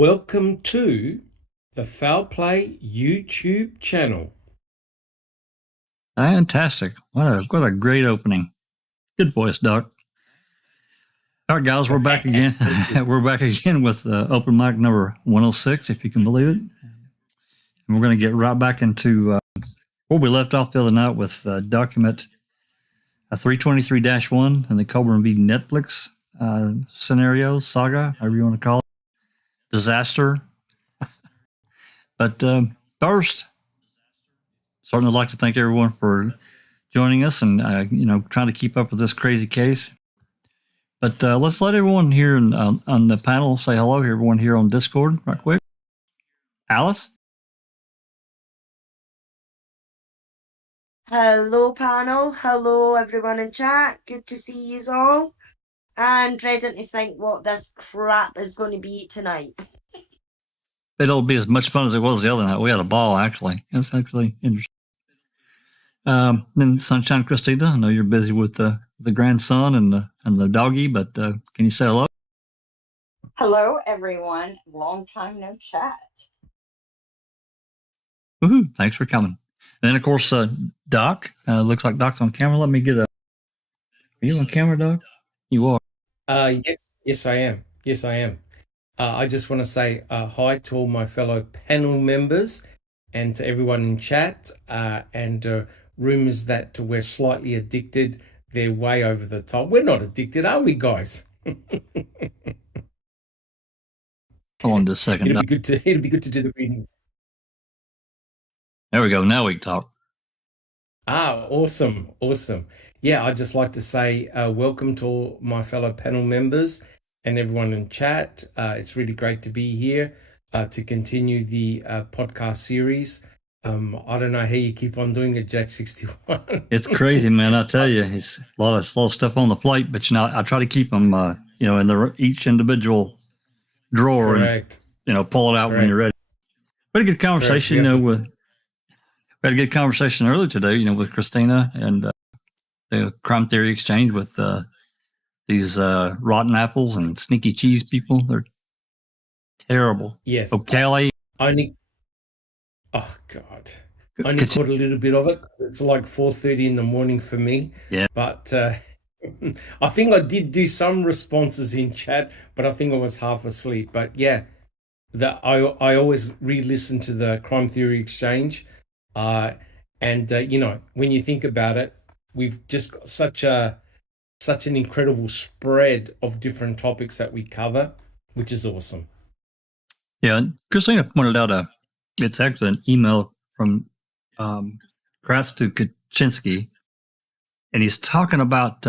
Welcome to the Foul Play YouTube channel. Fantastic. What a great opening. Good voice, Doc. All right, guys, we're back again. We're back again with open mic number 106, if you can believe it. And we're going to get right back into where we left off the other night with document 323-1 and the Colburn v. Netflix scenario, saga, however you want to call it, disaster. But first, certainly like to thank everyone for joining us and, trying to keep up with this crazy case. But let's let everyone here on the panel say hello to everyone here on Discord right quick. Alice? Hello, panel. Hello, everyone in chat. Good to see you all. And dreading to think what this crap is going to be tonight. It'll be as much fun as it was the other night. We had a ball, actually. It was actually interesting. Then Sunshine Christina, I know you're busy with the grandson and the doggy, but can you say hello? Hello, everyone. Long time no chat. Woohoo! Thanks for coming. And then, of course, Doc. Looks like Doc's on camera. Let me get a. Are you on camera, Doc? You are. Yes, I am. Yes, I am. I just want to say hi to all my fellow panel members and to everyone in chat. And rumors that we're slightly addicted. They're way over the top. We're not addicted, are we, guys? Hold on just a second. It'll be good to do the readings. There we go. Now we can talk. Awesome. Yeah, I'd just like to say welcome to all my fellow panel members and everyone in chat. It's really great to be here to continue the podcast series. I don't know how you keep on doing it, Jack 61. It's crazy, man. I tell you, it's a lot of stuff on the plate, but I try to keep them, in each individual drawer. Correct. And pull it out when you're ready. We had a good conversation, we had a good conversation earlier today, with Christina and the crime theory exchange with these rotten apples and sneaky cheese people. They're terrible. Yes. Oh, Kelly. Oh, God. I only caught a little bit of it. It's like 4:30 in the morning for me. Yeah. But I think I did do some responses in chat, but I think I was half asleep. But yeah, I always re-listen to the crime theory exchange. And when you think about it, we've just got such an incredible spread of different topics that we cover, which is awesome. Yeah, Christina pointed out it's actually an email from Kratz to Kaczynski, and he's talking about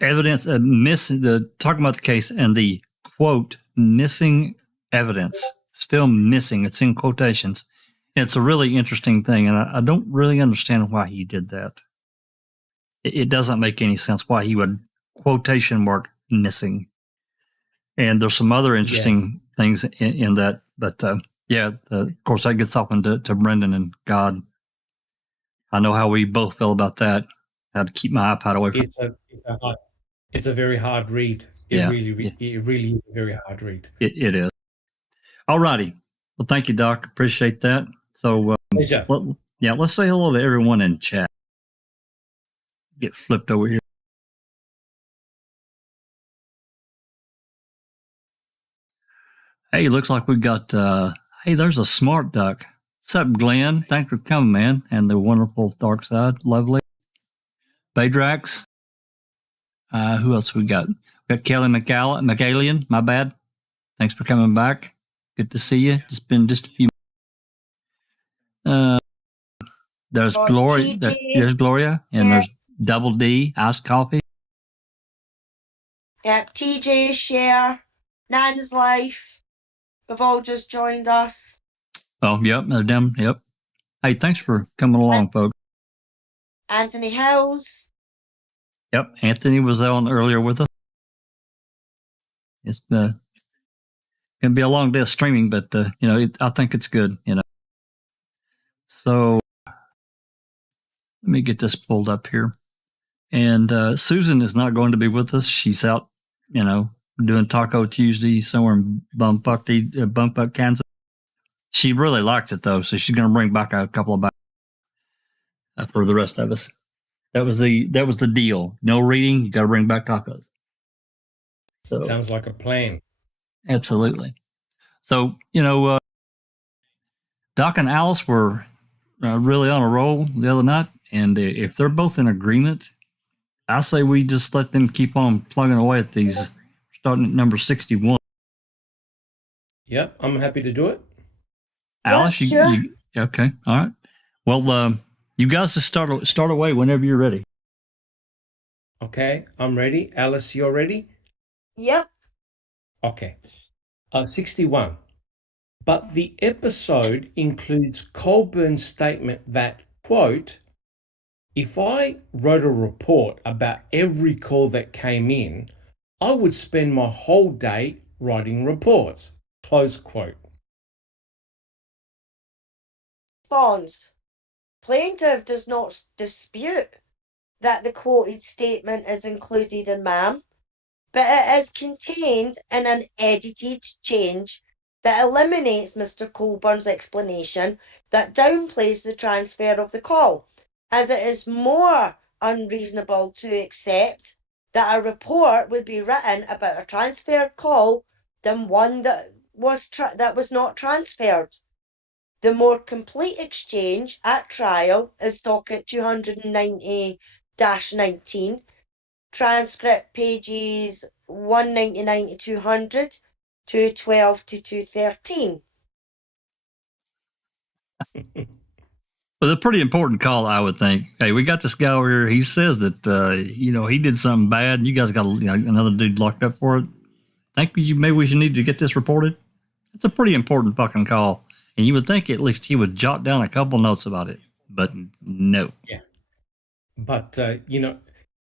evidence, talking about the case and the quote missing evidence, still missing. It's in quotations. It's a really interesting thing, and I don't really understand why he did that. It doesn't make any sense why he would quotation mark missing. And there's some other interesting things in that, but of course that gets off into Brendan and God. I know how we both feel about that. How to keep my iPad away from It's a very hard read. It really is a very hard read. It is. All righty. Well, thank you, Doc. Appreciate that. So, let's say hello to everyone in chat. Get flipped over here. Hey, looks like we got, there's a smart Duck. What's up, Glenn? Thanks for coming, man. And the wonderful Dark Side. Lovely. Baydrax. Who else we got? We got Kelly McAllian. My bad. Thanks for coming back. Good to see you. It's been just a few. There's Gloria. There's Gloria, and there's Double D Iced Coffee. Yep, TJ, Share, Nan's Life. We've all just joined us. Oh, yep, they're them. Yep. Hey, thanks for coming along, folks. Anthony Hills. Yep, Anthony was on earlier with us. It's gonna be a long day of streaming, but I think it's good. So let me get this pulled up here. And Susan is not going to be with us. She's out, doing Taco Tuesday somewhere in Bumfuck, Kansas. She really likes it though, so she's going to bring back a couple of bags for the rest of us. That was the deal. No reading. You got to bring back tacos. So sounds like a plan. Absolutely. So Doc and Alice were really on a roll the other night, and if they're both in agreement, I say we just let them keep on plugging away at these, starting at number 61. Yep, I'm happy to do it. Alice, sure. you okay? All right. Well, you guys just start away whenever you're ready. Okay, I'm ready. Alice, you're ready? Yep. Okay. 61. But the episode includes Colburn's statement that, quote, if I wrote a report about every call that came in, I would spend my whole day writing reports, close quote. Response. Plaintiff does not dispute that the quoted statement is included in MAM, but it is contained in an edited change that eliminates Mr. Colburn's explanation that downplays the transfer of the call, as it is more unreasonable to accept that a report would be written about a transferred call than one that was not transferred. The more complete exchange at trial is docket 290-19, transcript pages 199 to 200, 212 to 213. Well, a pretty important call, I would think. Hey, we got this guy over here. He says that he did something bad. And you guys got another dude locked up for it. Think maybe we should need to get this reported? It's a pretty important fucking call. And you would think at least he would jot down a couple notes about it, but no. Yeah. But,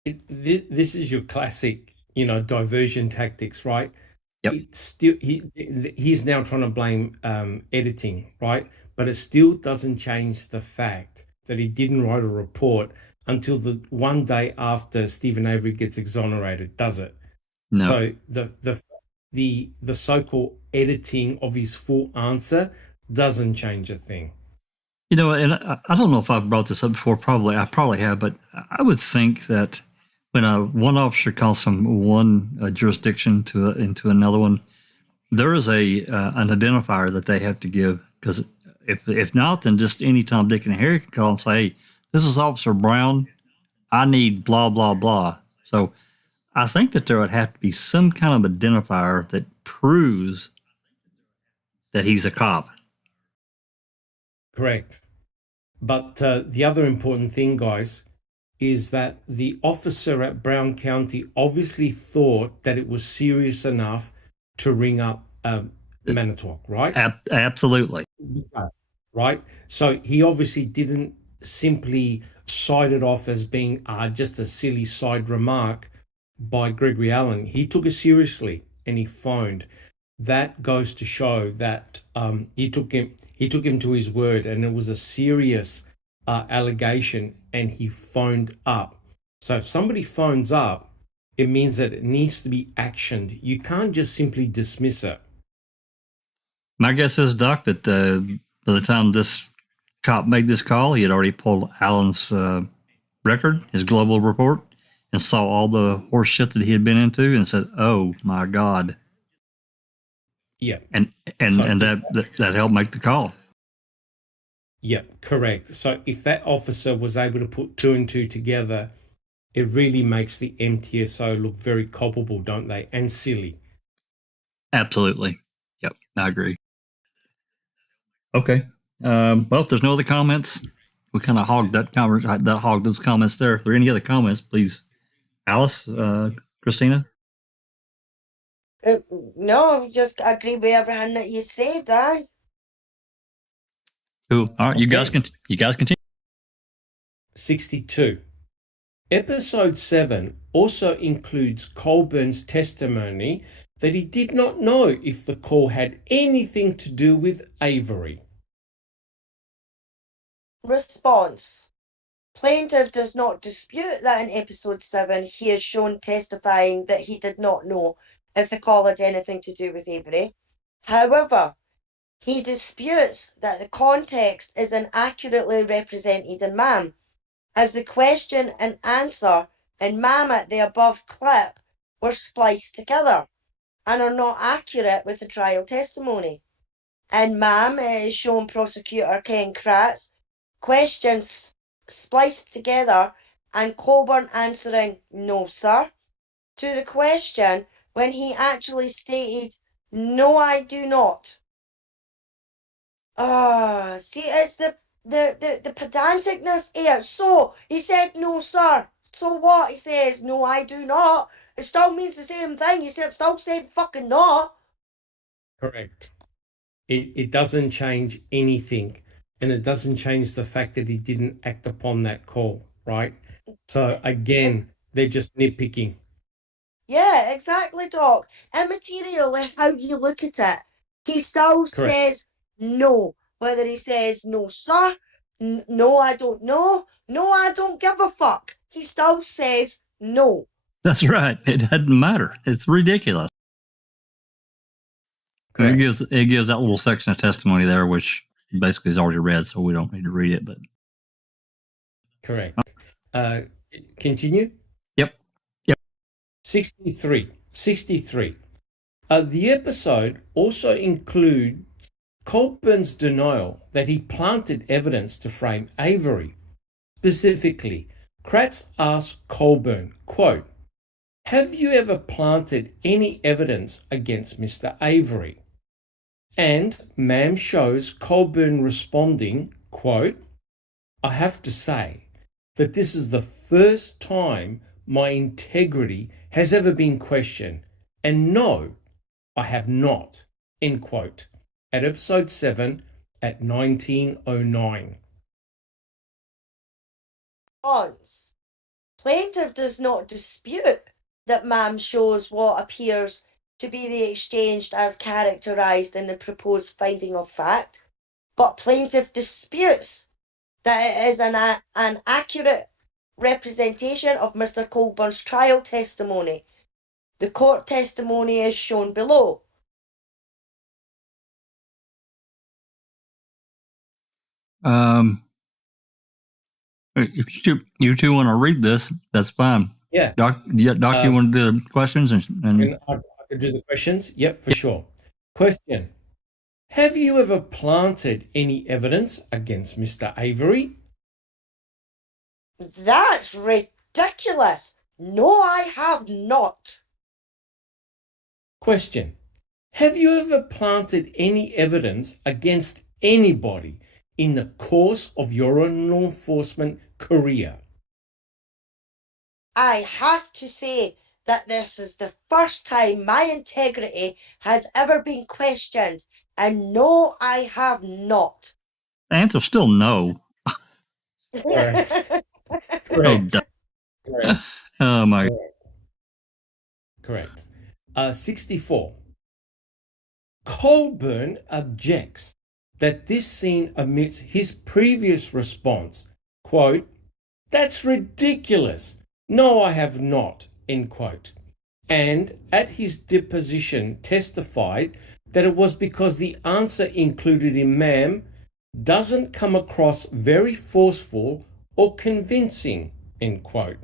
this is your classic, diversion tactics, right? Yep. It's still, he's now trying to blame editing, right? But it still doesn't change the fact that he didn't write a report until the one day after Stephen Avery gets exonerated, does it? No. So the so-called editing of his full answer doesn't change a thing. And I don't know if I've brought this up before. I probably have, but I would think that when one officer calls from one jurisdiction into another one, there is an identifier that they have to give, because if not, then just any Tom, Dick, and Harry can call and say, hey, this is Officer Brown. I need blah, blah, blah. So I think that there would have to be some kind of identifier that proves that he's a cop. Correct. But the other important thing, guys, is that the officer at Brown County obviously thought that it was serious enough to ring up Manitowoc, right? Absolutely. Right? So he obviously didn't simply cite it off as being just a silly side remark by Gregory Allen. He took it seriously and he phoned. That goes to show that he took him to his word, and it was a serious allegation, and he phoned up. So if somebody phones up, it means that it needs to be actioned. You can't just simply dismiss it. My guess is, Doc, that by the time this cop made this call, he had already pulled Allen's record, his global report, and saw all the horse shit that he had been into and said, oh, my God. Yeah. And that helped make the call. Yep, correct. So if that officer was able to put two and two together, it really makes the MTSO look very culpable, don't they? And silly. Absolutely. Yep, I agree. Okay. Well, if there's no other comments, we kind of hogged those comments there. If there are any other comments, please. Alice, Christina? No, just agree with everything that you said, Cool. All right, you guys continue. 62. Episode 7 also includes Colburn's testimony that he did not know if the call had anything to do with Avery. Response. Plaintiff does not dispute that in episode 7 he is shown testifying that he did not know if the call had anything to do with Avery. However, he disputes that the context is inaccurately represented in Ma'am, as the question and answer in Ma'am at the above clip were spliced together and are not accurate with the trial testimony. In Ma'am, it is shown Prosecutor Ken Kratz questions spliced together and Colburn answering "No, sir" to the question when he actually stated "No, I do not." See, it's the pedanticness here. So he said "No, sir." So what? He says "No, I do not." It still means the same thing. He said still said fucking no. Correct. It doesn't change anything, and it doesn't change the fact that he didn't act upon that call, right? So again, they're just nitpicking. Yeah, exactly, Doc. Immaterial how you look at it. He still says no. Whether he says "No, sir," "No, I don't know," "No, I don't give a fuck," he still says no. That's right. It doesn't matter. It's ridiculous. It gives that little section of testimony there, which basically is already read, so we don't need to read it. But correct. Continue. Yep. 63. The episode also includes Colburn's denial that he planted evidence to frame Avery. Specifically, Kratz asked Colburn, quote, "Have you ever planted any evidence against Mr. Avery?" And Ma'am shows Colburn responding, quote, "I have to say that this is the first time my integrity has ever been questioned, and no, I have not," end quote, at episode 7 at 1909. Plaintiff does not dispute that Ma'am shows what appears to be the exchange as characterised in the proposed finding of fact, but plaintiff disputes that it is an accurate representation of Mr. Colburn's trial testimony. The court testimony is shown below. If you two want to read this, that's fine. Yeah. Doc, you want to do the questions? And I could do the questions? Yep, for sure. Question. Have you ever planted any evidence against Mr. Avery? That's ridiculous. No, I have not. Question. Have you ever planted any evidence against anybody in the course of your law enforcement career? I have to say that this is the first time my integrity has ever been questioned, and no, I have not. the answer's still no. Correct. Correct. Correct. Oh my. Correct. 64. Colburn objects that this scene omits his previous response, quote, "That's ridiculous. No, I have not," end quote. And at his deposition testified that it was because the answer included in Ma'am doesn't come across very forceful or convincing, end quote.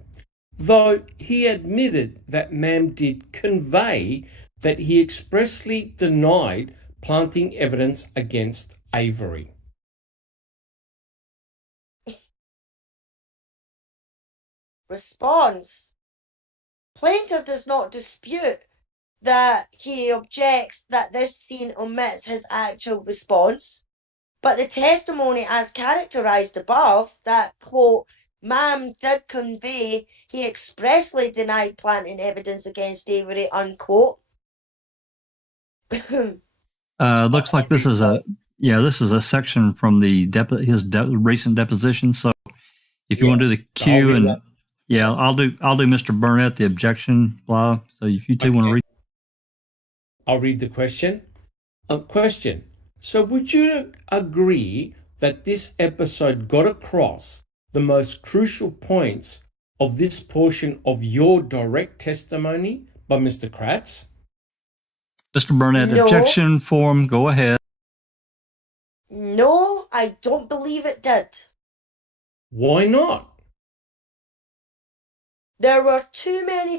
Though he admitted that Ma'am did convey that he expressly denied planting evidence against Avery. Response. Plaintiff does not dispute that he objects that this scene omits his actual response, but the testimony as characterised above, that, quote, "Ma'am did convey he expressly denied planting evidence against Avery," unquote. Looks like this is a section from the his recent deposition. So if you want to do the Q and I'll do Mr. Burnett the objection blah. So if you two want to read, I'll read the question. Question. So would you agree that this episode got across the most crucial points of this portion of your direct testimony by Mr. Kratz? Mr. Burnett, No. objection form, go ahead. No, I don't believe it did. Why not? There were too many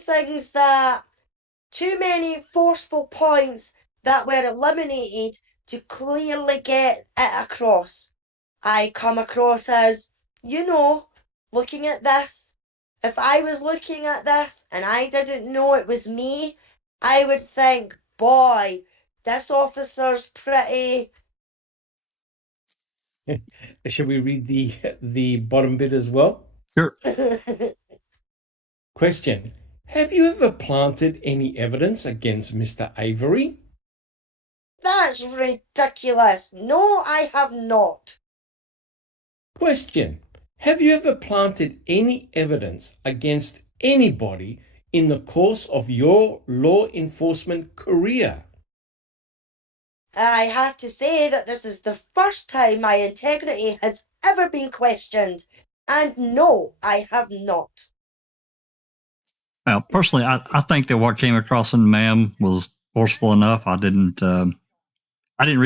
forceful points that were eliminated to clearly get it across. I come across as, looking at this. If I was looking at this and I didn't know it was me, I would think, boy, this officer's pretty. Shall we read the bottom bit as well? Sure. Question. Have you ever planted any evidence against Mr. Avery? That's ridiculous. No, I have not. Question. Have you ever planted any evidence against anybody in the course of your law enforcement career? I have to say that this is the first time my integrity has ever been questioned. And no, I have not. Well, personally, I think that what came across in ma'am was forceful enough. I didn't read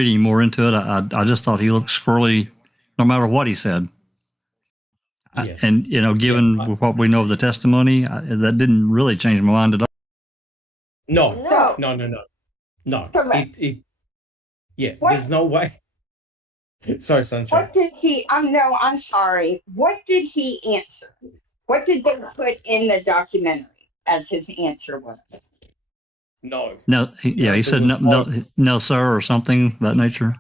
any more into it. I just thought he looked squirrely no matter what he said. Yes. And, given what we know of the testimony, that didn't really change my mind at all. No. Correct. There's no way. Sorry, Sunshine. What did he, I'm sorry. What did he answer? What did they put in the documentary as his answer was? No. No, he said no, sir, or something of that nature.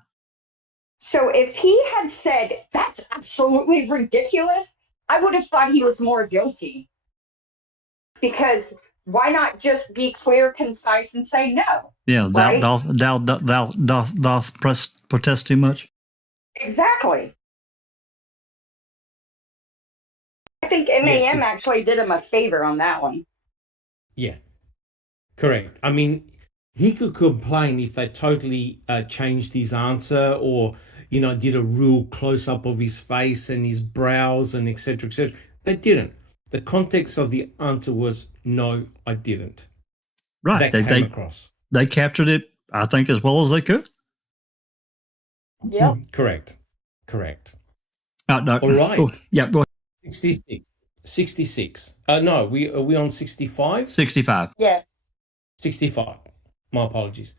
So if he had said, that's absolutely ridiculous, I would have thought he was more guilty. Because why not just be clear, concise, and say no? Yeah, right? thou doth protest too much. Exactly. I think MAM actually did him a favor on that one. Yeah, correct. I mean, he could complain if they totally changed his answer or, did a real close-up of his face and his brows and et cetera, et cetera. They didn't. The context of the answer was, no, I didn't. Right. That came across. They captured it, I think, as well as they could. Yep. Correct. No. All right. Oh, yeah, go ahead. 66. No, are we on 65? 65. Yeah. 65. My apologies.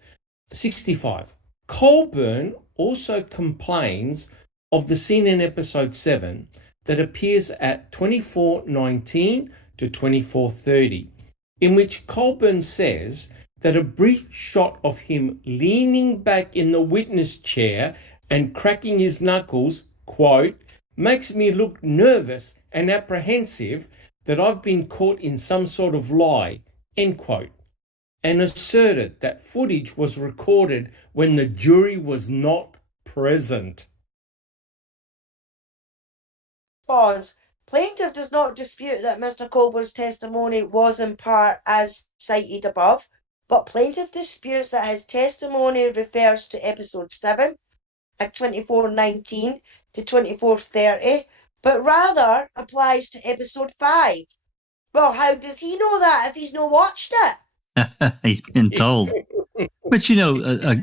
65. Colburn also complains of the scene in episode 7 that appears at 24:19 to 24:30, in which Colburn says that a brief shot of him leaning back in the witness chair and cracking his knuckles, quote, makes me look nervous and apprehensive that I've been caught in some sort of lie, end quote, and asserted that footage was recorded when the jury was not present. Response. Plaintiff does not dispute that Mr. Colburn's testimony was in part as cited above, but plaintiff disputes that his testimony refers to episode 7 at 24:19 to 24:30, but rather applies to episode 5. Well, how does he know that if he's not watched it? He's been told. But,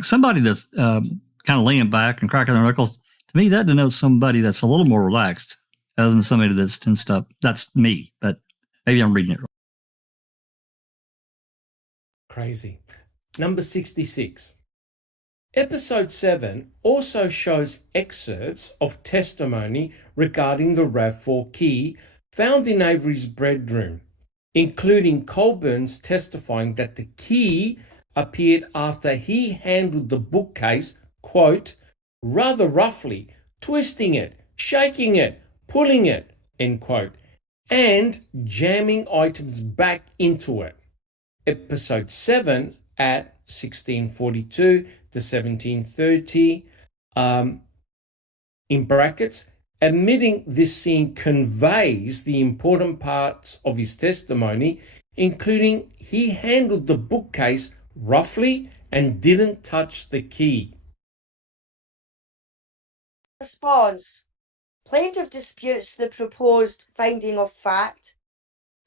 somebody that's kind of leaning back and cracking their knuckles, to me, that denotes somebody that's a little more relaxed other than somebody that's tensed up. That's me, but maybe I'm reading it wrong. Crazy. Number 66. Episode 7 also shows excerpts of testimony regarding the RAV4 key found in Avery's bedroom, including Colburn's testifying that the key appeared after he handled the bookcase, quote, rather roughly, twisting it, shaking it, pulling it, end quote, and jamming items back into it. Episode 7 at 16:42 to 17:30, in brackets, admitting this scene conveys the important parts of his testimony, including he handled the bookcase roughly and didn't touch the key. Response. Plaintiff disputes the proposed finding of fact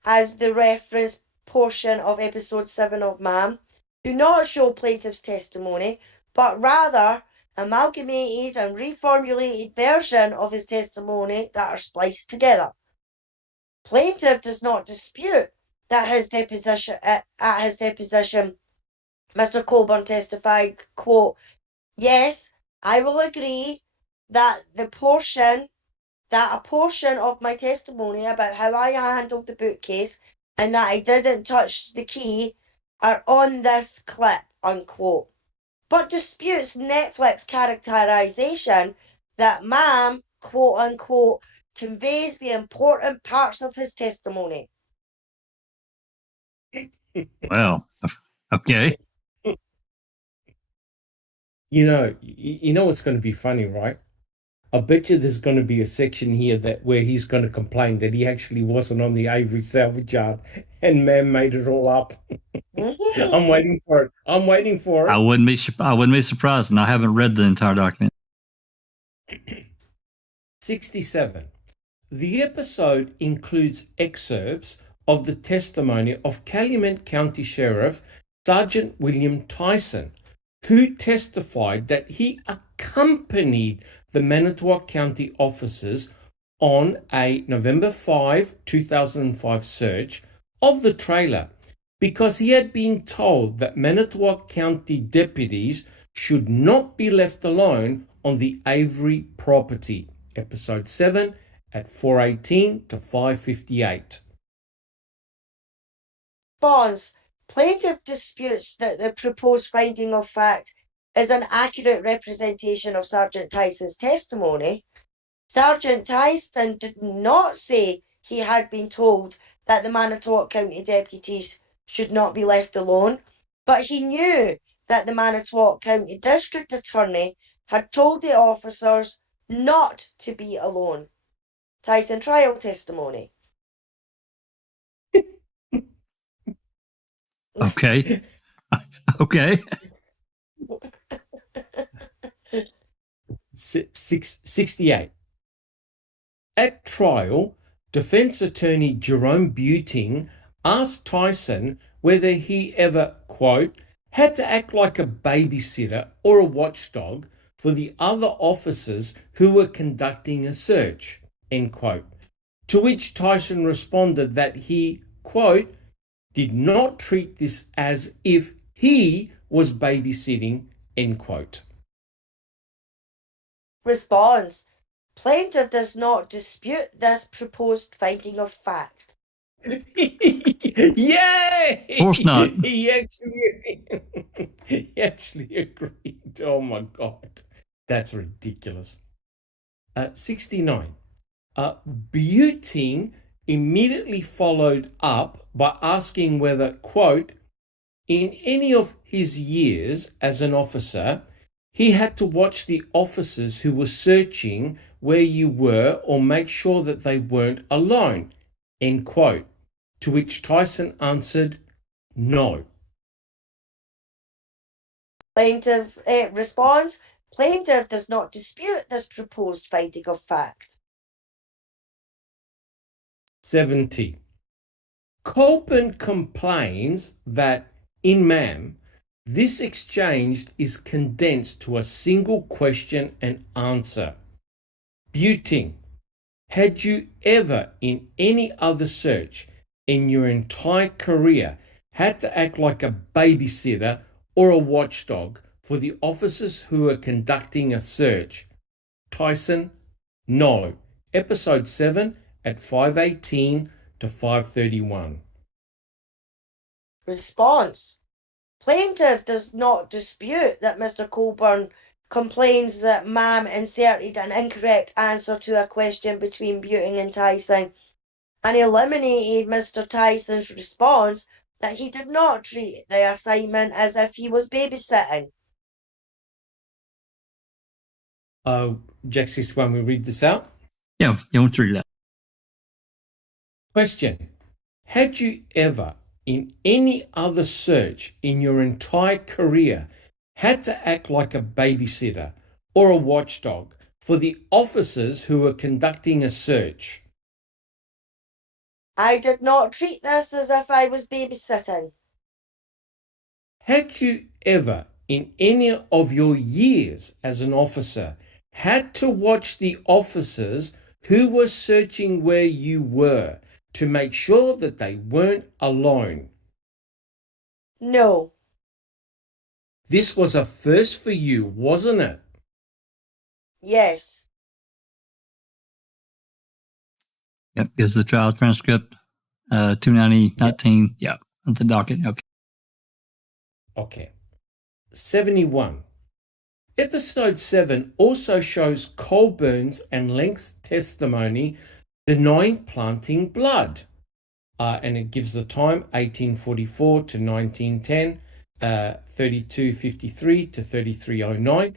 as the referenced portion of episode 7 of MAM do not show plaintiff's testimony, but rather amalgamated and reformulated version of his testimony that are spliced together. Plaintiff does not dispute that at his deposition, Mr. Colburn testified, quote, "Yes, I will agree that a portion of my testimony about how I handled the bookcase and that I didn't touch the key are on this clip," unquote. But disputes Netflix characterization that ma'am, quote unquote, conveys the important parts of his testimony. Well, okay. You know what's going to be funny, right? I bet you there's going to be a section here where he's going to complain that he actually wasn't on the Avery salvage yard and man made it all up. I'm waiting for it. I wouldn't be surprised, and I haven't read the entire document. 67. The episode includes excerpts of the testimony of Calumet County Sheriff Sergeant William Tyson, who testified that he accompanied the Manitowoc County officers on a November 5, 2005 search of the trailer because he had been told that Manitowoc County deputies should not be left alone on the Avery property. Episode 7 at 4:18 to 5:58. Bonds. Plaintiff disputes that the proposed finding of fact is an accurate representation of Sergeant Tyson's testimony. Sergeant Tyson did not say he had been told that the Manitowoc County deputies should not be left alone, but he knew that the Manitowoc County District Attorney had told the officers not to be alone. Tyson trial testimony. Okay. Okay. 68. At trial, defense attorney Jerome Buting asked Tyson whether he ever, quote, had to act like a babysitter or a watchdog for the other officers who were conducting a search, end quote. To which Tyson responded that he, quote, did not treat this as if he was babysitting, end quote. Response. Plaintiff does not dispute this proposed finding of fact. Yay! Of course not. He actually agreed. Oh my God. That's ridiculous. 69. Buting immediately followed up by asking whether, quote, in any of his years as an officer, he had to watch the officers who were searching where you were or make sure that they weren't alone, end quote. To which Tyson answered, no. Plaintiff responds, plaintiff does not dispute this proposed finding of fact. 70. Colburn complains that in MAM, this exchange is condensed to a single question and answer. Buting, had you ever in any other search in your entire career had to act like a babysitter or a watchdog for the officers who were conducting a search? Tyson, no. Episode 7 at 5:18 to 5:31. Response. Plaintiff does not dispute that Mr. Colburn complains that ma'am inserted an incorrect answer to a question between Buting and Tyson and eliminated Mr. Tyson's response that he did not treat the assignment as if he was babysitting. Jaxis, when we read this out? Yeah, you want to read that. Question. Had you ever, in any other search in your entire career, had to act like a babysitter or a watchdog for the officers who were conducting a search? I did not treat this as if I was babysitting. Had you ever, in any of your years as an officer, had to watch the officers who were searching where you were to make sure that they weren't alone? No. This was a first for you, wasn't it? Yes. Yep, is the trial transcript 290-19. Yep, at the docket. Okay. Okay. 71. Episode 7 also shows Colburn's and Lenk's testimony denying planting blood. And it gives the time 1844 to 1910, 3253 to 3309,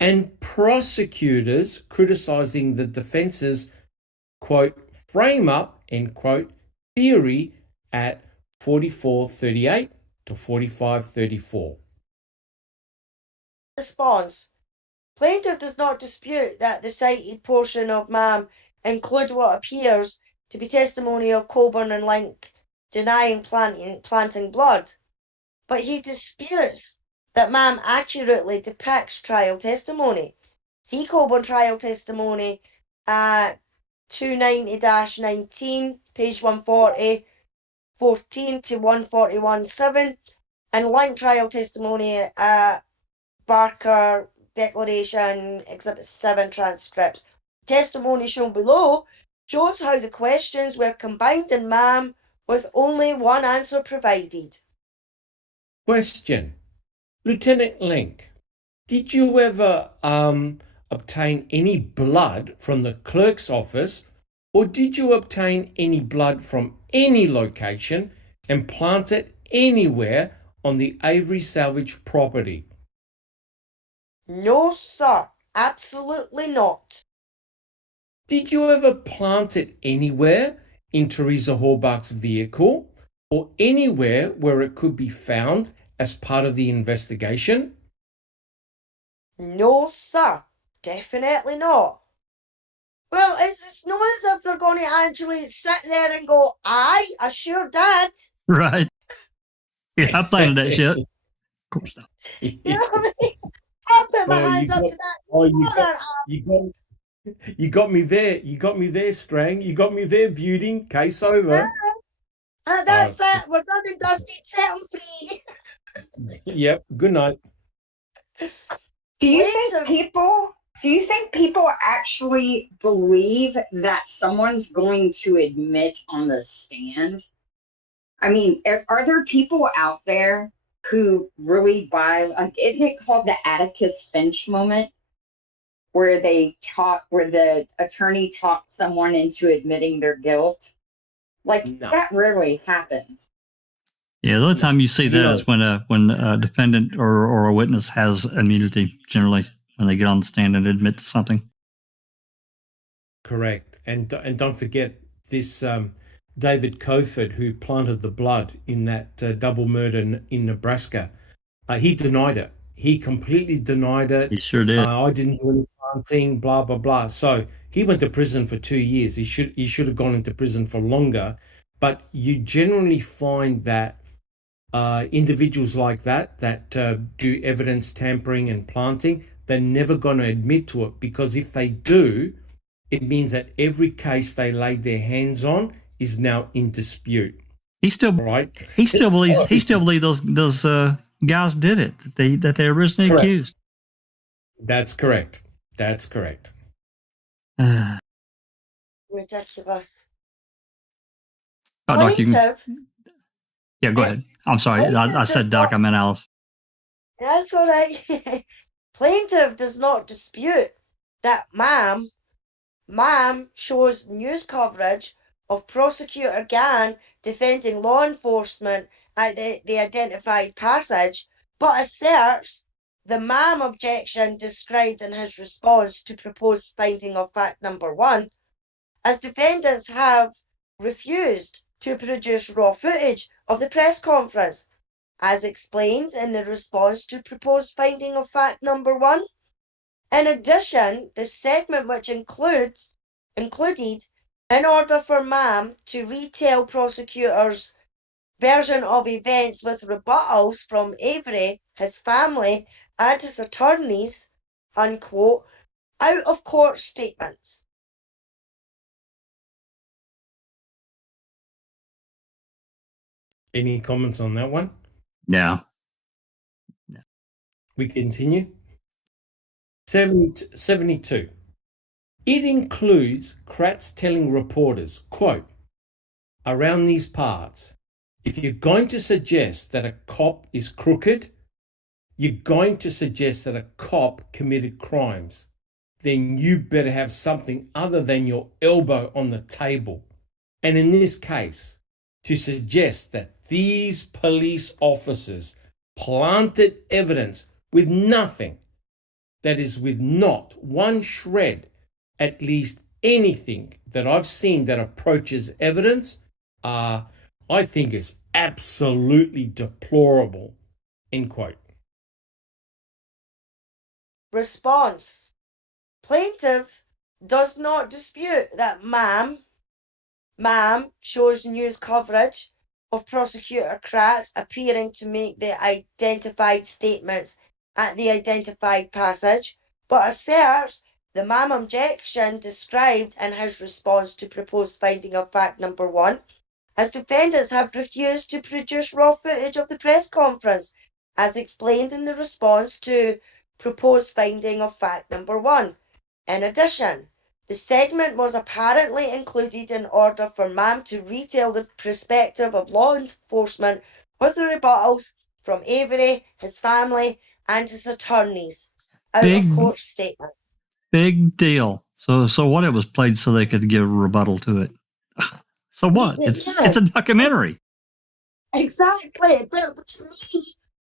and prosecutors criticizing the defense's, quote, frame up, end quote, theory at 4438 to 4534. Response. Plaintiff does not dispute that the cited portion of MAM include what appears to be testimony of Colburn and Link denying planting blood, but he disputes that MAM accurately depicts trial testimony. See Colburn trial testimony at 290-19, page 140, 14 to 141-7, and Link trial testimony at Barker Declaration, Exhibit 7 transcripts. Testimony shown below shows how the questions were combined in MAM with only one answer provided. Question. Lieutenant Link, did you ever obtain any blood from the clerk's office, or did you obtain any blood from any location and plant it anywhere on the Avery salvage property? No, sir. Absolutely not. Did you ever plant it anywhere in Teresa Horbach's vehicle or anywhere where it could be found as part of the investigation? No, sir. Definitely not. Well, it's not as if they're going to actually sit there and go, aye, I sure did. Right. Yeah, I planted that shit. Of course not. You know what I mean? I'll put my Oh, hands up to that. You got me there. You got me there, Strang. You got me there, Beauty. Case over. That's it. We're done and dusted. Set them free. Yep. Good night. Do you think people actually believe that someone's going to admit on the stand? I mean, are there people out there who really buy, like, isn't it called the Atticus Finch moment, where where the attorney talked someone into admitting their guilt? Like, No. that rarely happens. Yeah, the only time you see that is when a defendant or a witness has immunity, generally, when they get on the stand and admit to something. Correct. And don't forget this David Coford, who planted the blood in that double murder in Nebraska. He denied it. He completely denied it. He sure did. I didn't do any planting, blah, blah, blah. So he went to prison for 2 years. He should have gone into prison for longer. But you generally find that individuals like that do evidence tampering and planting, they're never going to admit to it, because if they do, it means that every case they laid their hands on is now in dispute. He still believes those guys did it, that they originally Correct. accused. That's correct. Ridiculous. Doc, Plaintiff, yeah, go ahead. I'm sorry. I said Doc, I meant Alice. that's all right. Plaintiff does not dispute that MAM shows news coverage of Prosecutor Gann defending law enforcement at the identified passage, but asserts the MAM objection described in his response to proposed finding of fact number 1, as defendants have refused to produce raw footage of the press conference, as explained in the response to proposed finding of fact number 1. In addition, the segment which included, in order for MAM to retell prosecutors version of events with rebuttals from Avery, his family, and his attorneys, unquote, out of court statements. Any comments on that one? Yeah. We continue. 72. It includes Kratz telling reporters, quote, around these parts, if you're going to suggest that a cop is crooked, you're going to suggest that a cop committed crimes, then you better have something other than your elbow on the table. And in this case, to suggest that these police officers planted evidence with nothing, that is, with not one shred, at least anything that I've seen that approaches evidence, I think is absolutely deplorable, end quote. Response. Plaintiff does not dispute that ma'am shows news coverage of Prosecutor Kratz appearing to make the identified statements at the identified passage, but asserts the ma'am objection described in his response to proposed finding of fact number 1, as defendants have refused to produce raw footage of the press conference, as explained in the response to proposed finding of fact number 1. In addition, the segment was apparently included in order for ma'am to retell the perspective of law enforcement with the rebuttals from Avery, his family, and his attorneys out of court statement. Big deal. So what? It was played so they could give a rebuttal to it. So what? It's a documentary. Exactly. But to me,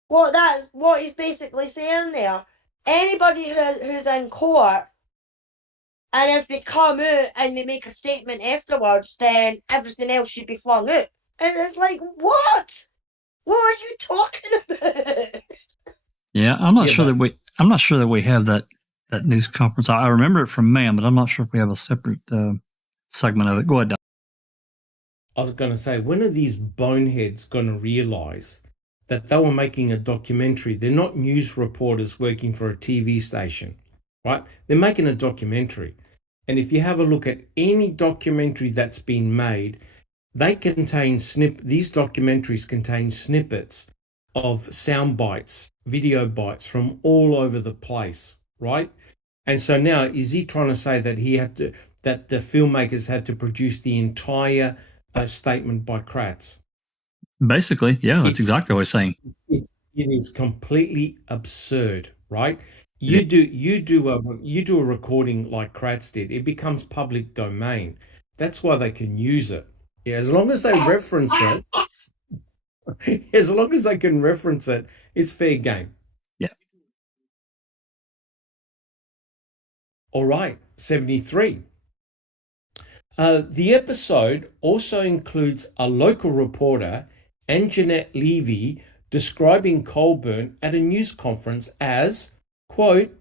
what he's basically saying there, anybody who's in court, and if they come out and they make a statement afterwards, then everything else should be flung out. And it's like, what? What are you talking about? Yeah, I'm not sure that we have that news conference. I remember it from ma'am, but I'm not sure if we have a separate segment of it. Go ahead, Doc. I was going to say, when are these boneheads going to realize that they were making a documentary? They're not news reporters working for a TV station, right? They're making a documentary. And if you have a look at any documentary that's been made, these documentaries contain snippets of sound bites, video bites from all over the place, right? And so now, is he trying to say that that the filmmakers had to produce the entire statement by Kratz? Basically, yeah, that's exactly what he's saying. It is completely absurd, right? You do a recording like Kratz did, it becomes public domain. That's why they can use it. Yeah, as long as they reference it, as long as they can reference it, it's fair game. Yeah. All right, 73. The episode also includes a local reporter, Anjanette Levy, describing Colburn at a news conference as, quote,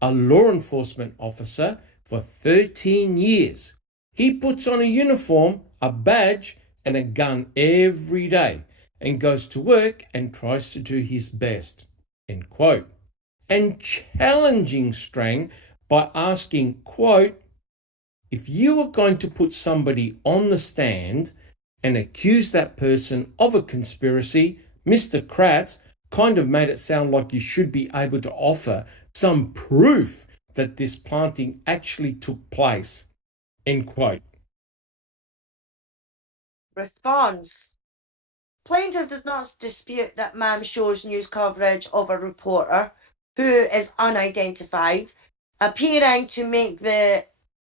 a law enforcement officer for 13 years. He puts on a uniform, a badge, and a gun every day and goes to work and tries to do his best, end quote. And challenging Strang by asking, quote, if you were going to put somebody on the stand and accuse that person of a conspiracy, Mr. Kratz kind of made it sound like you should be able to offer some proof that this planting actually took place, end quote. Response. Plaintiff does not dispute that ma'am shows news coverage of a reporter who is unidentified, appearing to make the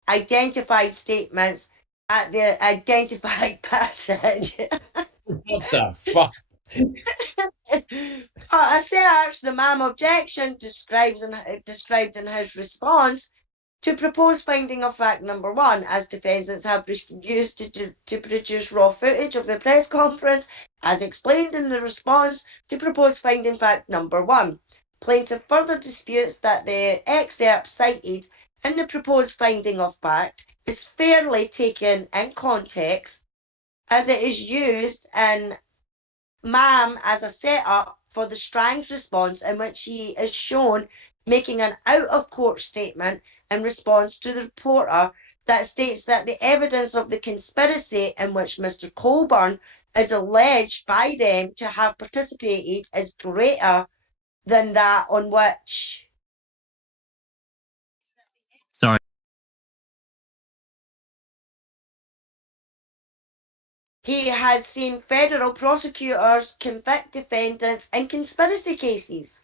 identified statements at the identified passage. What the fuck? Asserts the ma'am objection described in his response to proposed finding of fact number 1, as defendants have refused to produce raw footage of the press conference, as explained in the response to proposed finding fact number 1. Plaintiff further disputes that the excerpt cited in the proposed finding of fact is fairly taken in context, as it is used in Ma'am as a setup for the Strang's response, in which he is shown making an out-of-court statement in response to the reporter that states that the evidence of the conspiracy in which Mr. Colburn is alleged by them to have participated is greater than that on which... Sorry. He has seen federal prosecutors convict defendants in conspiracy cases.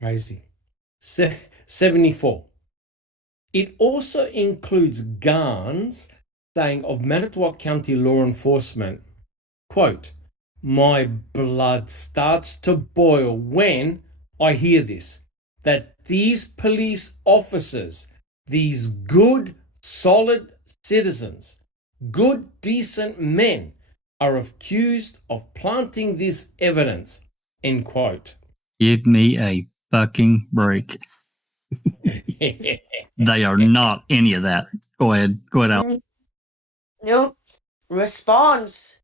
Crazy. 74. It also includes Garnes saying of Manitowoc County law enforcement, quote, "My blood starts to boil when I hear this, that these police officers, these good, solid citizens, good, decent men, are accused of planting this evidence," end quote. Give me a fucking break. They are not any of that. Go ahead, Al. No. Response.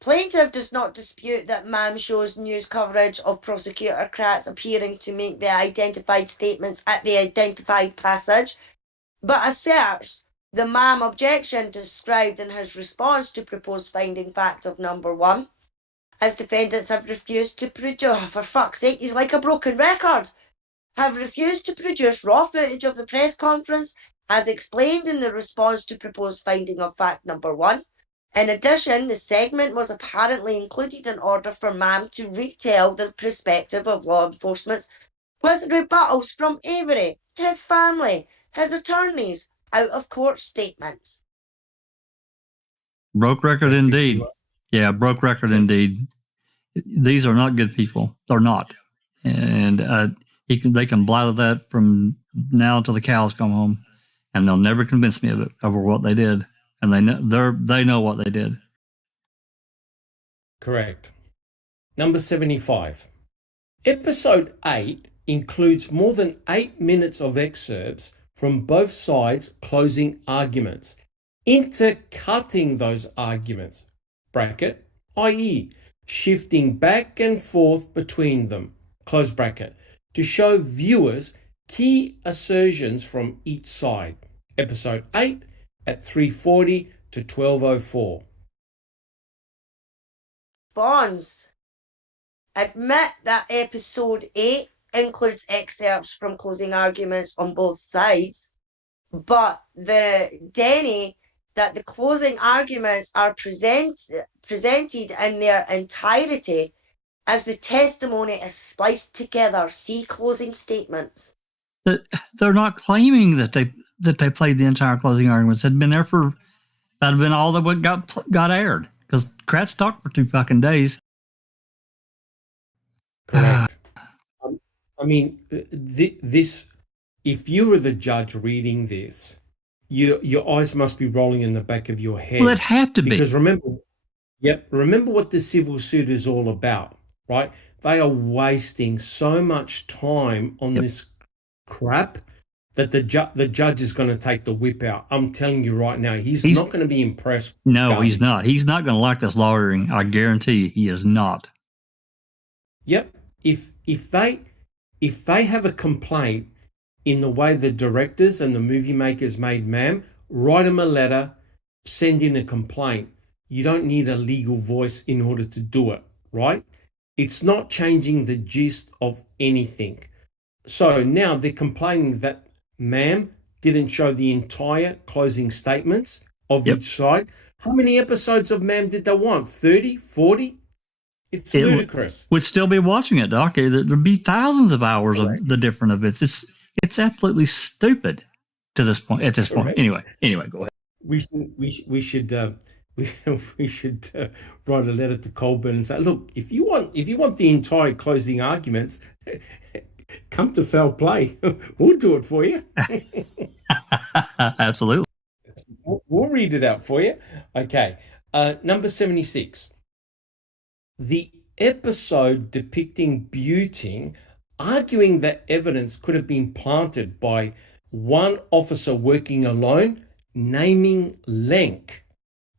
Plaintiff does not dispute that Ma'am shows news coverage of Prosecutor Kratz appearing to make the identified statements at the identified passage, but asserts the Ma'am objection described in his response to proposed finding fact of number 1, as defendants have refused to produce, oh, for fuck's sake, he's like a broken record, have refused to produce raw footage of the press conference as explained in the response to proposed finding of fact number 1. In addition, the segment was apparently included in order for Ma'am to retell the perspective of law enforcement with rebuttals from Avery, his family, his attorneys, out-of-court statements. Broke record indeed. Yeah, broke record indeed. These are not good people. They're not. And they can blather that from now until the cows come home, and they'll never convince me of it, over what they did. And they know what they did. Correct. Number 75. Episode 8 includes more than 8 minutes of excerpts from both sides' closing arguments, intercutting those arguments, bracket, i.e., shifting back and forth between them, close bracket, to show viewers key assertions from each side. Episode 8 at 3:40 to 12:04. Bonds. Admit that episode 8 includes excerpts from closing arguments on both sides, but Denny, that the closing arguments are presented in their entirety as the testimony is spliced together. See closing statements. They're not claiming that they played the entire closing arguments. Had been there for, that'd been all that got aired, because Kratz talked for 2 fucking days. Correct. I mean, this. If you were the judge reading this, your eyes must be rolling in the back of your head. Well, it have to be, because remember what the civil suit is all about, right? They are wasting so much time on this crap that the judge is going to take the whip out. I'm telling you right now, he's not going to be impressed. No, he's not. He's not going to like this lawyering. I guarantee he is not. Yep. If they have a complaint in the way the directors and the movie makers made Ma'am, write them a letter, send in a complaint. You don't need a legal voice in order to do it, right? It's not changing the gist of anything. So now they're complaining that Ma'am didn't show the entire closing statements of each side. How many episodes of Ma'am did they want? 30, 40? It's ludicrous. We'd still be watching it, Doc. There'd be thousands of hours of the different events. It's absolutely stupid to this point. At this point, anyway, go ahead. We should write a letter to Colburn and say, look, if you want the entire closing arguments, come to foul play. We'll do it for you. Absolutely. We'll read it out for you. Okay. Number 76. The episode depicting Buting arguing that evidence could have been planted by one officer working alone naming Lenk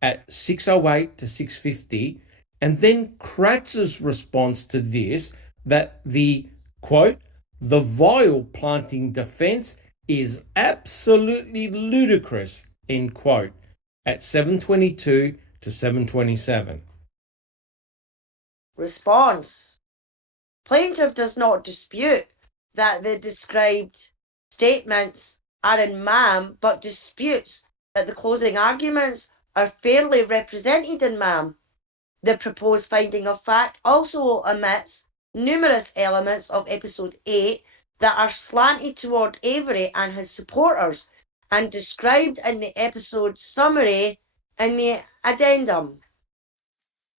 at 6:08 to 6:50, and then Kratz's response to this, that the, quote, the vial planting defense is absolutely ludicrous, end quote, at 7:22 to 7:27. Response. Plaintiff does not dispute that the described statements are in MAM, but disputes that the closing arguments are fairly represented in MAM. The proposed finding of fact also omits numerous elements of episode 8 that are slanted toward Avery and his supporters and described in the episode summary in the addendum.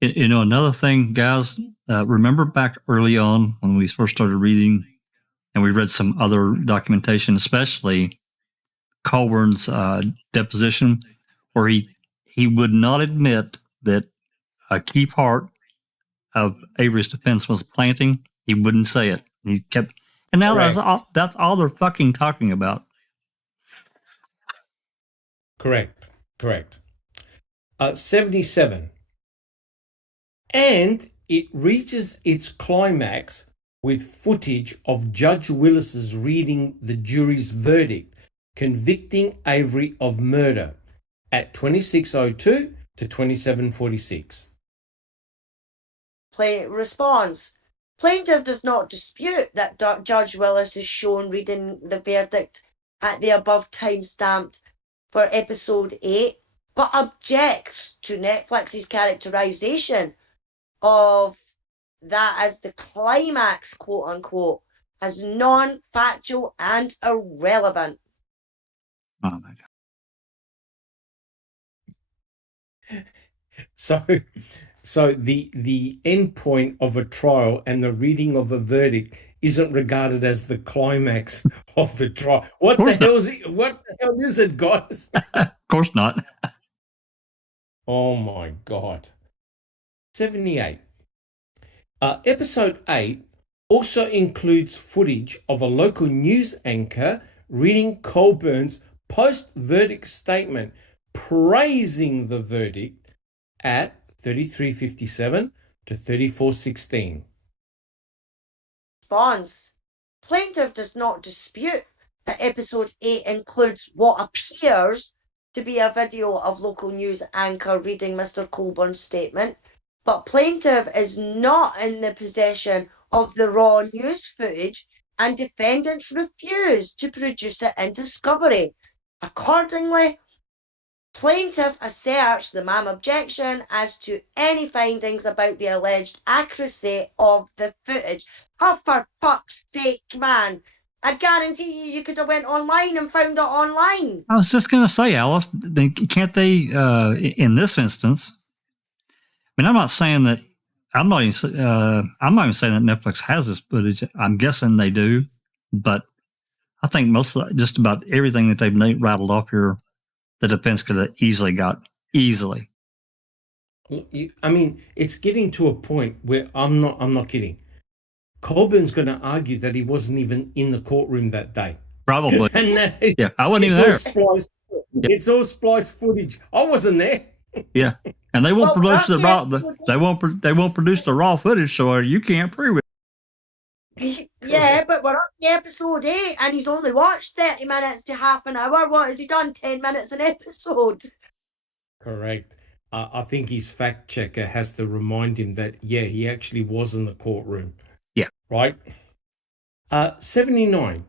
You know, another thing, guys, remember back early on when we first started reading and we read some other documentation, especially Colburn's deposition, where he would not admit that a key part of Avery's defense was planting. He wouldn't say it. He kept, and now that's all they're fucking talking about. Correct. 77. And it reaches its climax with footage of Judge Willis's reading the jury's verdict, convicting Avery of murder at 26:02 to 27:46. Response. Plaintiff does not dispute that Judge Willis is shown reading the verdict at the above time stamped for episode 8, but objects to Netflix's characterization of that as the climax, quote unquote, as non-factual and irrelevant. Oh my God. So the end point of a trial and the reading of a verdict isn't regarded as the climax of the trial. What the hell is it, guys? Of course not. Oh my God. 78. Episode 8 also includes footage of a local news anchor reading Colburn's post-verdict statement praising the verdict at 33:57 to 34:16. Response. Plaintiff does not dispute that episode 8 includes what appears to be a video of local news anchor reading Mr. Colburn's statement, but plaintiff is not in the possession of the raw news footage and defendants refuse to produce it in discovery. Accordingly, plaintiff asserts the MAM objection as to any findings about the alleged accuracy of the footage. Oh, for fuck's sake, man. I guarantee you could have went online and found it online. I was just going to say, Alice, can't they, in this instance, I mean, I'm not saying that, I'm not even saying that Netflix has this footage. I'm guessing they do, but I think just about everything that they've rattled off here, the defense could have easily got. I mean, it's getting to a point where I'm not kidding. Colburn's going to argue that he wasn't even in the courtroom that day. Probably. And yeah, I wasn't even there. It's all spliced footage. I wasn't there. Yeah, and they won't produce the raw. They won't produce the raw footage, so you can't prove it. Yeah, but we're up to episode 8, and he's only watched 30 minutes to half an hour. What has he done? 10 minutes an episode. Correct. I think his fact checker has to remind him that he actually was in the courtroom. Yeah. Right. 79.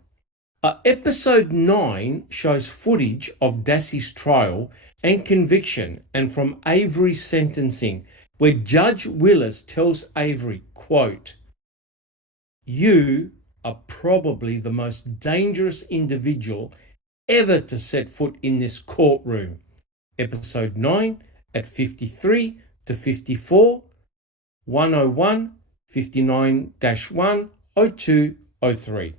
Episode 9 shows footage of Dassey's trial and conviction, and from Avery's sentencing, where Judge Willis tells Avery, quote, "You are probably the most dangerous individual ever to set foot in this courtroom." Episode 9 at 53 to 54, 101, 59-1, 02, 03.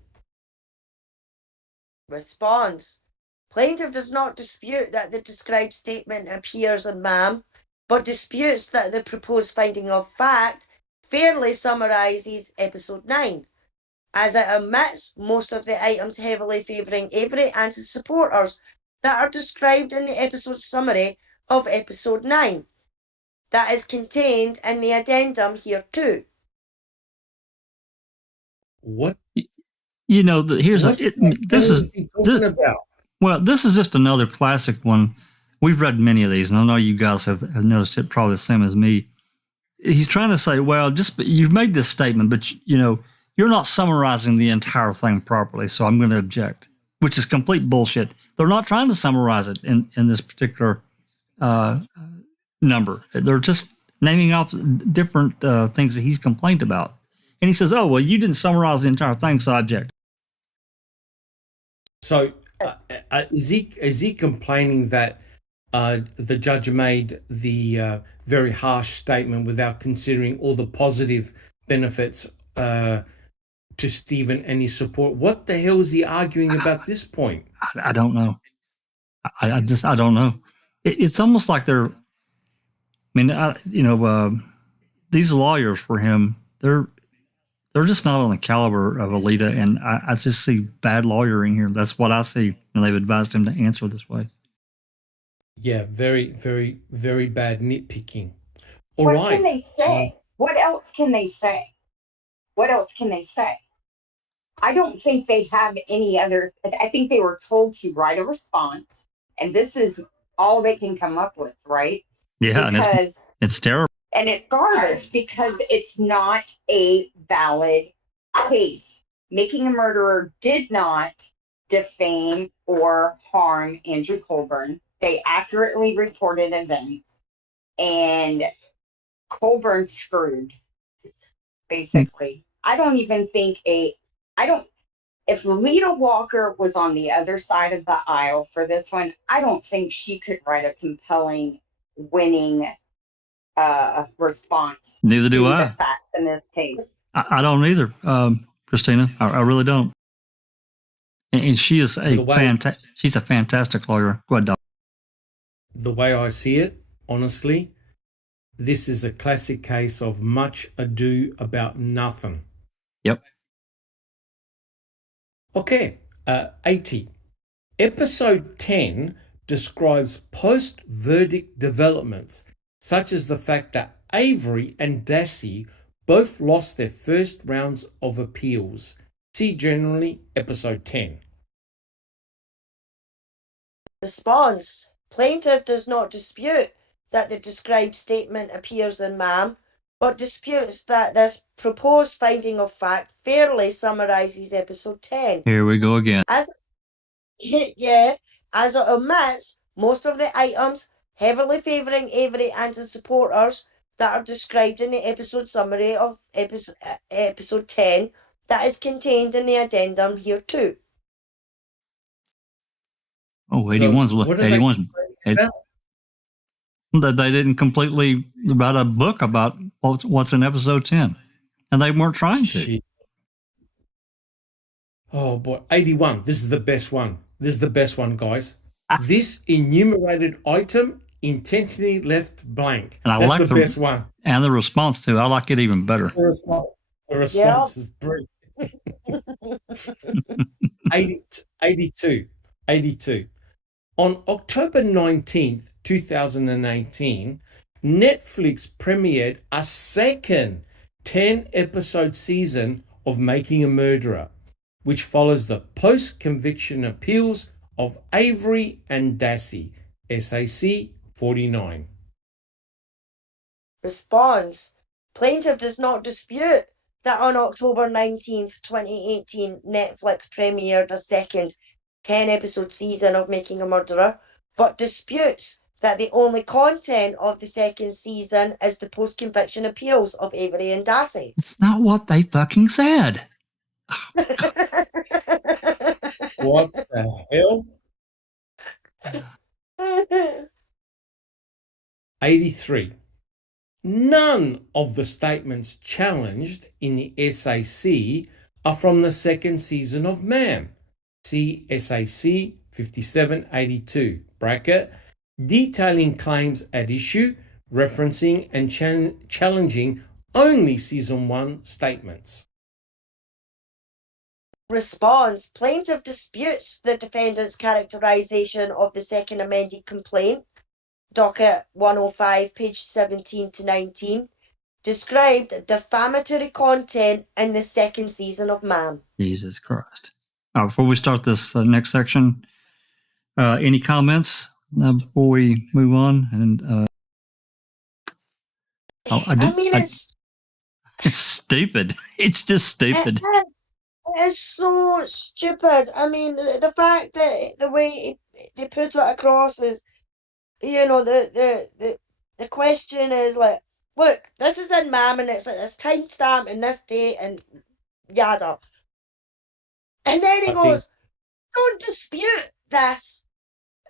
Response. Plaintiff does not dispute that the described statement appears in MAM, but disputes that the proposed finding of fact fairly summarises episode 9, as it omits most of the items heavily favouring Avery and his supporters, that are described in the episode summary of episode 9 that is contained in the addendum here too. What? You know, here's What a. this is he talking about? Well, this is just another classic one. We've read many of these, and I know you guys have noticed it probably the same as me. He's trying to say, well, just you've made this statement, but you know, you're not summarizing the entire thing properly, so I'm going to object, which is complete bullshit. They're not trying to summarize it in this particular number. They're just naming off different things that he's complained about. And he says, oh, well, you didn't summarize the entire thing, so I object. So is he complaining that the judge made the very harsh statement without considering all the positive benefits to Stephen and his support? What the hell is he arguing about this point? I don't know. I don't know. It's almost like they're, I mean, these lawyers for him, they're just not on the caliber of Alita, and I just see bad lawyering here. That's what I see, and they've advised him to answer this way. Yeah, very, very, very bad nitpicking. All what right. can they say? What else can they say? What else can they say? I don't think they have any other. I think they were told to write a response, and this is all they can come up with, right? Yeah, because, and it's terrible. And it's garbage because it's not a valid case. Making a Murderer did not defame or harm Andrew Colburn. They accurately reported events, and Colburn screwed, basically. I don't even think if Lita Walker was on the other side of the aisle for this one, I don't think she could write a compelling, winning response. Neither do I. The facts in this case. I don't either, Christina. I really don't. And she is she's a fantastic lawyer. Go ahead, Doc. The way I see it, honestly, this is a classic case of much ado about nothing. Yep. Okay, 80. Episode 10 describes post-verdict developments, such as the fact that Avery and Dassey both lost their first rounds of appeals. See generally episode 10. Response. Plaintiff does not dispute that the described statement appears in MAM, but disputes that this proposed finding of fact fairly summarises episode 10. Here we go again. As it omits most of the items heavily favouring Avery and his supporters that are described in the episode summary of episode 10 that is contained in the addendum here too. Oh, 81's that they didn't completely write a book about what's in episode 10, and they weren't trying to. Shit. Oh boy, 81. This is the best one. This is the best one, guys. This enumerated item intentionally left blank. And That's the best one. And the response to, I like it even better. The response is brilliant. 82. On October 19th, 2018, Netflix premiered a second 10-episode season of Making a Murderer, which follows the post-conviction appeals of Avery and Dassey, SAC 49. Response. Plaintiff does not dispute that on October 19th, 2018, Netflix premiered a second 10-episode season of Making a Murderer, but disputes that the only content of the second season is the post-conviction appeals of Avery and Dassey. It's not what they fucking said. What the hell? 83. None of the statements challenged in the SAC are from the second season of MAM. See SAC 5782, bracket, detailing claims at issue, referencing and challenging only season 1 statements. Response. Plaintiff disputes the defendant's characterization of the second amended complaint, docket 105, page 17 to 19, described defamatory content in the second season of Ma'am. Jesus Christ. Before we start this next section, any comments before we move on? And it's stupid. It's just stupid. It's so stupid. I mean, the fact that the way they put it across is, you know, the question is like, look, this is in Ma'am and it's at this timestamp and this date and yada. And then he goes, don't dispute this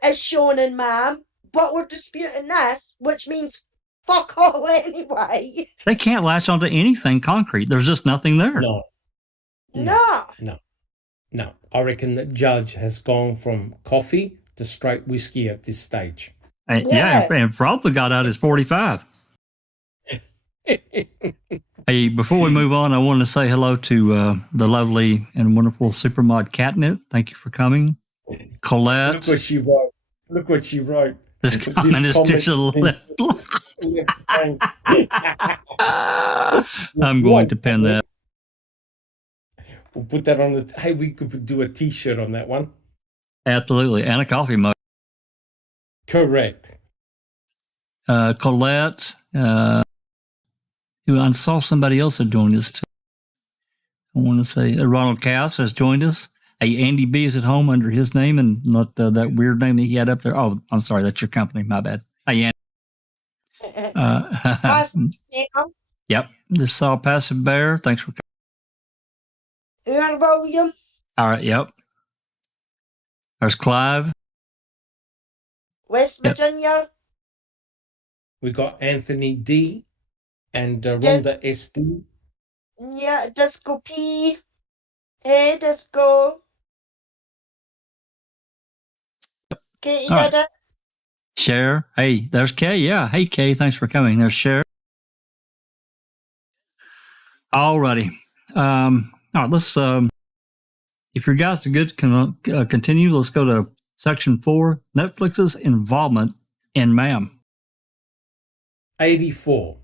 as shown in Ma'am, but we're disputing this, which means fuck all anyway. They can't latch onto anything concrete. There's just nothing there. No. I reckon the judge has gone from coffee to straight whiskey at this stage. And probably got out his 45. Hey, before we move on, I want to say hello to the lovely and wonderful Supermod Catnip. Thank you for coming. Colette. Look what she wrote. This comment is digital. I'm going to pin that. We'll put that on the. Hey, we could do a T-shirt on that one. Absolutely, and a coffee mug. Correct. Colette. I saw somebody else had joined us too. I want to say Ronald Cass has joined us. Hey, Andy B is at home under his name and not that weird name that he had up there. Oh, I'm sorry, that's your company. My bad. Hey, Andy. Yep. Just saw Passive Bear. Thanks for coming. William. All right. Yep. There's Clive. West Virginia. We got Anthony D. and Rhonda SD. Yeah, Disco P. Hey, Disco. Katie did it. Cher. Hey, there's Kay. Yeah. Hey, Kay. Thanks for coming. There's Cher. Alrighty. All right. Let's. If your guys are good to continue, let's go to section 4. Netflix's involvement in Ma'am. 84.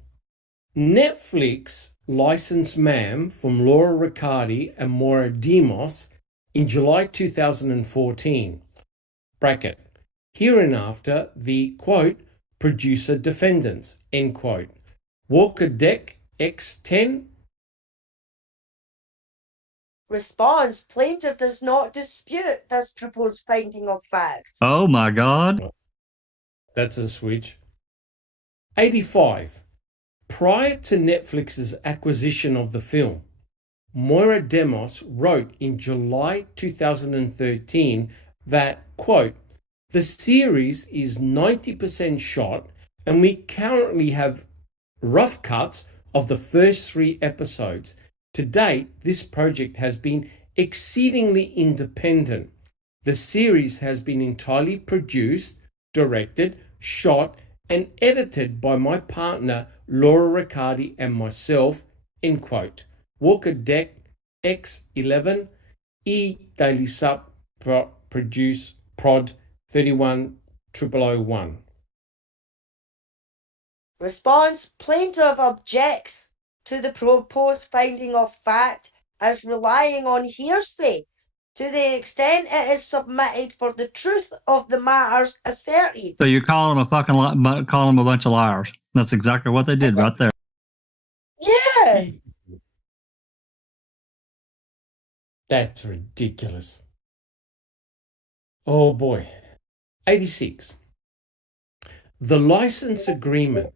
Netflix licensed Ma'am from Laura Riccardi and Maura Demos in July 2014. Bracket. Hereinafter, the, quote, producer defendants, end quote. Walker Deck X10. Response. Plaintiff does not dispute this proposed finding of fact. Oh my God. That's a switch. 85. Prior to Netflix's acquisition of the film, Maura Demos wrote in July 2013 that, quote, the series is 90% shot and we currently have rough cuts of the first 3 episodes. To date, this project has been exceedingly independent. The series has been entirely produced, directed, shot, and edited by my partner Laura Riccardi and myself, end quote. Walker Deck X11 E Daily Sup Produce Prod 31001. Response. Plaintiff objects to the proposed finding of fact as relying on hearsay to the extent it is submitted for the truth of the matters asserted. So you're calling them calling them a bunch of liars. That's exactly what they did right there. Yeah. That's ridiculous. Oh boy. 86. The license agreement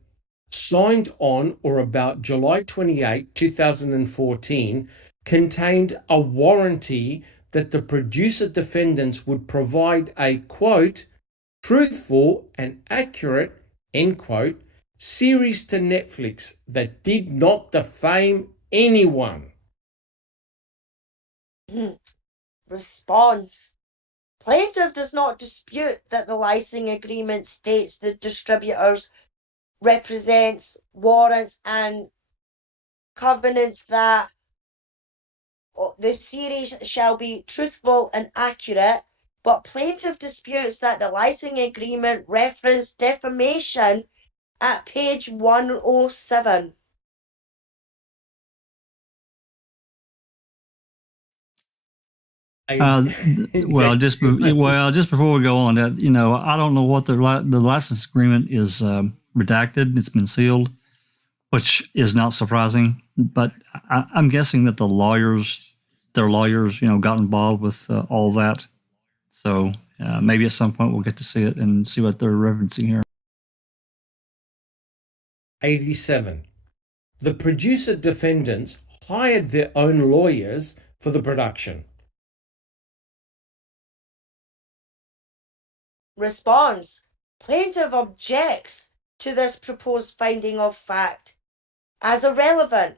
signed on or about July 28, 2014 contained a warranty that the producer defendants would provide a, quote, truthful and accurate, end quote, series to Netflix that did not defame anyone. Response. Plaintiff does not dispute that the licensing agreement states the distributors represents, warrants, and covenants that the series shall be truthful and accurate, but plaintiff disputes that the licensing agreement referenced defamation at page 107. Just before we go on, that I don't know what the license agreement is redacted. It's been sealed, which is not surprising. But I'm guessing that their lawyers, got involved with all that. So maybe at some point we'll get to see it and see what they're referencing here. 87. The producer defendants hired their own lawyers for the production. Response. Plaintiff objects to this proposed finding of fact as irrelevant,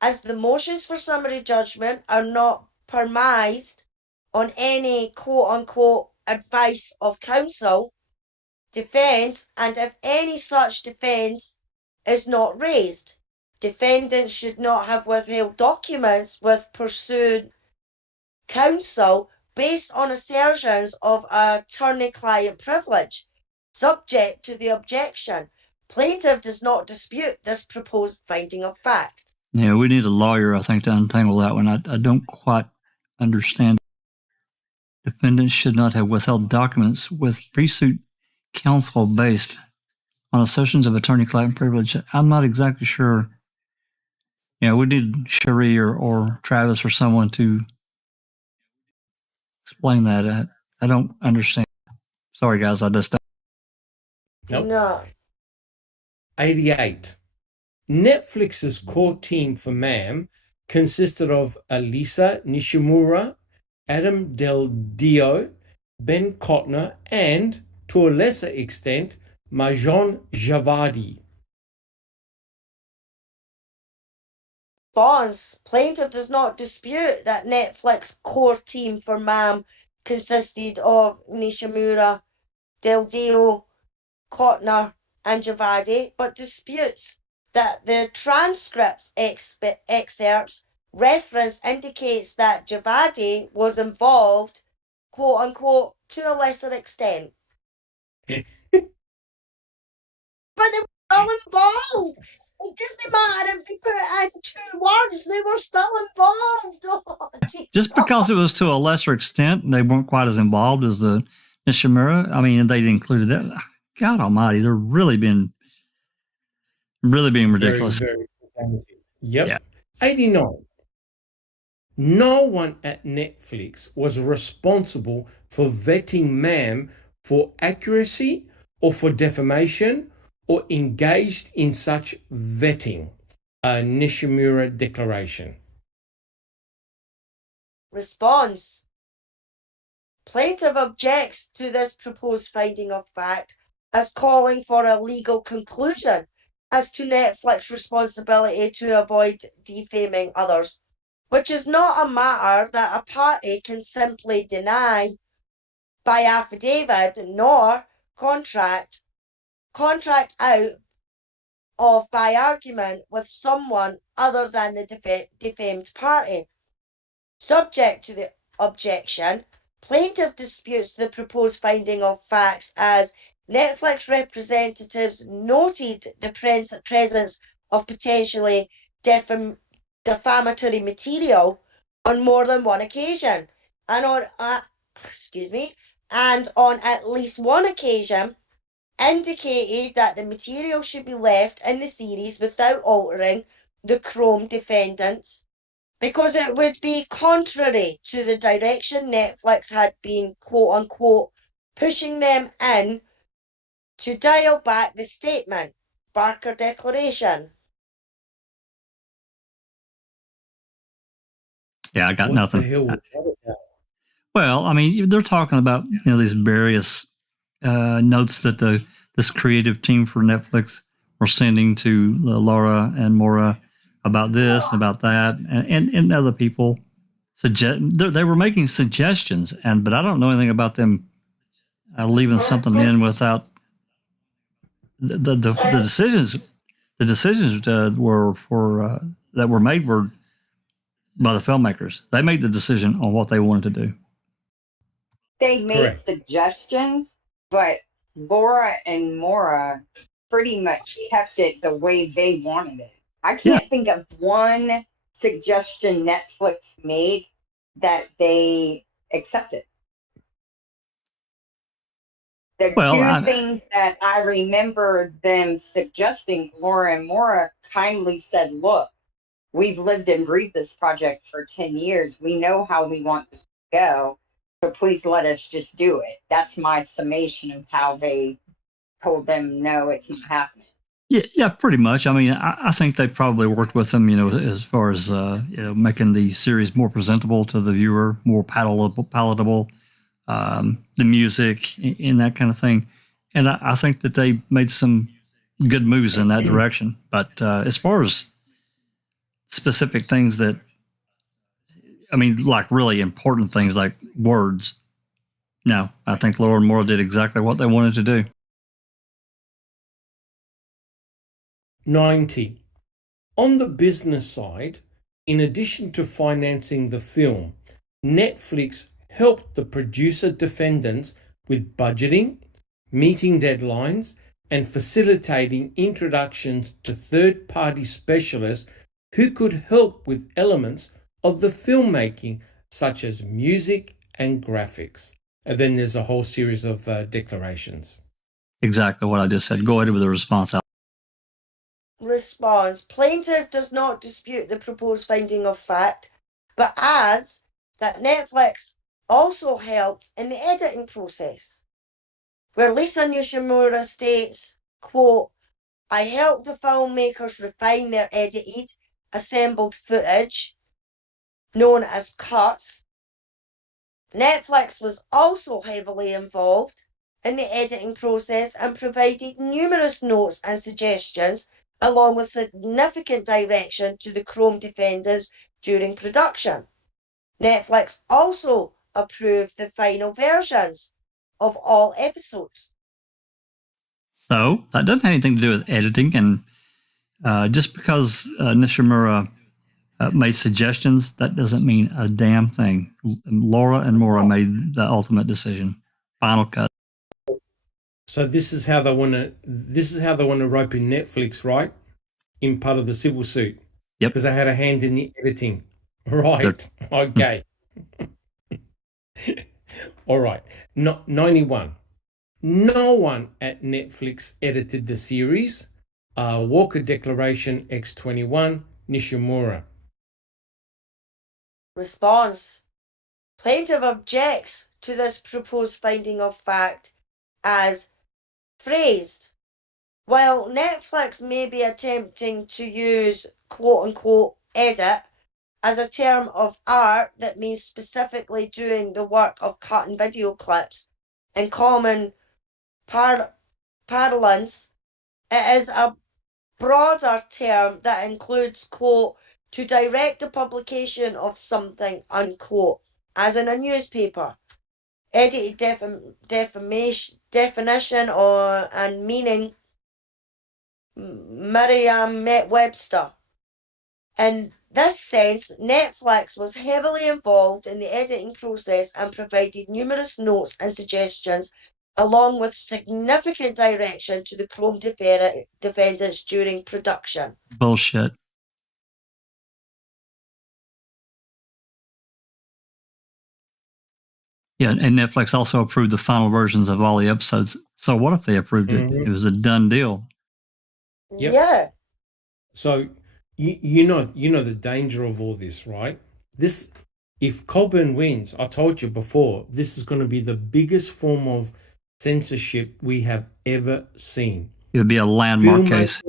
as the motions for summary judgment are not premised on any quote-unquote advice of counsel, defense, and if any such defense is not raised, defendants should not have withheld documents with pursued counsel based on assertions of attorney-client privilege, subject to the objection. Plaintiff does not dispute this proposed finding of fact. Yeah, we need a lawyer, I think, to untangle that one. I don't quite understand. Defendants should not have withheld documents with pre-suit counsel based on assertions of attorney-client privilege. I'm not exactly sure. We need Cherie or Travis or someone to explain that. I don't understand. Sorry, guys, I just don't. Nope. No. 88. Netflix's core team for MAM consisted of Elisa Nishimura, Adam Del Dio, Ben Kotner, and, to a lesser extent, Marjan Javadi. Bonds. Plaintiff does not dispute that Netflix core team for MAM consisted of Nishimura, Del Dio, Kotner, and Javadi, but disputes that the transcripts excerpts reference indicates that Javadi was involved, quote unquote, to a lesser extent. But they were still involved. It doesn't matter if they put it in 2 words, they were still involved. Oh, just because it was to a lesser extent, they weren't quite as involved as the Nishimura. I mean, they included that. God almighty, they're really being ridiculous. Very, very yep. Yeah. 89. No one at Netflix was responsible for vetting MAM for accuracy or for defamation or engaged in such vetting. A Nishimura declaration. Response. Plaintiff objects to this proposed finding of fact as calling for a legal conclusion as to Netflix's responsibility to avoid defaming others, which is not a matter that a party can simply deny by affidavit nor contract out of by argument with someone other than the defamed party. Subject to the objection, plaintiff disputes the proposed finding of facts as Netflix representatives noted the presence of potentially defamatory material on more than one occasion, and on at least one occasion indicated that the material should be left in the series without altering the Chrome defendants, because it would be contrary to the direction Netflix had been, quote unquote, pushing them in to dial back the statement, Barker Declaration. Yeah, I got What nothing. the hell was that about? Well, I mean, they're talking about these various notes that this creative team for Netflix were sending to Laura and Maura about this and about that, and other people they were making suggestions, but I don't know anything about them leaving something in without the decisions. The decisions were that were made were by the filmmakers. They made the decision on what they wanted to do. They made Correct. suggestions, but Laura and Maura pretty much kept it the way they wanted it. I can't think of one suggestion Netflix made that they accepted. The two things that I remember them suggesting, Laura and Maura kindly said, look, we've lived and breathed this project for 10 years. We know how we want this to go. So please let us just do it. That's my summation of how they told them, no, it's not happening. Yeah, pretty much. I mean, I think they probably worked with them, as far as, making the series more presentable to the viewer, more palatable, the music and that kind of thing. And I think that they made some good moves in that direction. But as far as specific things that, like really important things like words, no, I think Laura and Maura did exactly what they wanted to do. 90. On the business side, in addition to financing the film, Netflix helped the producer defendants with budgeting, meeting deadlines, and facilitating introductions to third-party specialists who could help with elements of the filmmaking, such as music and graphics. And then there's a whole series of declarations. Exactly what I just said. Go ahead with the response. Response. Plaintiff does not dispute the proposed finding of fact, but adds that Netflix also helped in the editing process, where Lisa Nishimura states, quote, I helped the filmmakers refine their edited, assembled footage, known as cuts. Netflix was also heavily involved in the editing process and provided numerous notes and suggestions, along with significant direction to the Chrome defendants during production. Netflix also approved the final versions of all episodes. So that doesn't have anything to do with editing. And just because Nishimura made suggestions, that doesn't mean a damn thing. Laura and Maura made the ultimate decision. Final cut. So this is how they want to rope in Netflix, right? In part of the civil suit. Yep. Because they had a hand in the editing. Right. Okay. All right. 91. No one at Netflix edited the series. Walker Declaration X21, Nishimura. Response. Plaintiff objects to this proposed finding of fact as phrased. While Netflix may be attempting to use quote-unquote edit as a term of art that means specifically doing the work of cutting video clips in common parlance, it is a broader term that includes, quote, to direct the publication of something, unquote, as in a newspaper. Edited definition and meaning Merriam-Webster. In this sense, Netflix was heavily involved in the editing process and provided numerous notes and suggestions, along with significant direction to the Chrome defendants during production. Bullshit. Yeah, and Netflix also approved the final versions of all the episodes. So what if they approved it? It was a done deal. Yep. Yeah. So you know the danger of all this, right? If Colburn wins, I told you before, this is going to be the biggest form of censorship we have ever seen. It would be a landmark case.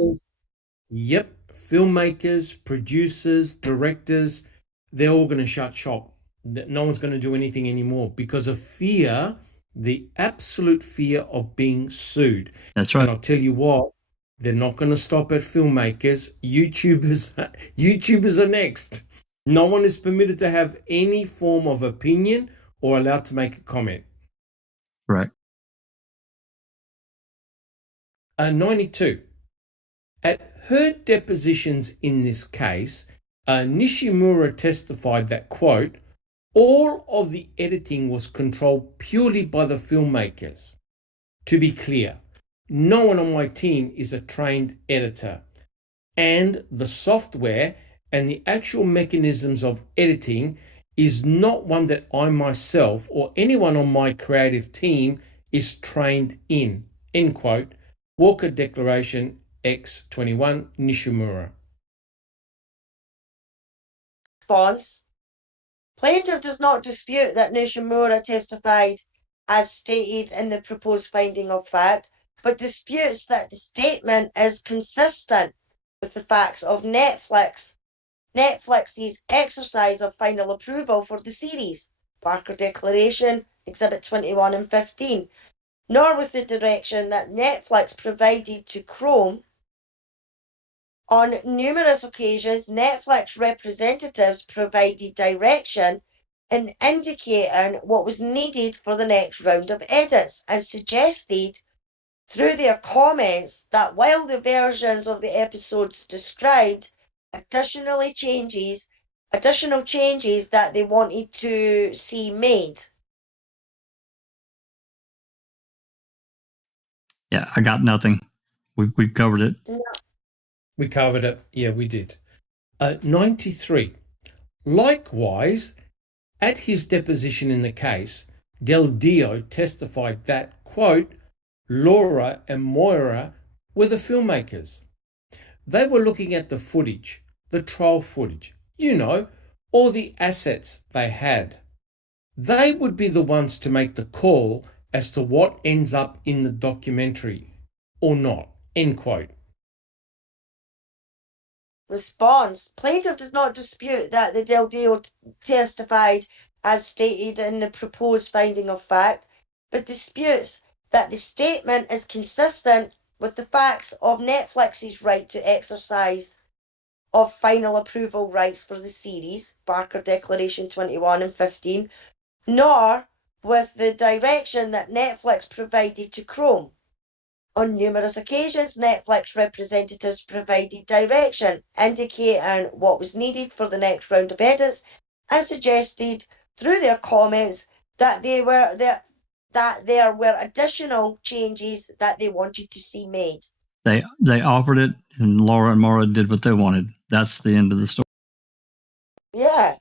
Yep. Filmmakers, producers, directors, they're all going to shut shop. No one's going to do anything anymore because of fear, the absolute fear of being sued. That's right. And I'll tell you what, they're not going to stop at filmmakers. YouTubers are next. No one is permitted to have any form of opinion or allowed to make a comment. Right. 92. At her depositions in this case, Nishimura testified that, quote, all of the editing was controlled purely by the filmmakers. To be clear, no one on my team is a trained editor, and the software and the actual mechanisms of editing is not one that I myself or anyone on my creative team is trained in, end quote. Walker Declaration X21, Nishimura. Response. Plaintiff does not dispute that Nishimura testified as stated in the proposed finding of fact, but disputes that the statement is consistent with the facts of Netflix's exercise of final approval for the series, Barker Declaration, Exhibit 21 and 15, nor with the direction that Netflix provided to Chrome. On numerous occasions, Netflix representatives provided direction in indicating what was needed for the next round of edits and suggested through their comments that while the versions of the episodes described additional changes that they wanted to see made. Yeah, I got nothing. We've covered it. No. We covered it. Yeah, we did. 93. Likewise, at his deposition in the case, Del Dio testified that, quote, Laura and Moira were the filmmakers. They were looking at the footage, the trial footage, all the assets they had. They would be the ones to make the call as to what ends up in the documentary or not, end quote. Response. Plaintiff does not dispute that the Del Dio testified as stated in the proposed finding of fact, but disputes that the statement is consistent with the facts of Netflix's right to exercise of final approval rights for the series, Barker Declaration 21 and 15, nor with the direction that Netflix provided to Chrome. On numerous occasions, Netflix representatives provided direction indicating what was needed for the next round of edits and suggested through their comments that there were additional changes that they wanted to see made. They offered it, and Laura and Maura did what they wanted. That's the end of the story. Yeah.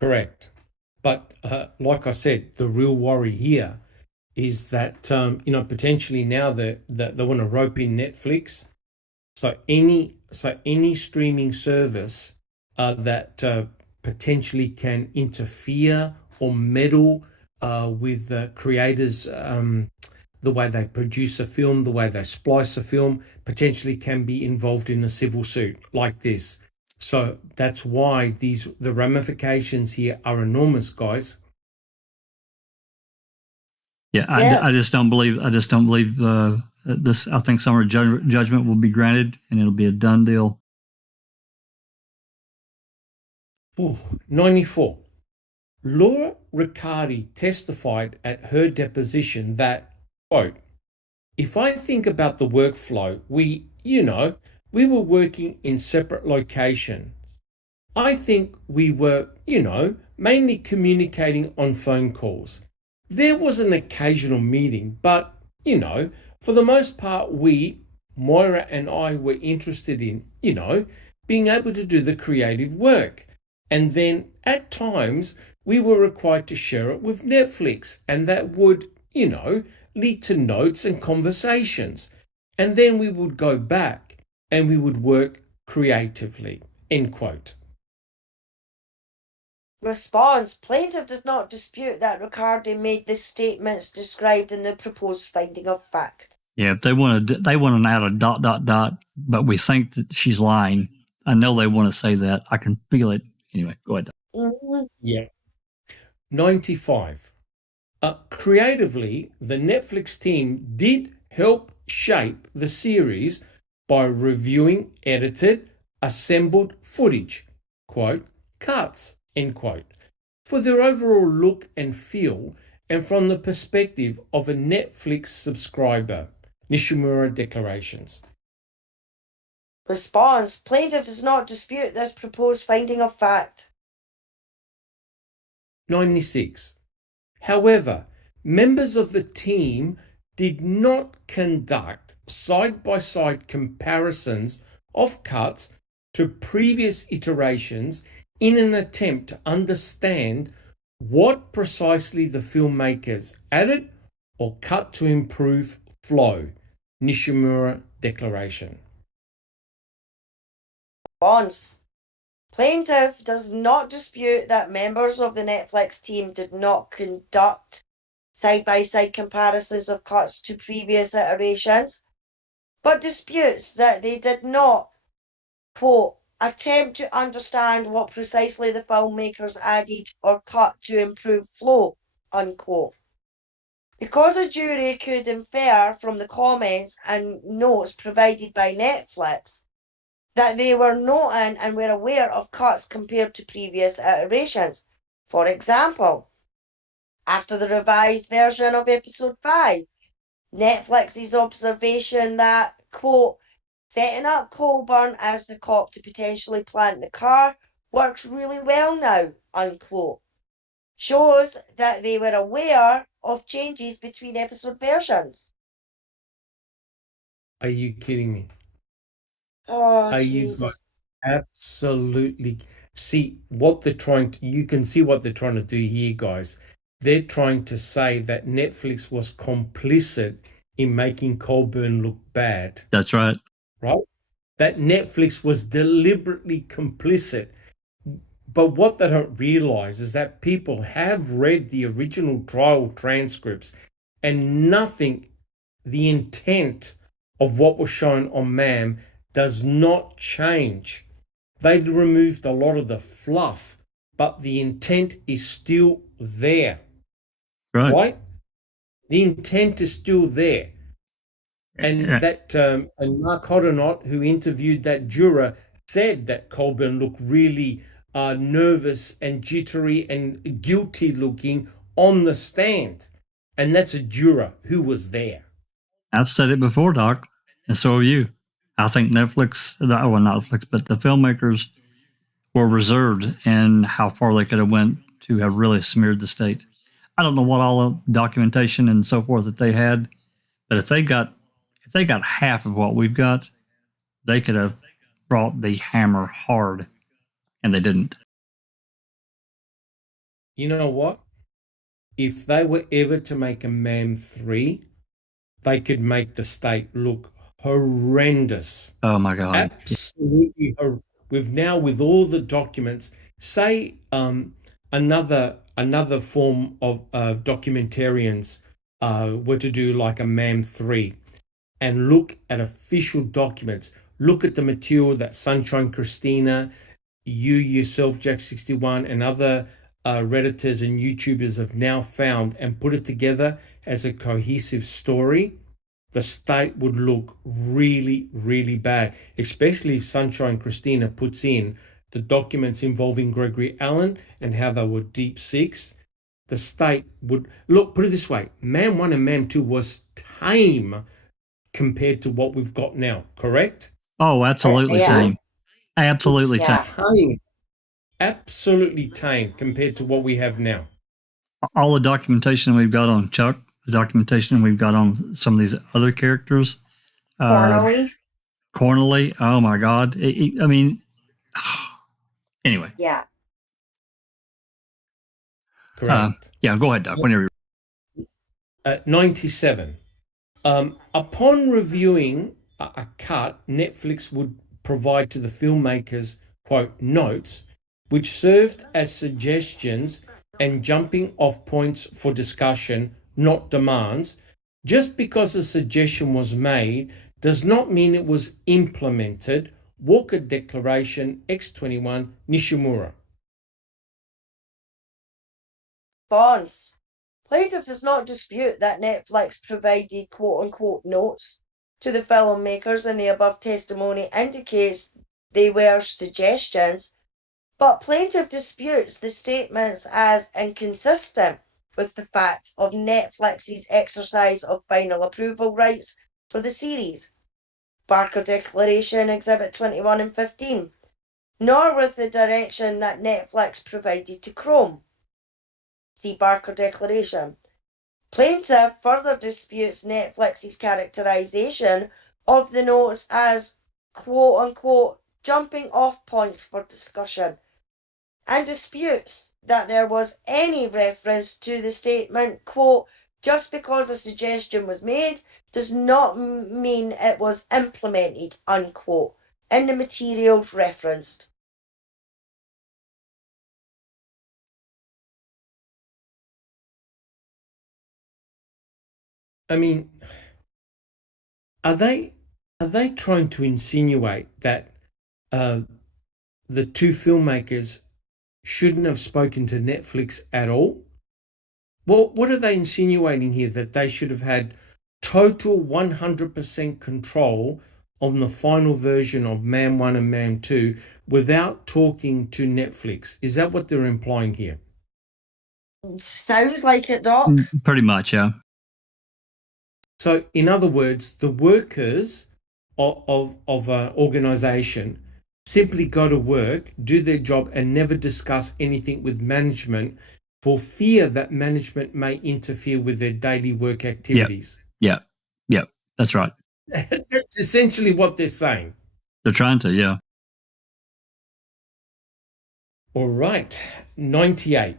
Correct. But like I said, the real worry here is that potentially now they want to rope in Netflix, so any streaming service that potentially can interfere or meddle with the creators, the way they produce a film, the way they splice a film, potentially can be involved in a civil suit like this. So that's why the ramifications here are enormous, guys. Yeah, I just don't believe this. I think summary judgment will be granted, and it'll be a done deal. 94. Laura Riccardi testified at her deposition that, quote, if I think about the workflow, we were working in separate locations. I think we were, mainly communicating on phone calls. There was an occasional meeting, but, for the most part, Moira and I, were interested in, being able to do the creative work. And then at times we were required to share it with Netflix, and that would, lead to notes and conversations. And then we would go back and we would work creatively, end quote. Response. Plaintiff does not dispute that Riccardi made the statements described in the proposed finding of fact. Yeah, if they want to add a ... but we think that she's lying. I know they want to say that. I can feel it. Anyway, go ahead. Mm-hmm. Yeah. 95. Creatively, the Netflix team did help shape the series by reviewing edited, assembled footage, quote, cuts, end quote, for their overall look and feel, and from the perspective of a Netflix subscriber. Nishimura Declarations. Response: plaintiff does not dispute this proposed finding of fact. 96. However, members of the team did not conduct side-by-side comparisons of cuts to previous iterations in an attempt to understand what precisely the filmmakers added or cut to improve flow. Nishimura Declaration. Response: plaintiff does not dispute that members of the Netflix team did not conduct side-by-side comparisons of cuts to previous iterations, but disputes that they did not, quote, attempt to understand what precisely the filmmakers added or cut to improve flow, unquote. Because a jury could infer from the comments and notes provided by Netflix that they were noting and were aware of cuts compared to previous iterations. For example, after the revised version of episode 5, Netflix's observation that, quote, setting up Colburn as the cop to potentially plant the car works really well now, unquote, shows that they were aware of changes between episode versions. Are you kidding me? Oh, Are Jesus. you absolutely see what they're trying to, you can see what they're trying to do here, guys. They're trying to say that Netflix was complicit in making Colburn look bad. That's right. Right? That Netflix was deliberately complicit. But what they don't realize is that people have read the original trial transcripts and nothing, the intent of what was shown on MAM does not change. They removed a lot of the fluff, but the intent is still there. Right? The intent is still there. And that and Mark Hoddenot, who interviewed that juror, said that Colburn looked really nervous and jittery and guilty looking on the stand. And that's a juror who was there. I've said it before, Doc, and so have you. I think Netflix, well, not Netflix, but the filmmakers were reserved in how far they could have went to have really smeared the state. I don't know what all the documentation and so forth that they had, but if they got half of what we've got, they could have brought the hammer hard, and they didn't. You know what? If they were ever to make a MAM 3, they could make the state look horrendous. Oh my God. Absolutely. We've now, with all the documents, say another form of documentarians were to do like a MAM 3 and look at official documents, look at the material that Sunshine Christina, you yourself, Jack61, and other Redditors and YouTubers have now found and put it together as a cohesive story, the state would look really, really bad, especially if Sunshine Christina puts in the documents involving Gregory Allen and how they were deep six. The state would look, put it this way, MAM 1 and MAM 2 was tame compared to what we've got now, correct? Oh, absolutely tame. Absolutely tame. Absolutely tame compared to what we have now. All the documentation we've got on Chuck, the documentation we've got on some of these other characters. Cornely. Oh my God. I mean, anyway. Yeah. Correct. Yeah, go ahead, Doc. Whenever you're 97. Upon reviewing a cut, Netflix would provide to the filmmakers, quote, notes, which served as suggestions and jumping off points for discussion, not demands. Just because a suggestion was made does not mean it was implemented. Walker Declaration, X21, Nishimura. Bonds. Plaintiff does not dispute that Netflix provided quote-unquote notes to the filmmakers and the above testimony indicates they were suggestions, but plaintiff disputes the statements as inconsistent with the fact of Netflix's exercise of final approval rights for the series. Barker Declaration, Exhibit 21 and 15, nor with the direction that Netflix provided to Chrome. See Barker Declaration. Plaintiff further disputes Netflix's characterization of the notes as quote-unquote jumping off points for discussion, and disputes that there was any reference to the statement, quote, just because a suggestion was made does not mean it was implemented, unquote, in the materials referenced. I mean, are they trying to insinuate that the two filmmakers shouldn't have spoken to Netflix at all? Well, what are they insinuating here? That they should have had total 100% control on the final version of Man 1 and Man 2 without talking to Netflix? Is that what they're implying here? Sounds like it, Doc. Pretty much, yeah. So, in other words, the workers of an organization simply go to work, do their job, and never discuss anything with management for fear that management may interfere with their daily work activities. Yeah, that's right. That's essentially what they're saying. They're trying to, yeah. All right, 98.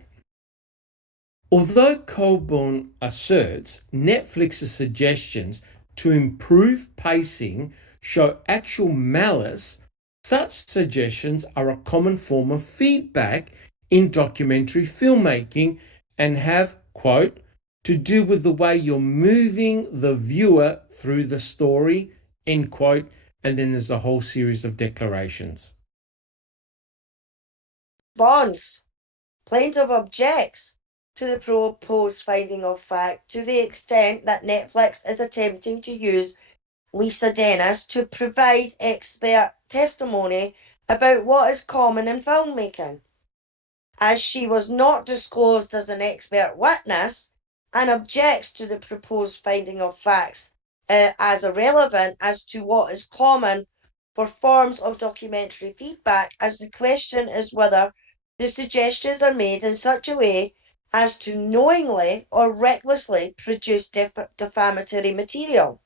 Although Colborn asserts Netflix's suggestions to improve pacing show actual malice, such suggestions are a common form of feedback in documentary filmmaking and have, quote, to do with the way you're moving the viewer through the story, end quote, and then there's a whole series of declarations. Bonds. Plaintiff objects to the proposed finding of fact to the extent that Netflix is attempting to use Lisa Dennis to provide expert testimony about what is common in filmmaking, as she was not disclosed as an expert witness, and objects to the proposed finding of facts as irrelevant as to what is common for forms of documentary feedback, as the question is whether the suggestions are made in such a way as to knowingly or recklessly produce defamatory material.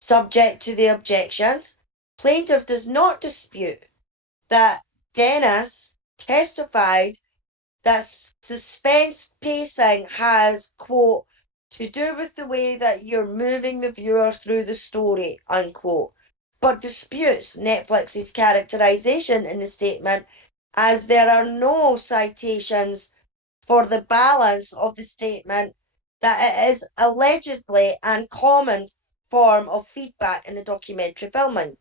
Subject to the objections, plaintiff does not dispute that Dennis testified that suspense pacing has, quote, to do with the way that you're moving the viewer through the story, unquote, but disputes Netflix's characterization in the statement as there are no citations for the balance of the statement that it is allegedly an common form of feedback in the documentary filming.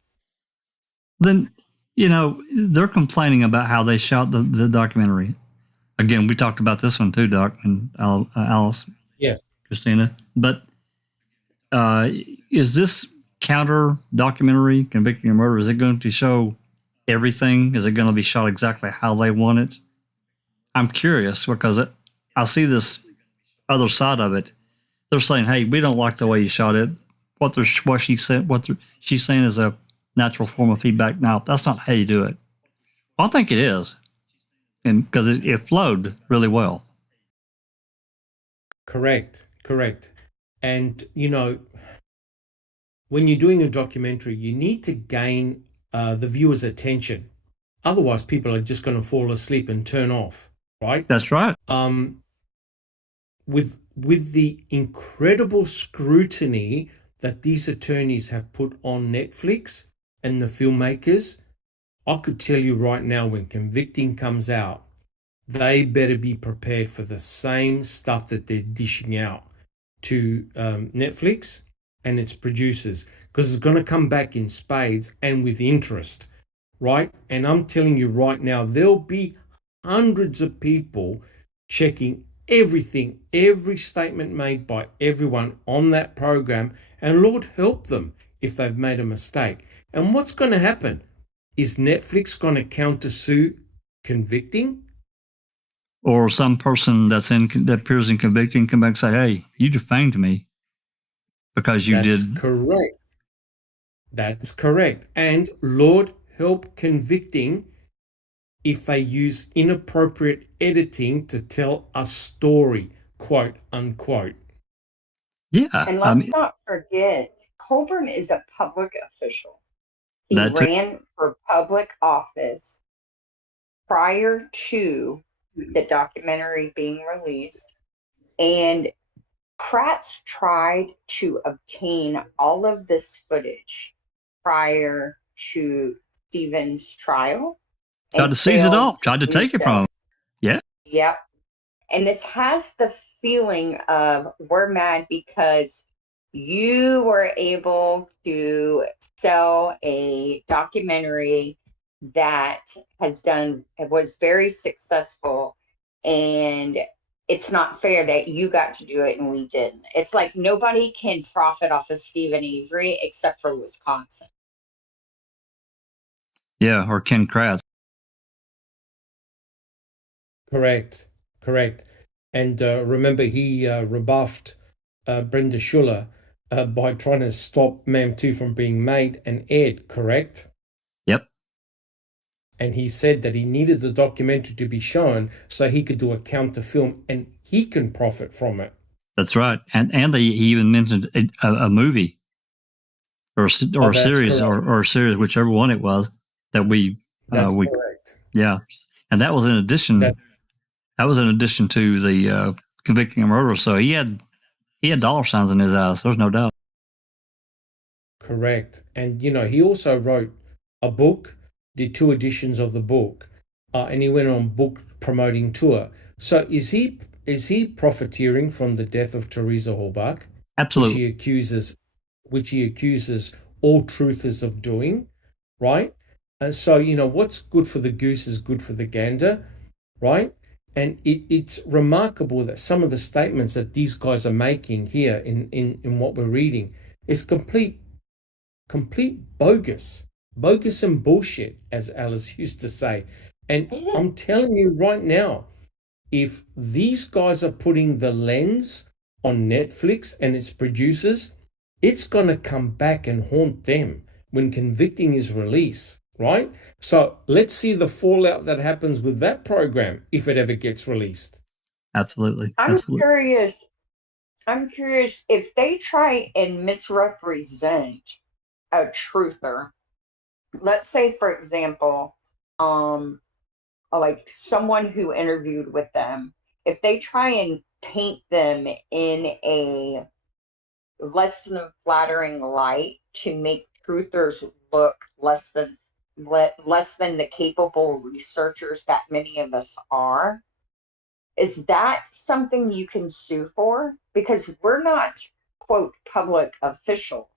Then, they're complaining about how they shot the documentary. Again, we talked about this one too, Doc, and Alice. Yes. Christina. But is this counter documentary, Convicting a Murder, is it going to show everything? Is it going to be shot exactly how they want it? I'm curious because I see this other side of it. They're saying, "Hey, we don't like the way you shot it. What she's saying is a natural form of feedback." Now, that's not how you do it. Well, I think it is, and because it flowed really well. Correct. And, when you're doing a documentary, you need to gain the viewer's attention. Otherwise, people are just going to fall asleep and turn off, right? That's right. With the incredible scrutiny that these attorneys have put on Netflix and the filmmakers, I could tell you right now, when Convicting comes out, they better be prepared for the same stuff that they're dishing out to Netflix and its producers, because it's going to come back in spades and with interest, right? And I'm telling you right now, there'll be hundreds of people checking everything, every statement made by everyone on that program, and Lord help them if they've made a mistake. And what's going to happen? Is Netflix going to countersue Convicting? Or some person that appears in Convicting come back and say, "Hey, you defamed me because you did." Correct. That's correct. And Lord help convicting if they use inappropriate editing to tell a story, quote unquote. Yeah. And let's not forget, Colburn is a public official. He ran for public office prior to the documentary being released. And Kratz tried to obtain all of this footage prior to Stephen's trial. Tried to seize it all, tried to take it from him. Yeah. Yep. And this has the feeling of we're mad because you were able to sell a documentary that was very successful, and it's not fair that you got to do it and we didn't. It's like nobody can profit off of Stephen Avery except for Wisconsin. Yeah, or Ken Kratz. Correct. And remember, he rebuffed Brenda Schuller by trying to stop Ma'am 2 from being made and aired, correct? Yep. And he said that he needed the documentary to be shown so he could do a counter film and he can profit from it. That's right. And he even mentioned a movie or a series or a series, whichever one it was, that we correct. Yeah. And that was in addition to the convicting of murder. So he had dollar signs in his eyes. There's no doubt. Correct. And, he also wrote a book, did 2 editions of the book, and he went on book promoting tour. So is he profiteering from the death of Teresa Halbach? Absolutely. Which he accuses all truthers of doing, right? And so, what's good for the goose is good for the gander, right? And it's remarkable that some of the statements that these guys are making here in what we're reading is complete bogus and bullshit, as Alice used to say. And I'm telling you right now, if these guys are putting the lens on Netflix and its producers, it's going to come back and haunt them when Convicting is released, right? So let's see the fallout that happens with that program if it ever gets released. Absolutely. I'm curious if they try and misrepresent a truther. Let's say, for example, like someone who interviewed with them, if they try and paint them in a less than flattering light to make truthers look less than the capable researchers that many of us are, is that something you can sue for? Because we're not, quote, public officials.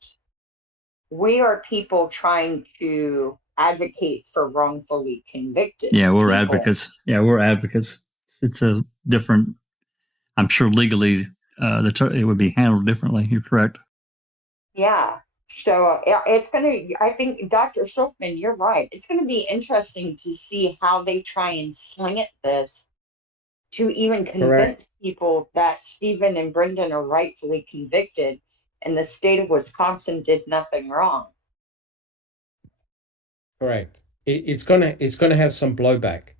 We are people trying to advocate for wrongfully convicted. Yeah, we're people. advocates. Yeah, we're advocates. It's a different, I'm sure legally it would be handled differently. You're correct. Yeah. So it's going to, I think, Dr. Silkman, you're right. It's going to be interesting to see how they try and sling at this to even convince people that Stephen and Brendan are rightfully convicted and the state of Wisconsin did nothing wrong. Correct. It's gonna have some blowback.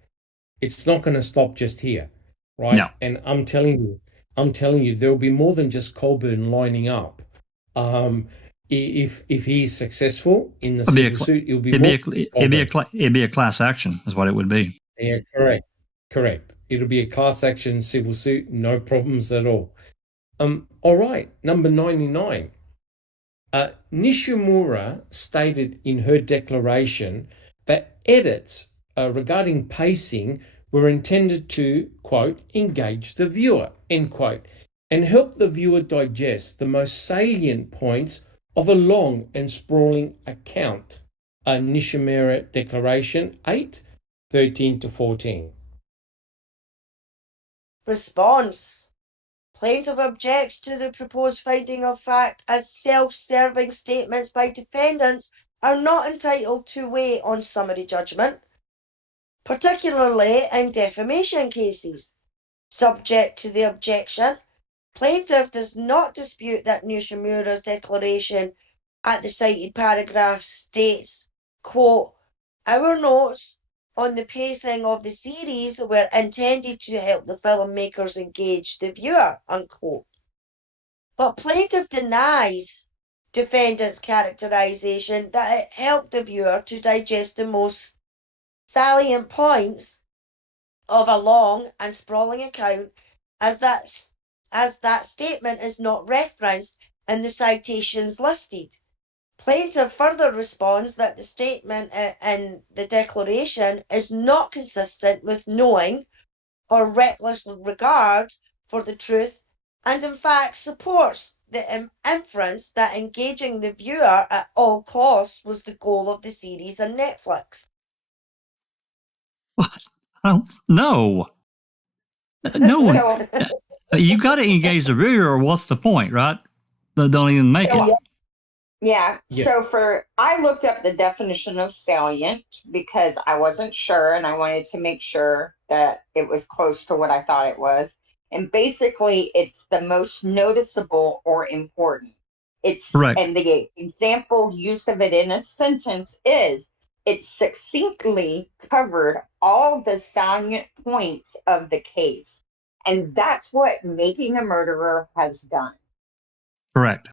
It's not going to stop just here, right? No. And I'm telling you, there will be more than just Colburn lining up. If he's successful in the civil suit, it'd be a class action, is what it would be. Yeah, correct. It'll be a class action civil suit, no problems at all. All right, number 99. Nishimura stated in her declaration that edits regarding pacing were intended to, quote, engage the viewer, end quote, and help the viewer digest the most salient points of a long and sprawling account. Nishimura Declaration 8:13-14. Response. Plaintiff objects to the proposed finding of fact as self-serving statements by defendants are not entitled to weigh on summary judgment, particularly in defamation cases. Subject to the objection, plaintiff does not dispute that Nishimura's declaration at the cited paragraph states, quote, "Our notes on the pacing of the series were intended to help the filmmakers engage the viewer," unquote. But plaintiff denies defendant's characterization that it helped the viewer to digest the most salient points of a long and sprawling account, as that statement is not referenced in the citations listed. Plaintiff further responds that the statement in the declaration is not consistent with knowing or reckless regard for the truth, and in fact supports the inference that engaging the viewer at all costs was the goal of the series on Netflix. What? I don't know. No one. So, You got to engage the viewer, or what's the point, right? They don't even make So- it. yeah. Yeah. So I looked up the definition of salient because I wasn't sure and I wanted to make sure that it was close to what I thought it was. And basically, it's the most noticeable or important. Correct. And the example use of it in a sentence is it succinctly covered all the salient points of the case. And that's what Making a Murderer has done. Correct.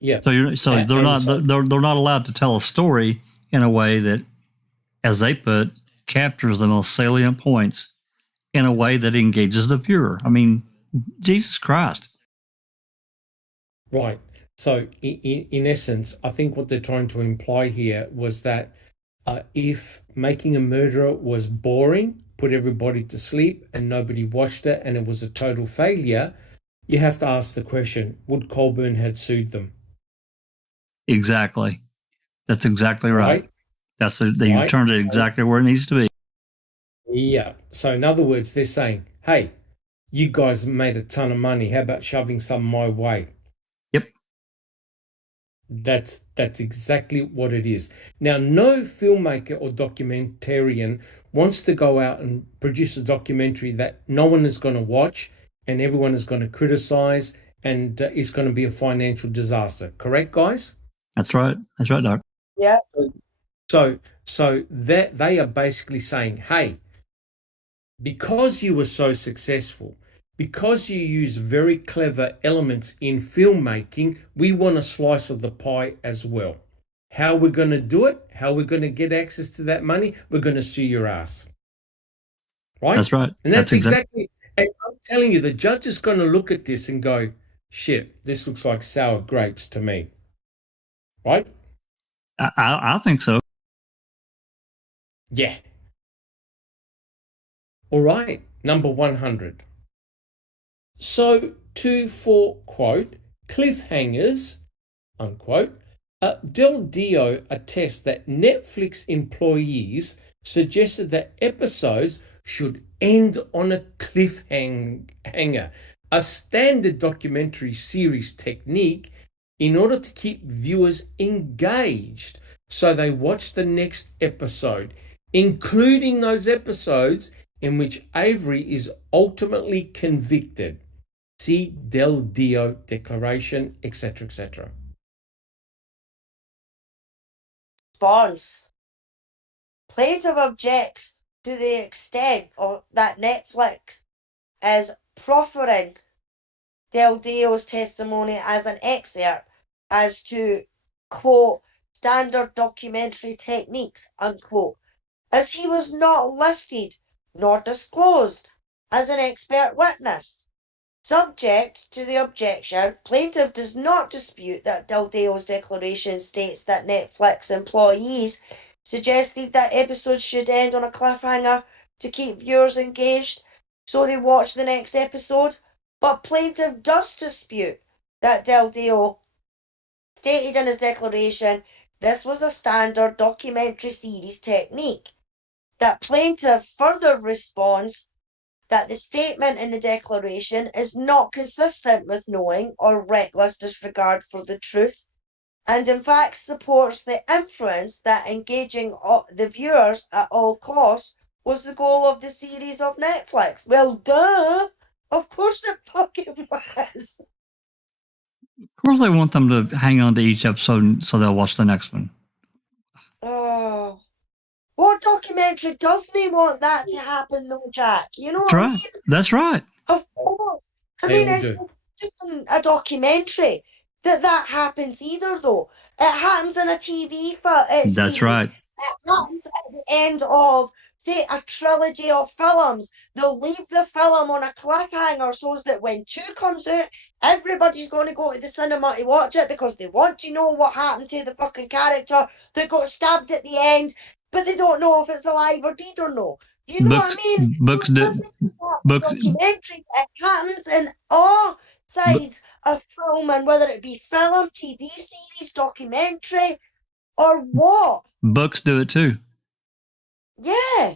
Yeah. So And they're not so- they're not allowed to tell a story in a way that, as they put, captures the most salient points in a way that engages the viewer. I mean, Jesus Christ. Right. So, in essence, I think what they're trying to imply here was that if Making a Murderer was boring, put everybody to sleep, and nobody watched it, and it was a total failure, you have to ask the question: would Colburn had sued them? Exactly. That's exactly right. Right. You Right. turned it So- exactly where it needs to be. Yeah. So, in other words, they're saying, "Hey, you guys made a ton of money. How about shoving some my way?" Yep. That's exactly what it is. Now, no filmmaker or documentarian wants to go out and produce a documentary that no one is going to watch and everyone is going to criticize and is going to be a financial disaster. Correct, guys? That's right. That's right, Doc. Yeah. So that they are basically saying, "Hey, because you were so successful, because you use very clever elements in filmmaking, we want a slice of the pie as well. How we're going to do it, how we're going to get access to that money, we're going to sue your ass." Right? That's right. And that's exactly, and I'm telling you, the judge is going to look at this and go, "Shit, this looks like sour grapes to me." Right? I think so. Yeah. All right, number 100. So, for quote, cliffhangers, unquote, Del Dio attests that Netflix employees suggested that episodes should end on a cliffhanger, a standard documentary series technique in order to keep viewers engaged so they watch the next episode, including those episodes in which Avery is ultimately convicted. See Del Dio Declaration, etc., etc. Response. Plaintiff objects to the extent that Netflix is proffering Del Dio's testimony as an excerpt as to, quote, standard documentary techniques, unquote, as he was not listed nor disclosed as an expert witness. Subject to the objection, plaintiff does not dispute that Del Dio's declaration states that Netflix employees suggested that episodes should end on a cliffhanger to keep viewers engaged so they watch the next episode, but plaintiff does dispute that Del Dio stated in his declaration this was a standard documentary series technique. That plaintiff further responds that the statement in the declaration is not consistent with knowing or reckless disregard for the truth, and in fact supports the inference that engaging the viewers at all costs was the goal of the series of Netflix. Well, duh! Of course it fucking was! Of course, they want them to hang on to each episode so they'll watch the next one. Oh. What documentary doesn't want that to happen though, Jack? You know That's what I right. mean? That's right. Of course. I They mean, all it's do. just in a documentary that happens either, though. It happens in a TV That's series. right. It happens at the end of, say, a trilogy of films. They'll leave the film on a cliffhanger so that when 2 comes out, everybody's going to go to the cinema to watch it because they want to know what happened to the fucking character that got stabbed at the end, but they don't know if it's alive or dead or no. You know what I mean? Books, Documentary. It happens in all sides of film, and whether it be film, TV series, documentary, or what. books do it too. Yeah.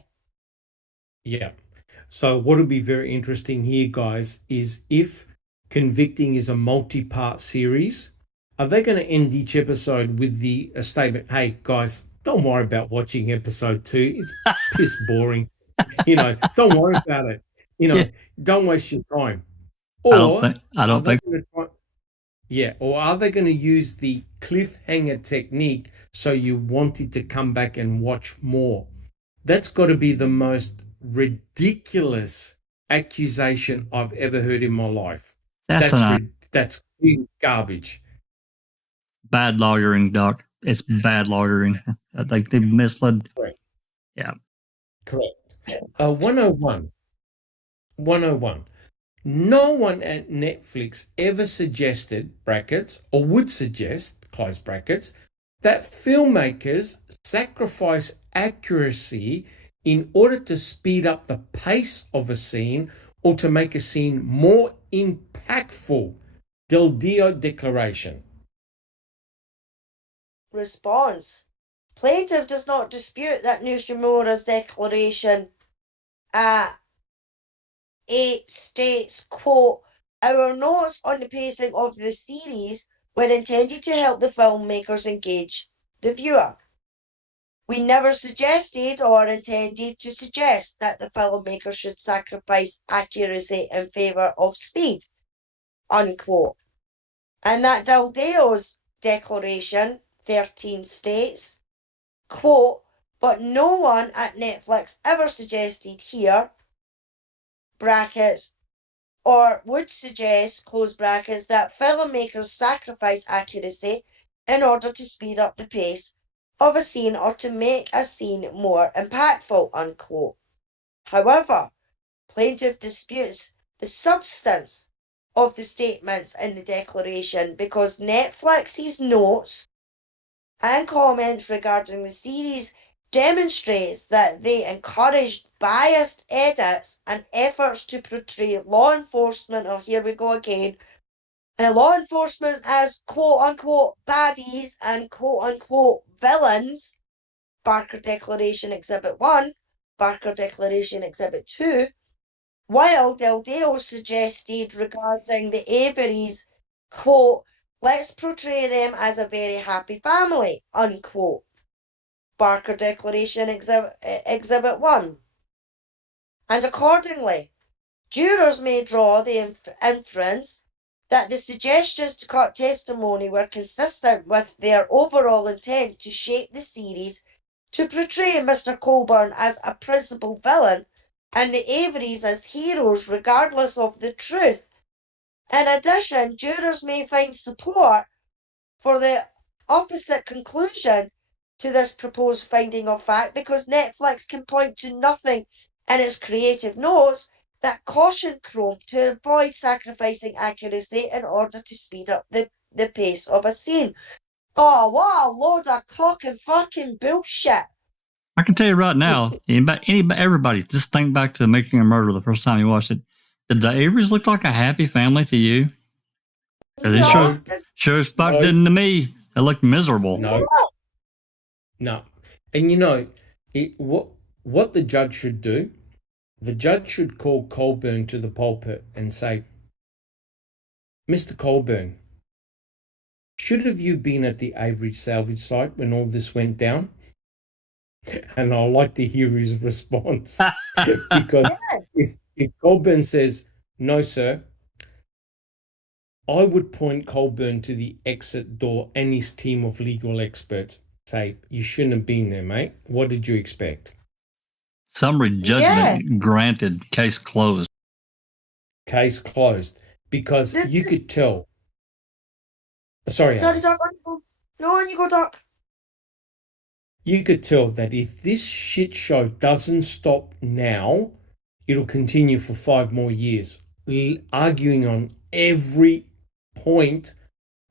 Yeah. So what will be very interesting here, guys, is if Convicting is a multi-part series, are they going to end each episode with the statement, hey, guys, don't worry about watching episode 2. It's piss boring. Don't worry about it. Don't waste your time. Or I don't think. Or are they going to use the cliffhanger technique so you wanted to come back and watch more? That's got to be the most ridiculous accusation I've ever heard in my life. That's garbage. Bad lawyering, Doc. It's bad lawyering. Like they misled. Correct. Yeah. Correct. 101. No one at Netflix ever suggested, brackets, or would suggest, close brackets, that filmmakers sacrifice accuracy in order to speed up the pace of a scene or to make a scene more impactful. Del Dio Declaration. Response. Plaintiff does not dispute that Nishimura's declaration it states, quote, our notes on the pacing of the series were intended to help the filmmakers engage the viewer. We never suggested or intended to suggest that the filmmaker should sacrifice accuracy in favour of speed, unquote. And that Del Dio's declaration 13 states, quote, but no one at Netflix ever suggested here, brackets, or would suggest, close brackets, that filmmakers sacrifice accuracy in order to speed up the pace of a scene or to make a scene more impactful, unquote. However, plaintiff disputes the substance of the statements in the declaration because Netflix's notes and comments regarding the series demonstrates that they encouraged biased edits and efforts to portray law enforcement, here we go again, law enforcement as quote-unquote baddies and quote-unquote villains, Barker Declaration Exhibit 1, Barker Declaration Exhibit 2, while Del Dio suggested regarding the Avery's, quote, let's portray them as a very happy family, unquote, Barker Declaration Exhibit 1. And accordingly, jurors may draw the inference that the suggestions to cut testimony were consistent with their overall intent to shape the series to portray Mr. Colburn as a principal villain and the Averys as heroes regardless of the truth. In addition, jurors may find support for the opposite conclusion to this proposed finding of fact because Netflix can point to nothing in its creative notes that caution Chrome to avoid sacrificing accuracy in order to speed up the pace of a scene. Oh, what a load of cock and fucking bullshit. I can tell you right now, everybody, just think back to Making a Murder the first time you watched it. Did the Averys look like a happy family to you? Because it sure as fuck didn't to me. It looked miserable. No. And what the judge should do, the judge should call Colburn to the pulpit and say, Mr. Colburn, should have you been at the Avery salvage site when all this went down? And I'd like to hear his response. Because if Colburn says, no, sir, I would point Colburn to the exit door and his team of legal experts. Say, you shouldn't have been there, mate. What did you expect? Summary judgment granted. Case closed. Case closed. Because you could tell. Sorry, Doc. No, you go, Doc. You could tell that if this shit show doesn't stop now, it'll continue for 5 more years, arguing on every point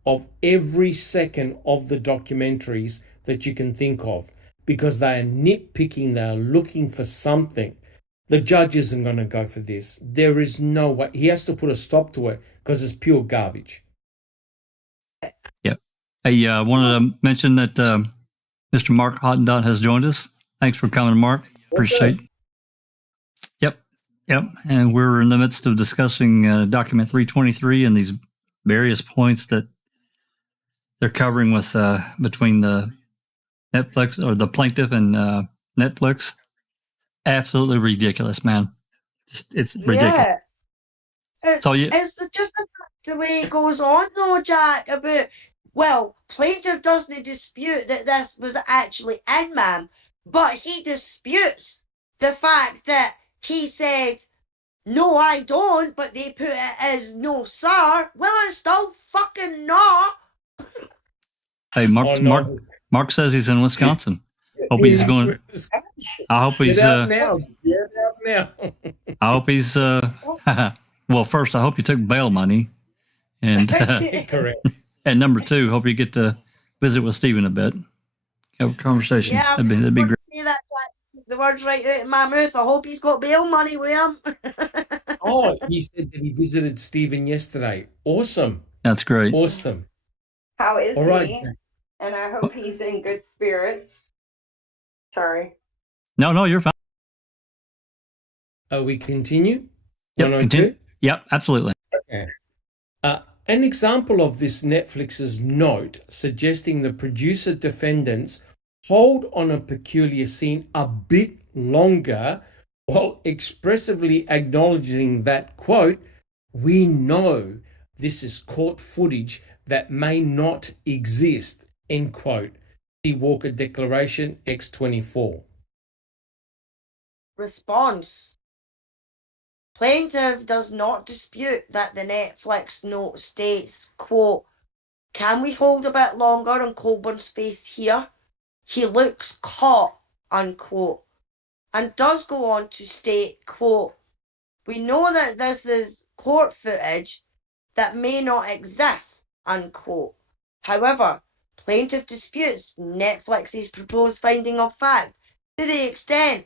of every second of the documentaries that you can think of, because they are nitpicking, they are looking for something. The judge isn't going to go for this. There is no way. He has to put a stop to it because it's pure garbage. Yeah. Hey, I wanted to mention that Mr. Mark Hottendot has joined us. Thanks for coming, Mark. Appreciate it. Yep. And we're in the midst of discussing document 323 and these various points that they're covering with between the Netflix or the plaintiff and Netflix. Absolutely ridiculous, man. It's ridiculous. Yeah. So it's just the way it goes on, though, Jack, about, well, plaintiff doesn't dispute that this was actually in, ma'am, but he disputes the fact that he said, no, I don't, but they put it as no, sir. Well, it's still fucking not. Hey, Mark says he's in Wisconsin. Hope he's going. I hope he's. Get out now. Get out now. I hope he's. Well, first, I hope you took bail money, and correct. And number 2, hope you get to visit with Stephen a bit, have a conversation. Yeah, that'd be great. The words right out of my mouth. I hope he's got bail money with him. Oh, he said that he visited Stephen yesterday. Awesome. That's great. Awesome. How is All right. he? And I hope he's in good spirits. Sorry. No, you're fine. We continue? Yep, 102? continue. Yep, absolutely. Okay. An example of this Netflix's note suggesting the producer defendants hold on a peculiar scene a bit longer while expressively acknowledging that, quote, we know this is court footage that may not exist, end quote. See Walker Declaration X24. Response. Plaintiff does not dispute that the Netflix note states, quote, can we hold a bit longer on Colburn's face here? He looks caught, unquote, and does go on to state, quote, we know that this is court footage that may not exist, unquote. However, plaintiff disputes Netflix's proposed finding of fact to the extent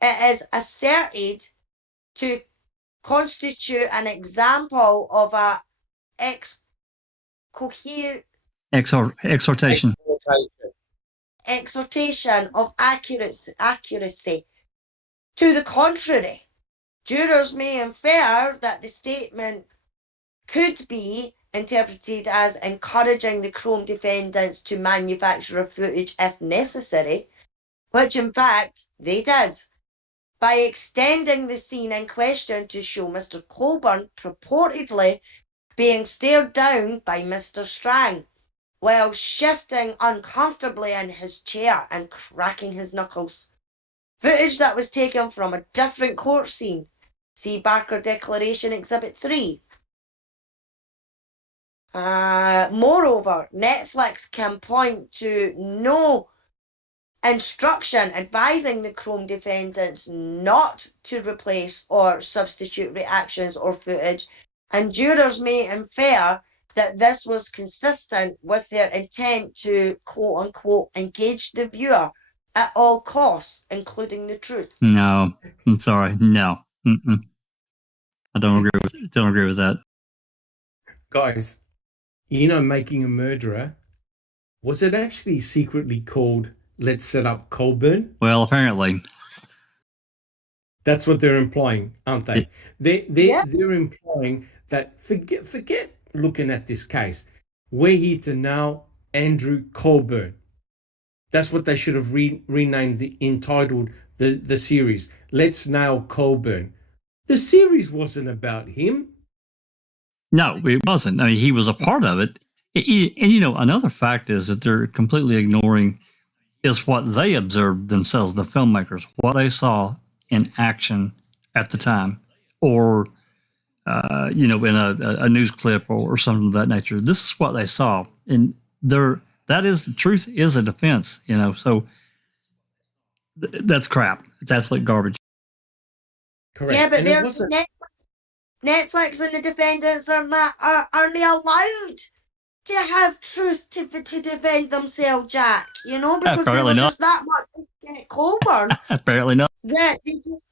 it is asserted to constitute an example of a exhortation of accuracy. To the contrary, jurors may infer that the statement could be interpreted as encouraging the Chrome defendants to manufacture footage if necessary, which in fact they did, by extending the scene in question to show Mr. Colburn purportedly being stared down by Mr. Strang, while shifting uncomfortably in his chair and cracking his knuckles. Footage that was taken from a different court scene. See Barker Declaration Exhibit 3. Moreover, Netflix can point to no instruction advising the Chrome defendants not to replace or substitute reactions or footage, and jurors may infer that this was consistent with their intent to, quote-unquote, engage the viewer at all costs, including the truth. No, I'm sorry. No. Mm-mm. I don't agree with that. Guys, Making a Murderer, was it actually secretly called Let's Set Up Colburn? Well, apparently. That's what they're implying, aren't they? They're implying that forget looking at this case. We're here to now Andrew Colburn. That's what they should have renamed entitled the series. Let's Nail Colburn. The series wasn't about him. No, it wasn't. I mean, he was a part of it. And, another fact is that they're completely ignoring is what they observed themselves, the filmmakers, what they saw in action at the time, or, in a news clip or something of that nature. This is what they saw. And that is, the truth is a defense, so that's crap. It's absolute garbage. Correct. Yeah, but And Netflix and the defendants are only allowed to have truth to defend themselves, Jack. Because Apparently they were not. just that much at Colburn. Apparently not. Yeah, they just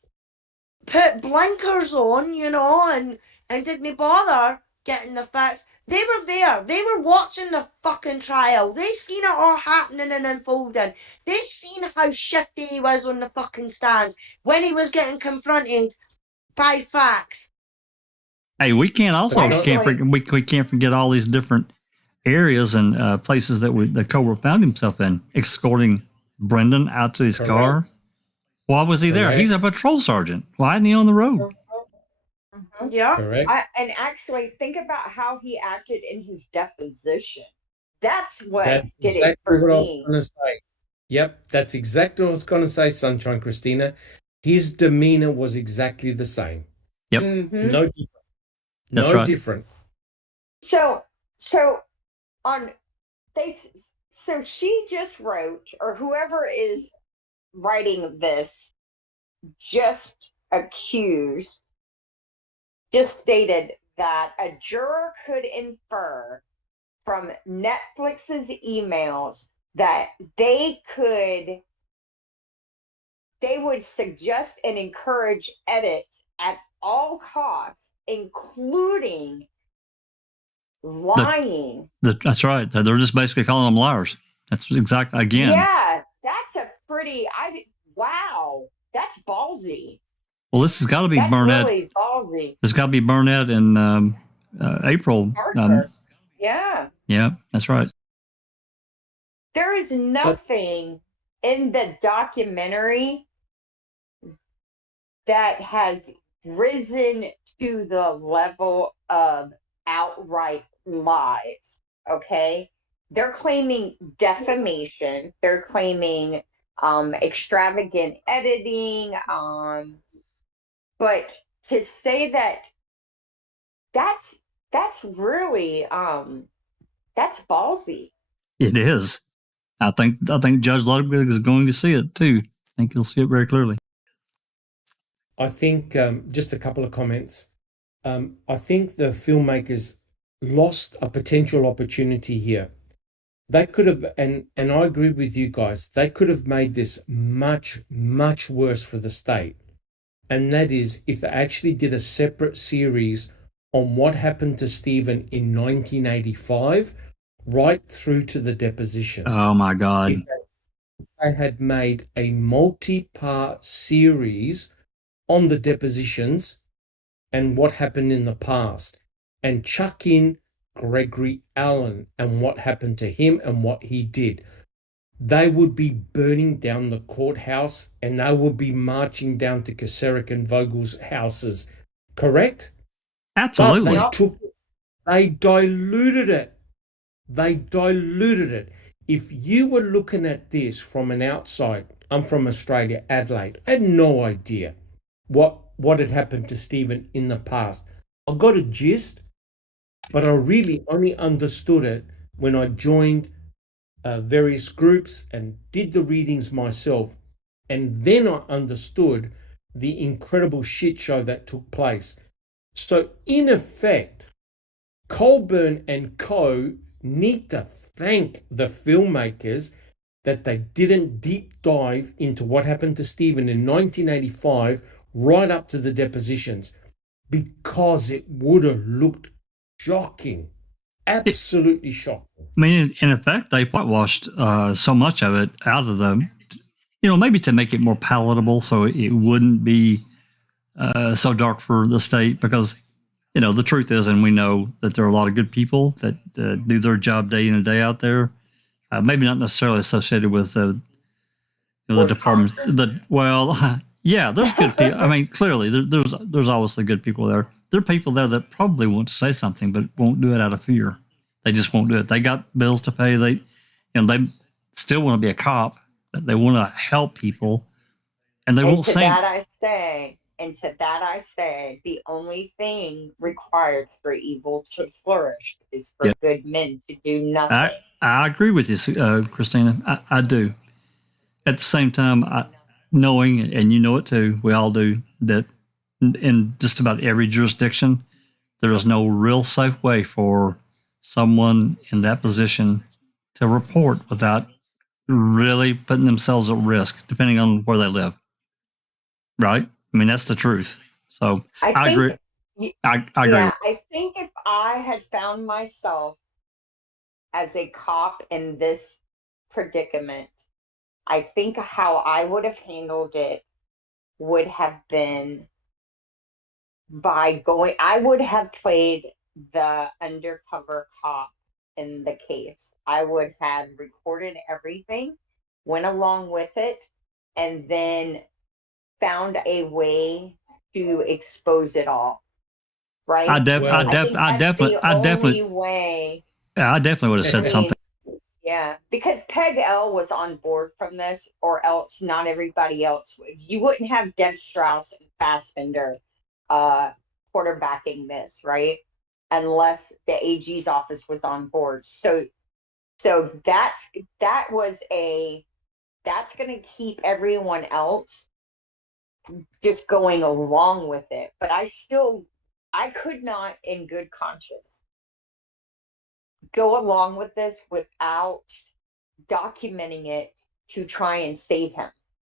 put blinkers on, and didn't bother getting the facts. They were there. They were watching the fucking trial. They seen it all happening and unfolding. They seen how shifty he was on the fucking stand when he was getting confronted by facts. Hey, we can't forget all these different areas and places that Colbert found himself in, escorting Brendan out to his car. Why was he there? He's a patrol sergeant. Why isn't he on the road? Yeah. Correct. And actually, think about how he acted in his deposition. That's what did it for me. What I was going to say. Yep, that's exactly what I was going to say, Sunshine Christina. His demeanor was exactly the same. Yep. Mm-hmm. No different. That's no right. different. So she just wrote, or whoever is writing this, just stated that a juror could infer from Netflix's emails that they would suggest and encourage edits at all costs, including lying. That's right. They're just basically calling them liars. That's exactly, again. Yeah, that's wow, that's ballsy. Well, this has got to be That's Burnett. really ballsy. It's got to be Burnett in April. Yeah. Yeah, that's right. There is nothing in the documentary that has risen to the level of outright lies, okay? They're claiming defamation. They're claiming extravagant editing. But to say that's really that's ballsy. It is. I think Judge Ludwig is going to see it too. I think he'll see it very clearly. I think just a couple of comments. I think the filmmakers lost a potential opportunity here. They could have, and I agree with you guys, they could have made this much, much worse for the state. And that is if they actually did a separate series on what happened to Stephen in 1985, right through to the depositions. Oh my God. If they had made a multi-part series on the depositions and what happened in the past, and chuck in Gregory Allen and what happened to him and what he did, they would be burning down the courthouse and they would be marching down to Kacerik and Vogel's houses. Correct? Absolutely. But they diluted it. They diluted it. If you were looking at this from an outside, I'm from Australia, Adelaide, I had no idea what had happened to Stephen in the past. I got a gist, but I really only understood it when I joined various groups and did the readings myself. And then I understood the incredible shit show that took place. So in effect, Colburn and co need to thank the filmmakers that they didn't deep dive into what happened to Stephen in 1985 right up to the depositions, because it would have looked shocking. Absolutely shocking. I mean, in effect, they whitewashed so much of it out of them, maybe to make it more palatable so it wouldn't be so dark for the state, because, the truth is, and we know that there are a lot of good people that do their job day in and day out there, maybe not necessarily associated with the department. Yeah, there's good people. I mean, clearly, there's obviously good people there, there are people there that probably want to say something, but won't do it out of fear. They just won't do it. They got bills to pay. They still want to be a cop. They want to help people, and they won't say. And to that I say, the only thing required for evil to flourish is for good men to do nothing. I agree with you, Christina. I do. At the same time, knowing, and you know it too, we all do, that in just about every jurisdiction, there is no real safe way for someone in that position to report without really putting themselves at risk, depending on where they live. Right? I mean, that's the truth. So I agree. I agree. Yeah, I think if I had found myself as a cop in this predicament, I think how I would have handled it would have been I would have played the undercover cop in the case. I would have recorded everything, went along with it, and then found a way to expose it all. Right? I definitely would have said something. Yeah, because Peg L was on board from this, or else not everybody else would. You wouldn't have Deb Strauss and Fassbender quarterbacking this, right? Unless the AG's office was on board. So that's going to keep everyone else just going along with it. But I could not, in good conscience, go along with this without documenting it to try and save him.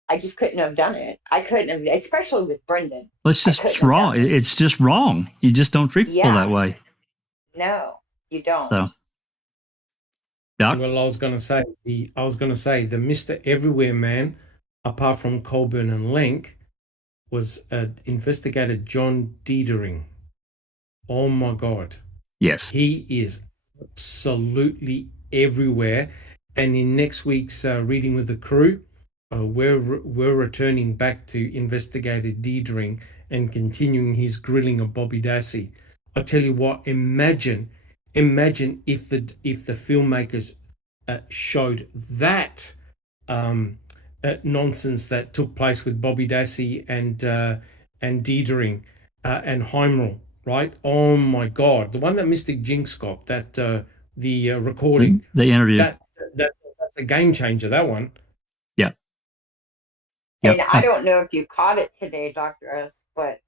I just couldn't have done it. I couldn't have, especially with Brendan. Well, it's just wrong. It's just wrong. You just don't treat people that way. No, you don't. So, Doc? Well, I was going to say the Mr. Everywhere man, apart from Colburn and Lenk, was investigator John Diedering. Oh my God! Yes, he is absolutely everywhere. And in next week's Reading with the Crew, we're returning back to investigator Diedering and continuing his grilling of Bobby Dassey. I tell you what, imagine if the filmmakers showed that nonsense that took place with Bobby Dassey and Diedering and Heimrall, right? Oh my God, the one that Mystic Jinx got, that the recording, the interview, that's a game changer. That one. Yeah. And I don't know if you caught it today, Dr. S, but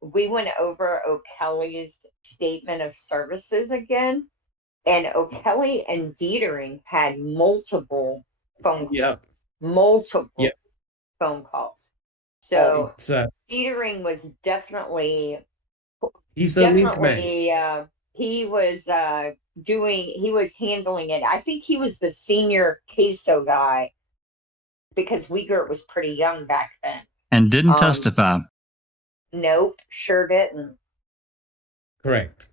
we went over O'Kelly's statement of services again, and O'Kelly and Diedering had multiple phone calls. So Diedering was definitely he's the link man. He was handling it. I think he was the senior queso guy because Wiegert was pretty young back then. And didn't testify. Nope, sure didn't. Correct.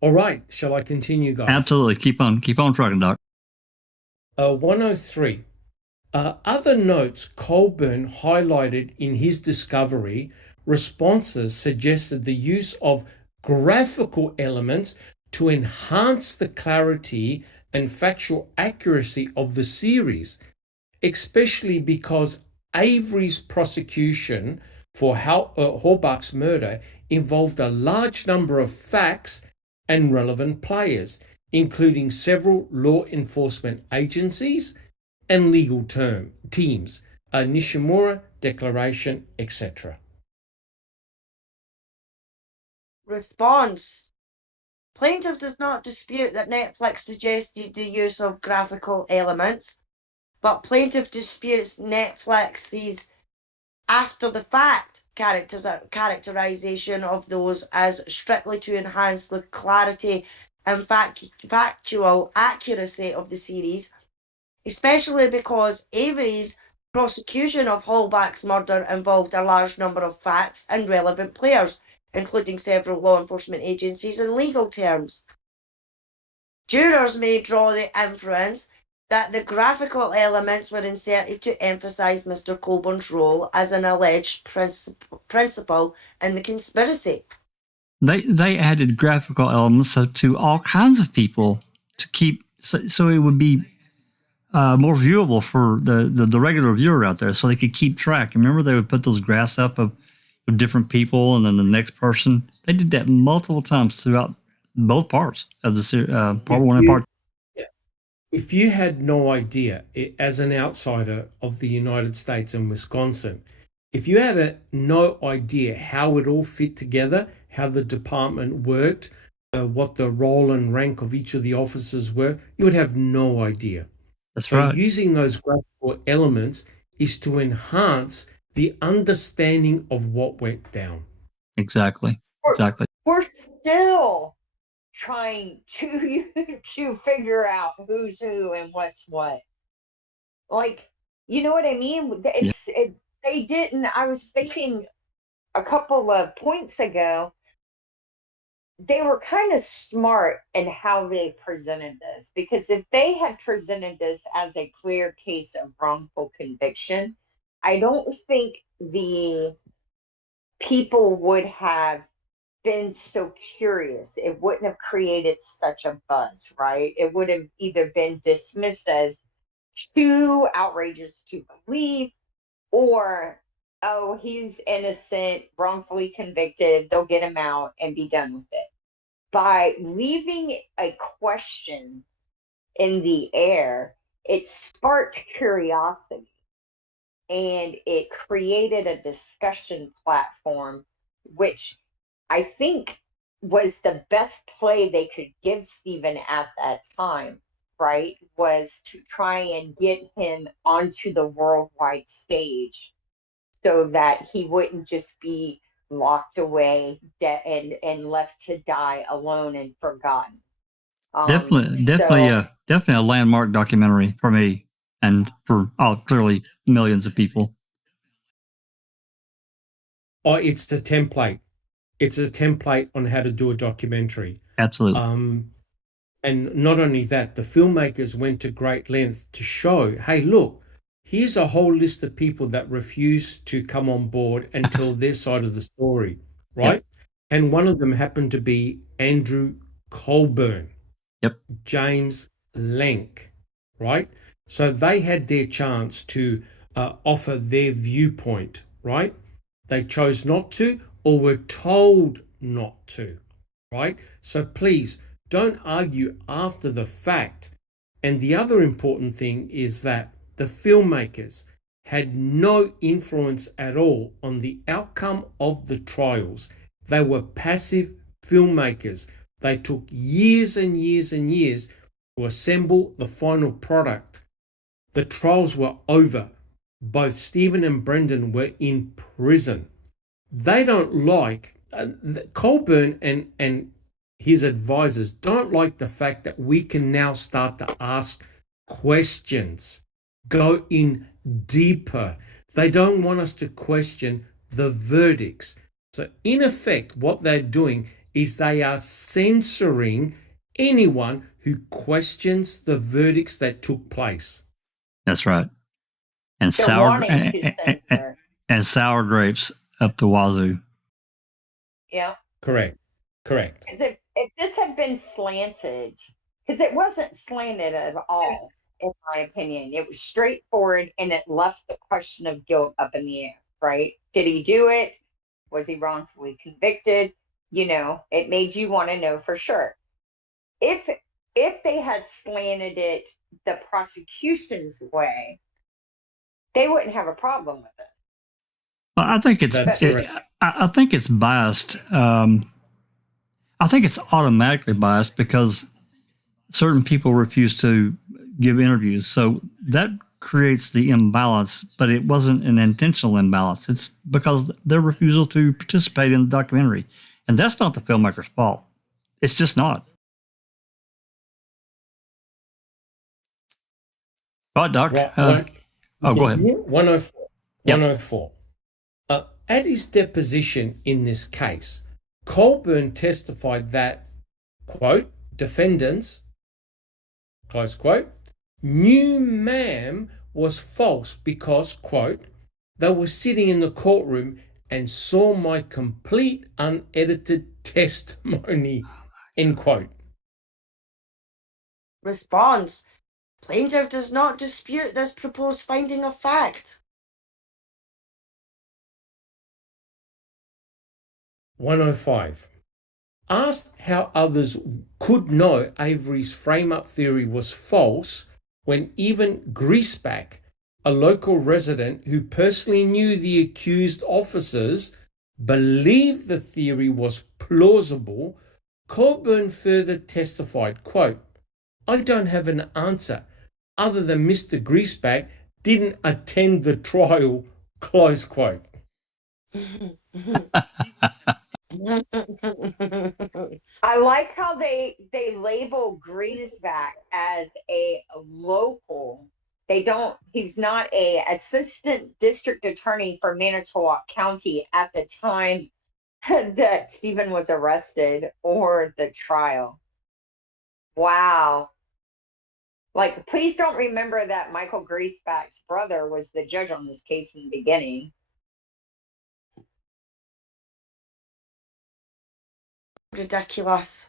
All right, shall I continue, guys? Absolutely. Keep on trucking, Doc. 103. Other notes Colburn highlighted in his discovery responses suggested the use of graphical elements to enhance the clarity and factual accuracy of the series, especially because Avery's prosecution for Horbach's murder involved a large number of facts and relevant players, including several law enforcement agencies and legal teams, a Nishimura declaration, etc. Response. Plaintiff does not dispute that Netflix suggested the use of graphical elements, but plaintiff disputes Netflix's after-the-fact characterization of those as strictly to enhance the clarity and factual accuracy of the series, especially because Avery's prosecution of Horbach's murder involved a large number of facts and relevant players, including several law enforcement agencies and legal terms. Jurors may draw the inference that the graphical elements were inserted to emphasize Mr. Colburn's role as an alleged principal in the conspiracy. They added graphical elements to all kinds of people to keep so it would be more viewable for the regular viewer out there, so they could keep track. Remember, they would put those graphs up of different people, and then the next person. They did that multiple times throughout both parts of the part one and part. If you had no idea, as an outsider of the United States and Wisconsin, if you had no idea how it all fit together, how the department worked, what the role and rank of each of the officers were, you would have no idea. That's so right. Using those graphical elements is to enhance the understanding of what went down. Exactly. We're still trying to figure out who's who and what's what. Like, you know what I mean? They didn't. I was thinking a couple of points ago, they were kind of smart in how they presented this, because if they had presented this as a clear case of wrongful conviction, I don't think the people would have been so curious. It wouldn't have created such a buzz, right? It would have either been dismissed as too outrageous to believe, or, oh, he's innocent, wrongfully convicted, they'll get him out and be done with it. By leaving a question in the air, it sparked curiosity, and it created a discussion platform, which I think was the best play they could give Stephen at that time, right? Was to try and get him onto the worldwide stage so that he wouldn't just be locked away and left to die alone and forgotten. Definitely a landmark documentary for me and for clearly millions of people. Oh, it's a template. It's a template on how to do a documentary. Absolutely. And not only that, the filmmakers went to great length to show, hey, look, here's a whole list of people that refuse to come on board and tell their side of the story, right? Yep. And one of them happened to be Andrew Colburn, James Lenk, right? So they had their chance to offer their viewpoint, right? They chose not to, or were told not to, right? So please don't argue after the fact. And the other important thing is that the filmmakers had no influence at all on the outcome of the trials. They were passive filmmakers. They took years and years and years to assemble the final product. The trials were over. Both Stephen and Brendan were in prison. They don't like, Colburn and his advisors don't like the fact that we can now start to ask questions, go in deeper. They don't want us to question the verdicts. So in effect, what they're doing is they are censoring anyone who questions the verdicts that took place. That's right. And sour grapes up the wazoo. Yeah. Correct. Because if this had been slanted, because it wasn't slanted at all, in my opinion, it was straightforward, and it left the question of guilt up in the air, right? Did he do it? Was he wrongfully convicted? You know, it made you want to know for sure. If they had slanted it the prosecution's way, they wouldn't have a problem with it. Well, I think I think it's biased. I think it's automatically biased because certain people refuse to give interviews. So that creates the imbalance, but it wasn't an intentional imbalance. It's because their refusal to participate in the documentary. And that's not the filmmaker's fault. It's just not. Right, Doc? Go ahead. 104. 104. At his deposition in this case, Colburn testified that, quote, defendants, close quote, knew ma'am was false because, quote, they were sitting in the courtroom and saw my complete unedited testimony, end quote. Response. Plaintiff does not dispute this proposed finding of fact. 105. Asked how others could know Avery's frame-up theory was false when even Greaseback, a local resident who personally knew the accused officers, believed the theory was plausible, Colburn further testified, quote, I don't have an answer other than Mr. Greaseback didn't attend the trial, close quote. I like how they label Greaseback as a local. They don't, he's not a assistant district attorney for Manitowoc County at the time that Stephen was arrested or the trial. Wow. Like, please don't remember that Michael Greaseback's brother was the judge on this case in the beginning. Ridiculous.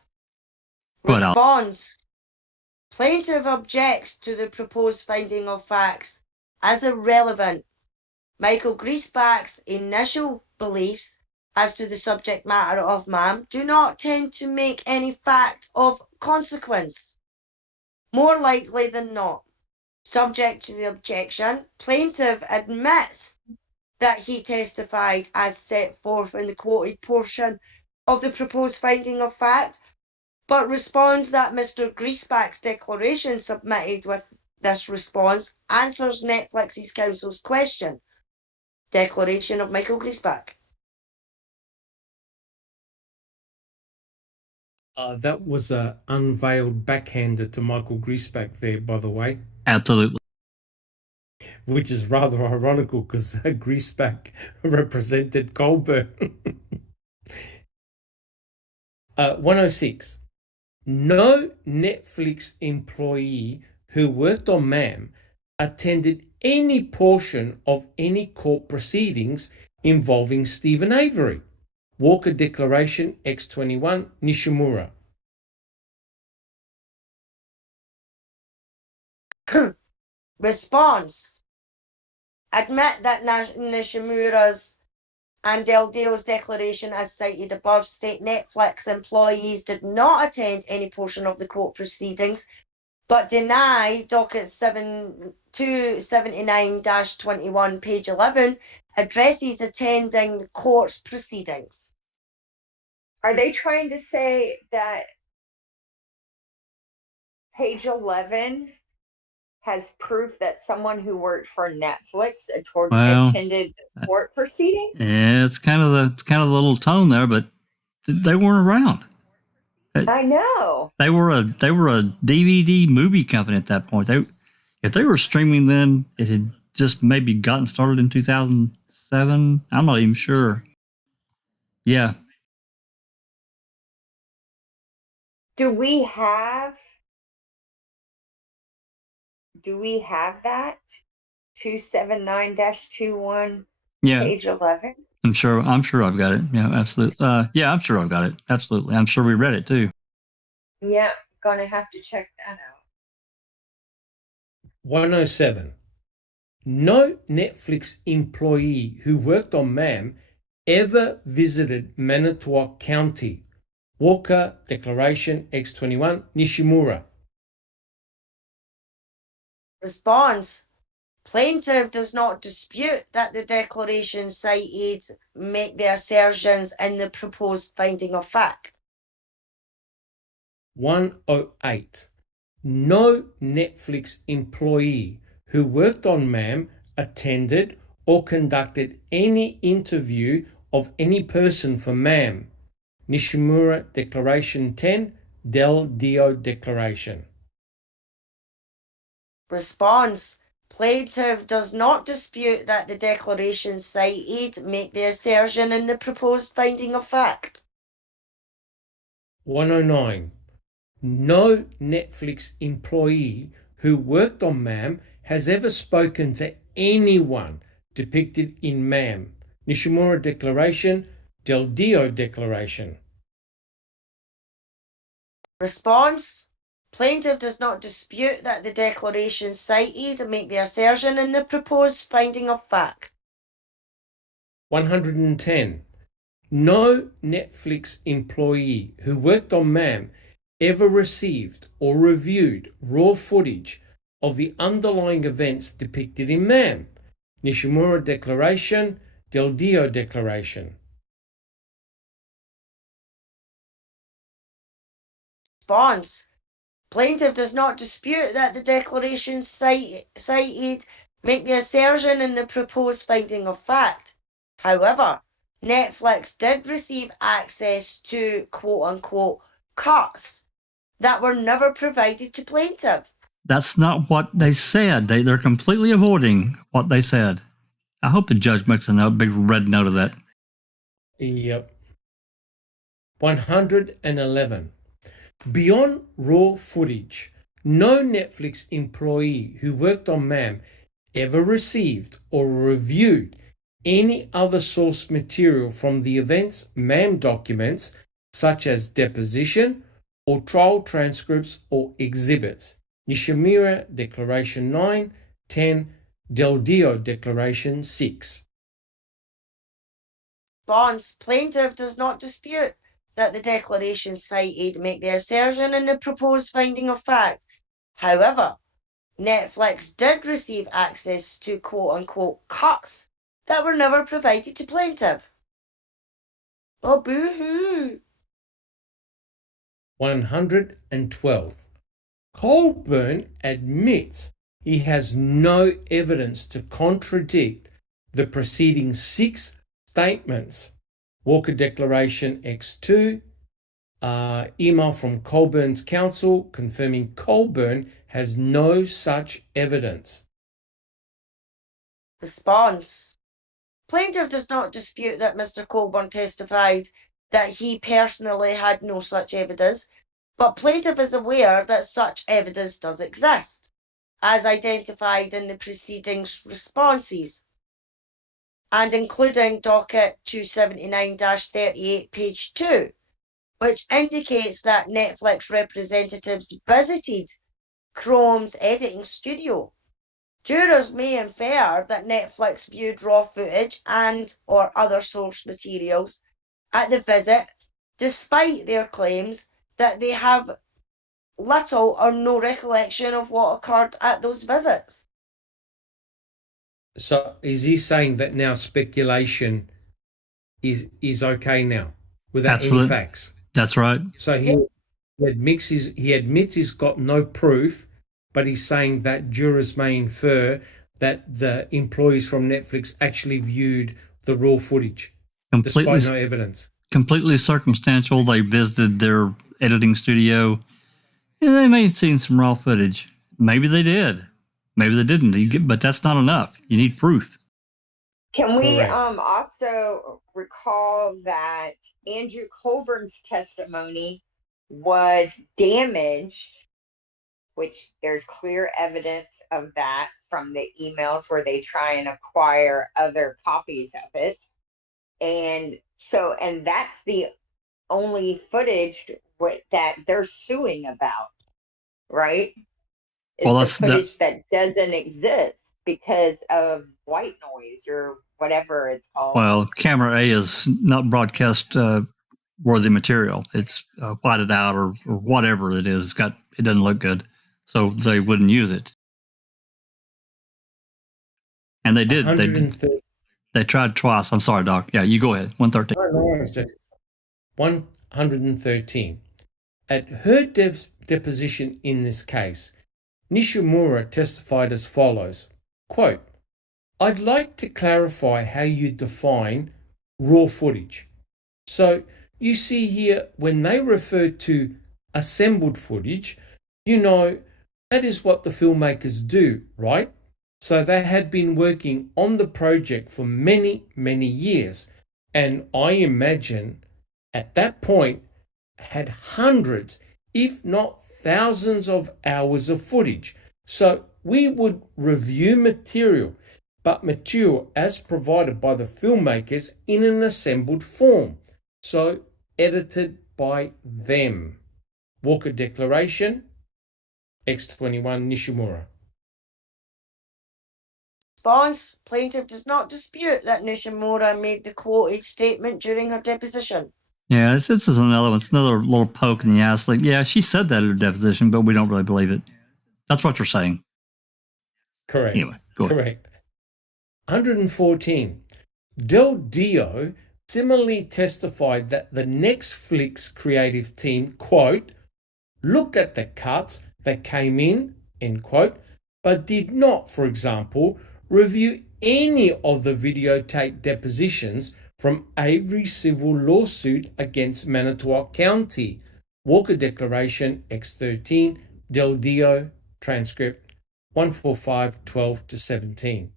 Well, Response. Plaintiff objects to the proposed finding of facts as irrelevant. Michael Greaseback's initial beliefs as to the subject matter of ma'am do not tend to make any fact of consequence. More likely than not, subject to the objection, plaintiff admits that he testified as set forth in the quoted portion of the proposed finding of fact, but responds that Mr. Greaseback's declaration submitted with this response answers Netflix's counsel's question. Declaration of Michael Greaseback. That was an unveiled backhander to Michael Greaseback there, by the way. absolutely. Which is rather ironical because Greaseback represented Colburn. 106. No Netflix employee who worked on ma'am attended any portion of any court proceedings involving Stephen Avery. Walker Declaration, X21, Nishimura. Response. Admit that Nishimura's and Del Deo's declaration as cited above state Netflix employees did not attend any portion of the court proceedings, but deny docket 279-21, page 11, addresses attending the court's proceedings. Are they trying to say that page 11 has proof that someone who worked for Netflix attended the court proceeding? Yeah, it's kind of the little tone there, but they weren't around. I know. They were a DVD movie company at that point. If they were streaming then, it had just maybe gotten started in 2007. I'm not even sure. Yeah. Do we have that 279-21, Yeah. page 11? I'm sure I've got it. Yeah, absolutely. Yeah, I'm sure I've got it. Absolutely. I'm sure we read it too. Yeah, gonna have to check that out. 107. No Netflix employee who worked on ma'am ever visited Manitowoc County. Walker Declaration, X21, Nishimura. Response. Plaintiff does not dispute that the declaration cited make the assertions in the proposed finding of fact. 108. No Netflix employee who worked on ma'am attended or conducted any interview of any person for ma'am. Nishimura Declaration 10, Del Dio Declaration. Response. Plaintiff does not dispute that the declaration cited make the assertion in the proposed finding of fact. 109. No Netflix employee who worked on MAM has ever spoken to anyone depicted in MAM. Nishimura Declaration, Del Dio Declaration. Response. Plaintiff does not dispute that the declarations cited make the assertion in the proposed finding of fact. 110. No Netflix employee who worked on MAM ever received or reviewed raw footage of the underlying events depicted in MAM. Nishimura Declaration, Del Dio Declaration. Response. Plaintiff does not dispute that the declarations cited make the assertion in the proposed finding of fact. However, Netflix did receive access to quote-unquote cuts that were never provided to plaintiff. That's not what they said. They're completely avoiding what they said. I hope the judge makes a big red note of that. Yep. 111. Beyond raw footage, no Netflix employee who worked on MAM ever received or reviewed any other source material from the events MAM documents, such as deposition or trial transcripts or exhibits. Nishimura Declaration 9, 10, Del Dio Declaration 6. Response. Plaintiff does not dispute that the declarations cited make the assertion in the proposed finding of fact. However, Netflix did receive access to quote-unquote cuts that were never provided to plaintiff. Oh, boo-hoo. 112. Colburn admits he has no evidence to contradict the preceding 6 statements. Walker Declaration X2, email from Colburn's counsel confirming Colburn has no such evidence. Response. Plaintiff does not dispute that Mr. Colborn testified that he personally had no such evidence, but plaintiff is aware that such evidence does exist, as identified in the proceedings responses, and including docket 279-38, page 2, which indicates that Netflix representatives visited Chrome's editing studio. Jurors may infer that Netflix viewed raw footage and or other source materials at the visit, despite their claims that they have little or no recollection of what occurred at those visits. So is he saying that now speculation is okay now without any facts? That's right. So he admits he's got no proof, but he's saying that jurors may infer that the employees from Netflix actually viewed the raw footage despite no evidence. Completely circumstantial. They visited their editing studio and they may have seen some raw footage. Maybe they did. Maybe they didn't. But that's not enough. You need proof. Can we also recall that Andrew Colburn's testimony was damaged, which there's clear evidence of that from the emails where they try and acquire other copies of it. And that's the only footage that they're suing about, right? It's the footage that doesn't exist because of white noise or whatever it's called. Well, camera A is not broadcast worthy material. It's whited out or whatever it is. It doesn't look good, so they wouldn't use it. And they did. They tried twice. I'm sorry, Doc. Yeah, you go ahead. 113. 113. At her deposition in this case, Nishimura testified as follows, quote, "I'd like to clarify how you define raw footage. So you see here, when they refer to assembled footage, that is what the filmmakers do, right? So they had been working on the project for many, many years. And I imagine at that point had hundreds, if not thousands of hours of footage. So we would review material, but material as provided by the filmmakers in an assembled form, so edited by them. Walker Declaration, X21 Nishimura. Response. Plaintiff does not dispute that Nishimura made the quoted statement during her deposition. Yeah, this is another one. It's another little poke in the ass. Like, yeah, she said that at her deposition, but we don't really believe it. That's what you're saying. Correct. Anyway, go ahead. Correct. 114. Del Dio similarly testified that the Netflix creative team, quote, looked at the cuts that came in, end quote, but did not, for example, review any of the videotape depositions from Avery's civil lawsuit against Manitowoc County. Walker Declaration, X13, Del Dio, transcript 145:12-17.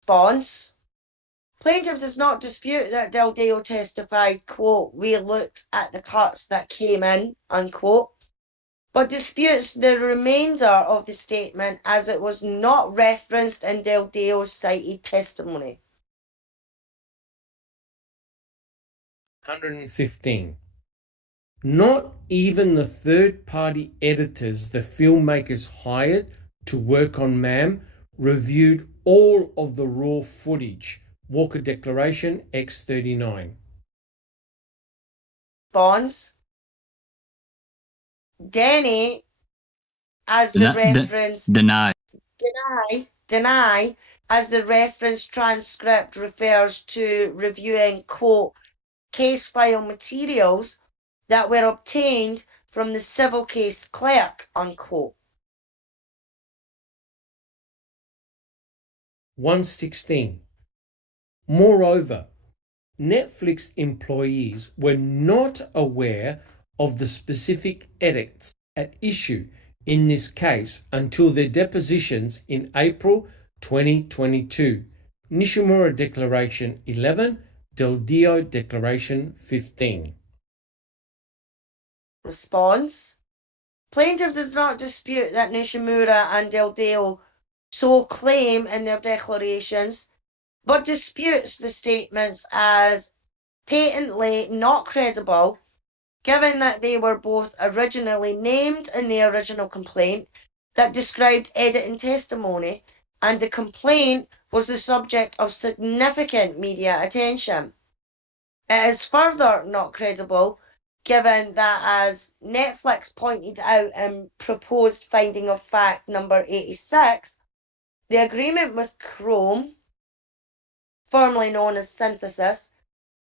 Response. Plaintiff does not dispute that Del Dio testified, quote, we looked at the cuts that came in, unquote, but disputes the remainder of the statement as it was not referenced in Del Dio's cited testimony. 115. Not even the third-party editors the filmmakers hired to work on MAM reviewed all of the raw footage. Walker Declaration, X39. Response. Denny, as the reference... Deny, as the reference transcript refers to reviewing, quote, case file materials that were obtained from the civil case clerk, unquote. 116. Moreover, Netflix employees were not aware of the specific edits at issue in this case until their depositions in April 2022. Nishimura Declaration 11, Del Dio Declaration 15. Response. Plaintiff does not dispute that Nishimura and Del Dio so claim in their declarations, but disputes the statements as patently not credible, given that they were both originally named in the original complaint that described editing testimony, and the complaint was the subject of significant media attention. It is further not credible, given that, as Netflix pointed out in proposed finding of fact number 86, the agreement with Chrome, formerly known as Synthesis,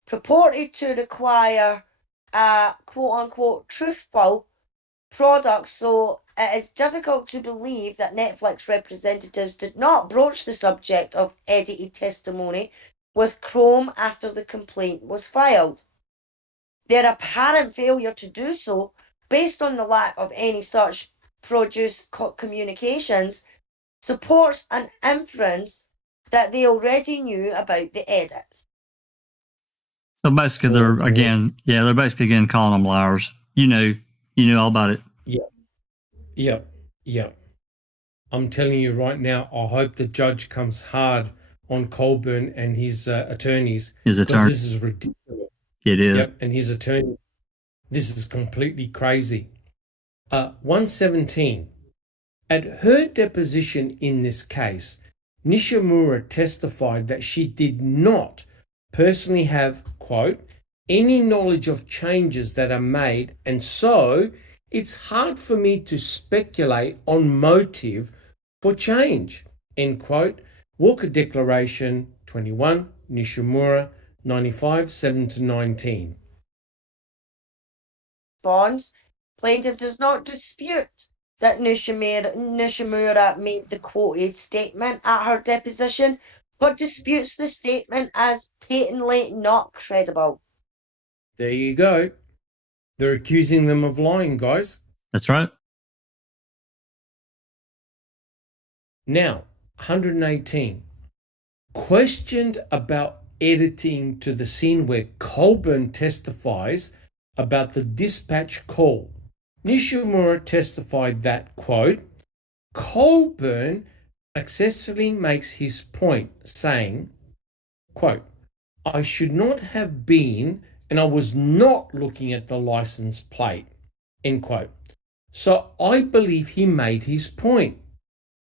purported to require a quote-unquote truthful product, so it is difficult to believe that Netflix representatives did not broach the subject of edited testimony with Chrome after the complaint was filed. Their apparent failure to do so, based on the lack of any such produced communications, supports an inference that they already knew about the edits. So basically, they're basically again calling them liars. You know all about it. Yep. I'm telling you right now, I hope the judge comes hard on Colburn and his attorneys. His attorney. This is ridiculous. It is. Yep, and his attorney. This is completely crazy. 117. At her deposition in this case, Nishimura testified that she did not personally have, quote, any knowledge of changes that are made, and so it's hard for me to speculate on motive for change, end quote. Walker Declaration 21, Nishimura 95, 7-19. Bonds. Plaintiff does not dispute that Nishimura made the quoted statement at her deposition, but disputes the statement as patently not credible. There you go. They're accusing them of lying, guys. That's right. Now, 118. Questioned about editing to the scene where Colburn testifies about the dispatch call. Nishimura testified that, quote, Colburn successfully makes his point, saying, quote, I should not have been, and I was not looking at the license plate, end quote. So I believe he made his point.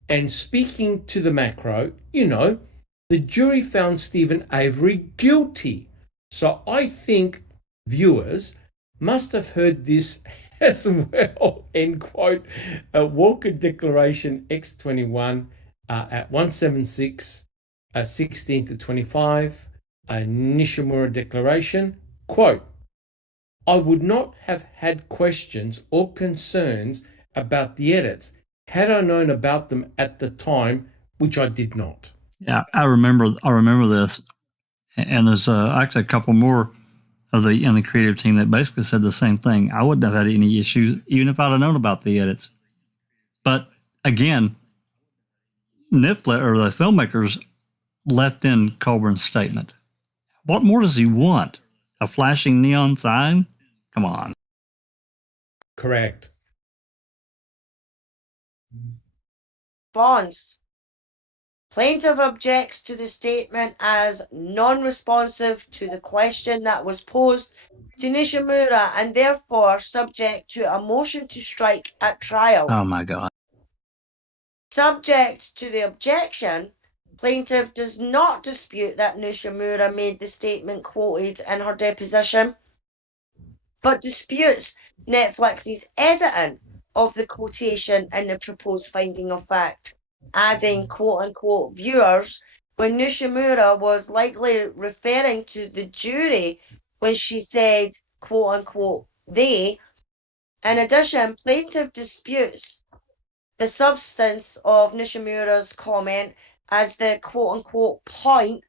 And speaking to the macro, the jury found Stephen Avery guilty. So I think viewers must have heard this as well, end quote. Walker Declaration X21 at 176, 16 to 25, Nishimura Declaration, quote, I would not have had questions or concerns about the edits had I known about them at the time, which I did not. Yeah, I remember this, and there's actually a couple more in the creative team that basically said the same thing. I wouldn't have had any issues even if I'd have known about the edits. But again, Niflet or the filmmakers left in Colburn's statement. What more does he want? A flashing neon sign? Come on. Correct. Bonds. Plaintiff objects to the statement as non-responsive to the question that was posed to Nishimura and therefore subject to a motion to strike at trial. Oh my God. Subject to the objection, plaintiff does not dispute that Nishimura made the statement quoted in her deposition, but disputes Netflix's editing of the quotation in the proposed finding of fact, adding quote-unquote viewers when Nishimura was likely referring to the jury when she said quote-unquote they. In addition, plaintiff disputes the substance of Nishimura's comment as the quote-unquote point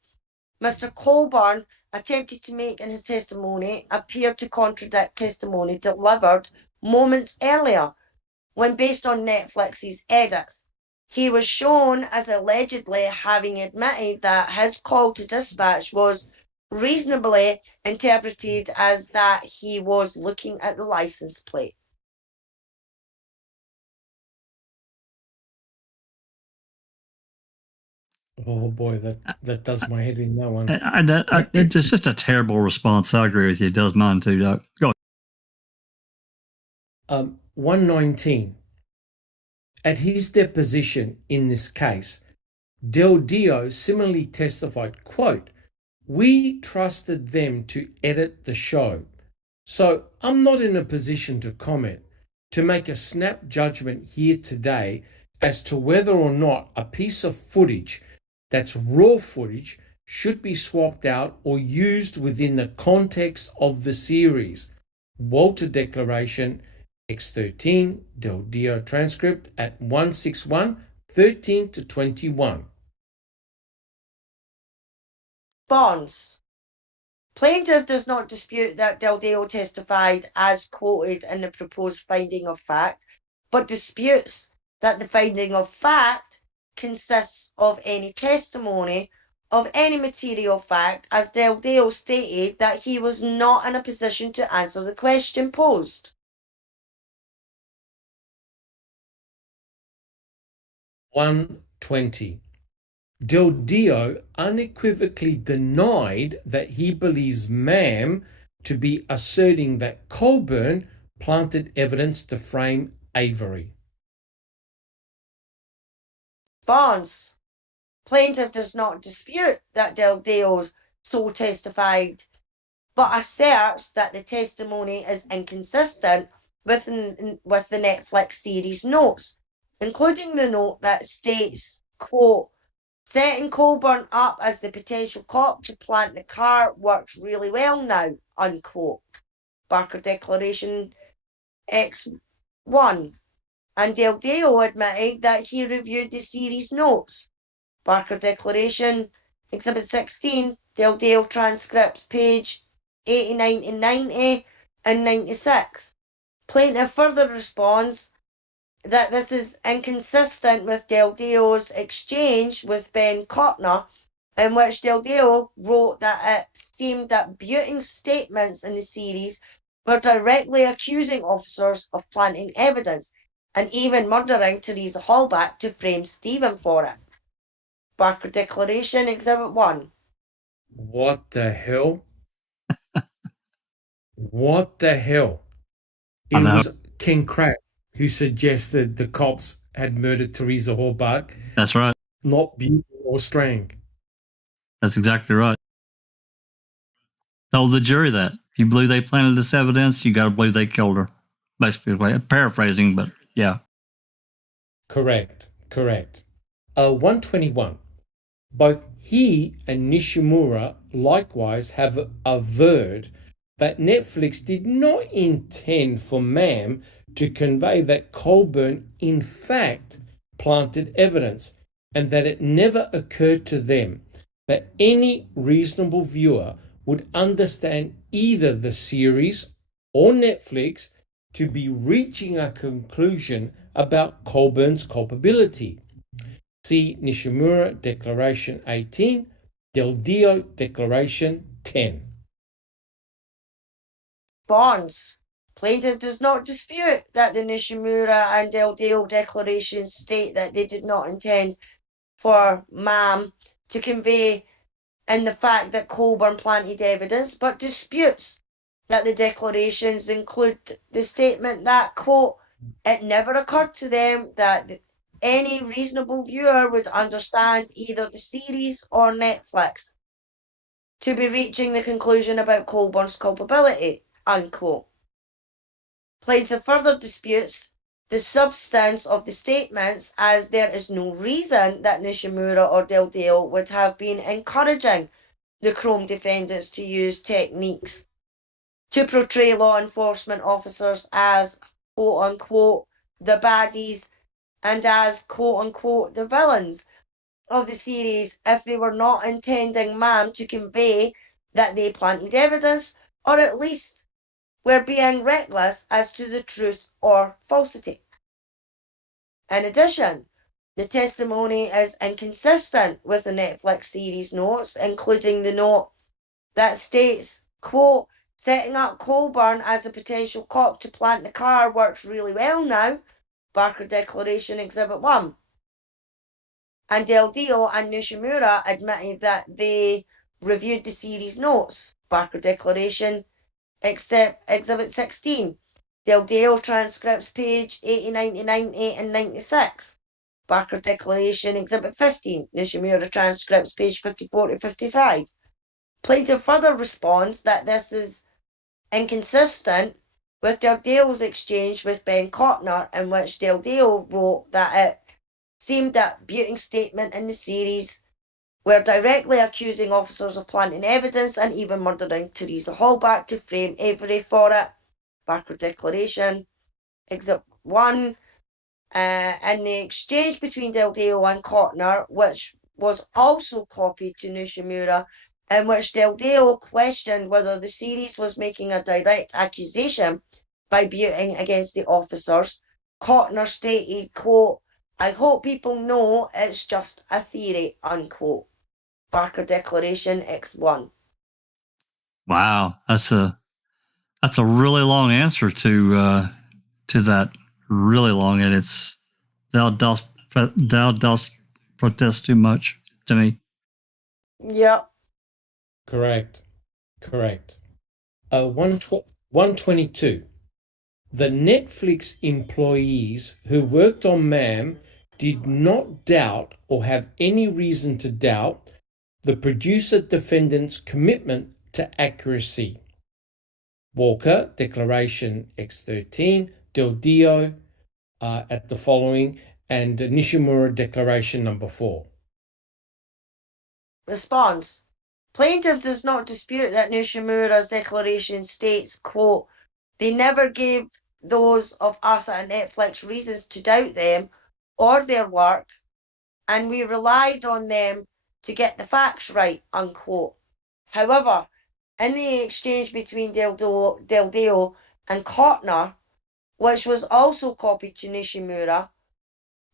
Mr. Colborn attempted to make in his testimony appeared to contradict testimony delivered moments earlier when, based on Netflix's edits, he was shown as allegedly having admitted that his call to dispatch was reasonably interpreted as that he was looking at the license plate. Oh boy, that does my head in, that one. It's just a terrible response. I agree with you. It does mine too, Doug. Go. 119. At his deposition in this case, Del Dio similarly testified, quote, we trusted them to edit the show. So I'm not in a position to comment, to make a snap judgment here today as to whether or not a piece of footage that's raw footage should be swapped out or used within the context of the series. Walter Declaration X13, Del Dio transcript at 161, 13 to 21. Bonds. Plaintiff does not dispute that Del Dio testified as quoted in the proposed finding of fact, but disputes that the finding of fact consists of any testimony of any material fact, as Del Dio stated that he was not in a position to answer the question posed. 120. Del Dio unequivocally denied that he believes Ma'am to be asserting that Colburn planted evidence to frame Avery. Bonds. Plaintiff does not dispute that Del Dio so testified, but asserts that the testimony is inconsistent with the Netflix series notes, including the note that states, quote, setting Colburn up as the potential cop to plant the car works really well now, unquote. Barker Declaration X1. And Del Dio admitted that he reviewed the series notes. Barker Declaration Exhibit 16, Del Dio transcripts page 89 to 90 and 96. Plaintiff further responds that this is inconsistent with Del Dio's exchange with Ben Cotner, in which Del Dio wrote that it seemed that Buting's statements in the series were directly accusing officers of planting evidence and even murdering Teresa Hallback to frame Stephen for it. Barker Declaration, Exhibit 1. What the hell? What the hell? I It know. was Ken Kratz who suggested the cops had murdered Teresa Hallback, That's right. not Buell or Strang. That's exactly right. Told the jury that. If you believe they planted this evidence, you got to believe they killed her. Basically, paraphrasing, but yeah. Correct. 121. Both he and Nishimura likewise have averred that Netflix did not intend for MAM to convey that Colburn in fact planted evidence, and that it never occurred to them that any reasonable viewer would understand either the series or Netflix to be reaching a conclusion about Colburn's culpability. See Nishimura Declaration 18, Del Dio Declaration 10. Bonds. Plaintiff does not dispute that the Nishimura and Del Dio declarations state that they did not intend for MAM to convey in the fact that Colburn planted evidence, but disputes that the declarations include the statement that, quote, it never occurred to them that any reasonable viewer would understand either the series or Netflix to be reaching the conclusion about Colburn's culpability, unquote. Plaintiff further disputes the substance of the statements, as there is no reason that Nishimura or Del Dio would have been encouraging the Chrome defendants to use techniques to portray law enforcement officers as, quote-unquote, the baddies and as, quote-unquote, the villains of the series if they were not intending MAM to convey that they planted evidence, or at least were being reckless as to the truth or falsity. In addition, the testimony is inconsistent with the Netflix series notes, including the note that states, quote, setting up Colburn as a potential cop to plant the car works really well now, Barker Declaration Exhibit 1. And Del Dio and Nishimura admitted that they reviewed the series notes, Barker Declaration Exhibit 16, Del Dio transcripts page 89 to 98 and 96, Barker Declaration Exhibit 15, Nishimura transcripts page 54 to 55. Plaintiff further responds that this is inconsistent with Del Dio's exchange with Ben Cotner, in which Del Dio wrote that it seemed that Buting's statement in the series were directly accusing officers of planting evidence and even murdering Teresa Hallback to frame Avery for it. Barker Declaration, Exhibit 1. In the exchange between Del Dio and Cotner, which was also copied to Nishimura, in which Del Dio questioned whether the series was making a direct accusation by Buting against the officers, Cotner stated, quote, I hope people know it's just a theory, unquote. Barker Declaration X1. Wow, that's a really long answer to that. Really long, and it's thou dost protest too much to me. Yep. Correct. 122. The Netflix employees who worked on MAM did not doubt or have any reason to doubt the producer defendant's commitment to accuracy. Walker, Declaration X13, Del Dio at the following, and Nishimura, Declaration number 4. Response. Plaintiff does not dispute that Nishimura's declaration states, quote, they never gave those of us at Netflix reasons to doubt them or their work, and we relied on them to get the facts right, unquote. However, in the exchange between Del Dio and Cotner, which was also copied to Nishimura,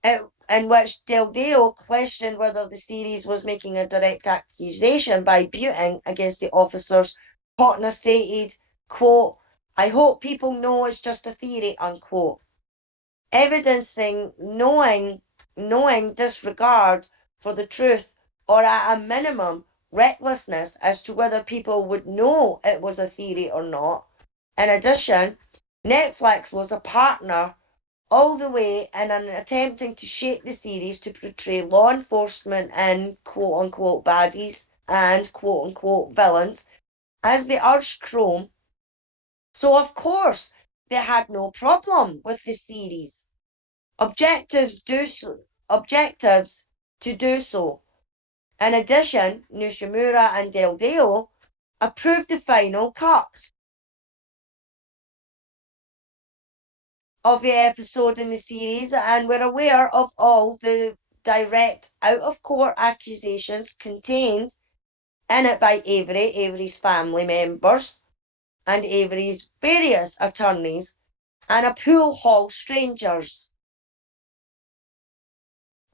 in which Del Dio questioned whether the series was making a direct accusation by Buting against the officers, Cotner stated, quote, I hope people know it's just a theory, unquote. Evidencing knowing disregard for the truth, or at a minimum, recklessness as to whether people would know it was a theory or not. In addition, Netflix was a partner all the way in an attempting to shape the series to portray law enforcement and quote-unquote baddies and quote-unquote villains as they urged Chrome. So of course they had no problem with the series. Objectives to do so. In addition, Nishimura and Del Deo approved the final cut of the episode in the series and were aware of all the direct out-of-court accusations contained in it by Avery, Avery's family members, and Avery's various attorneys, and a pool hall strangers.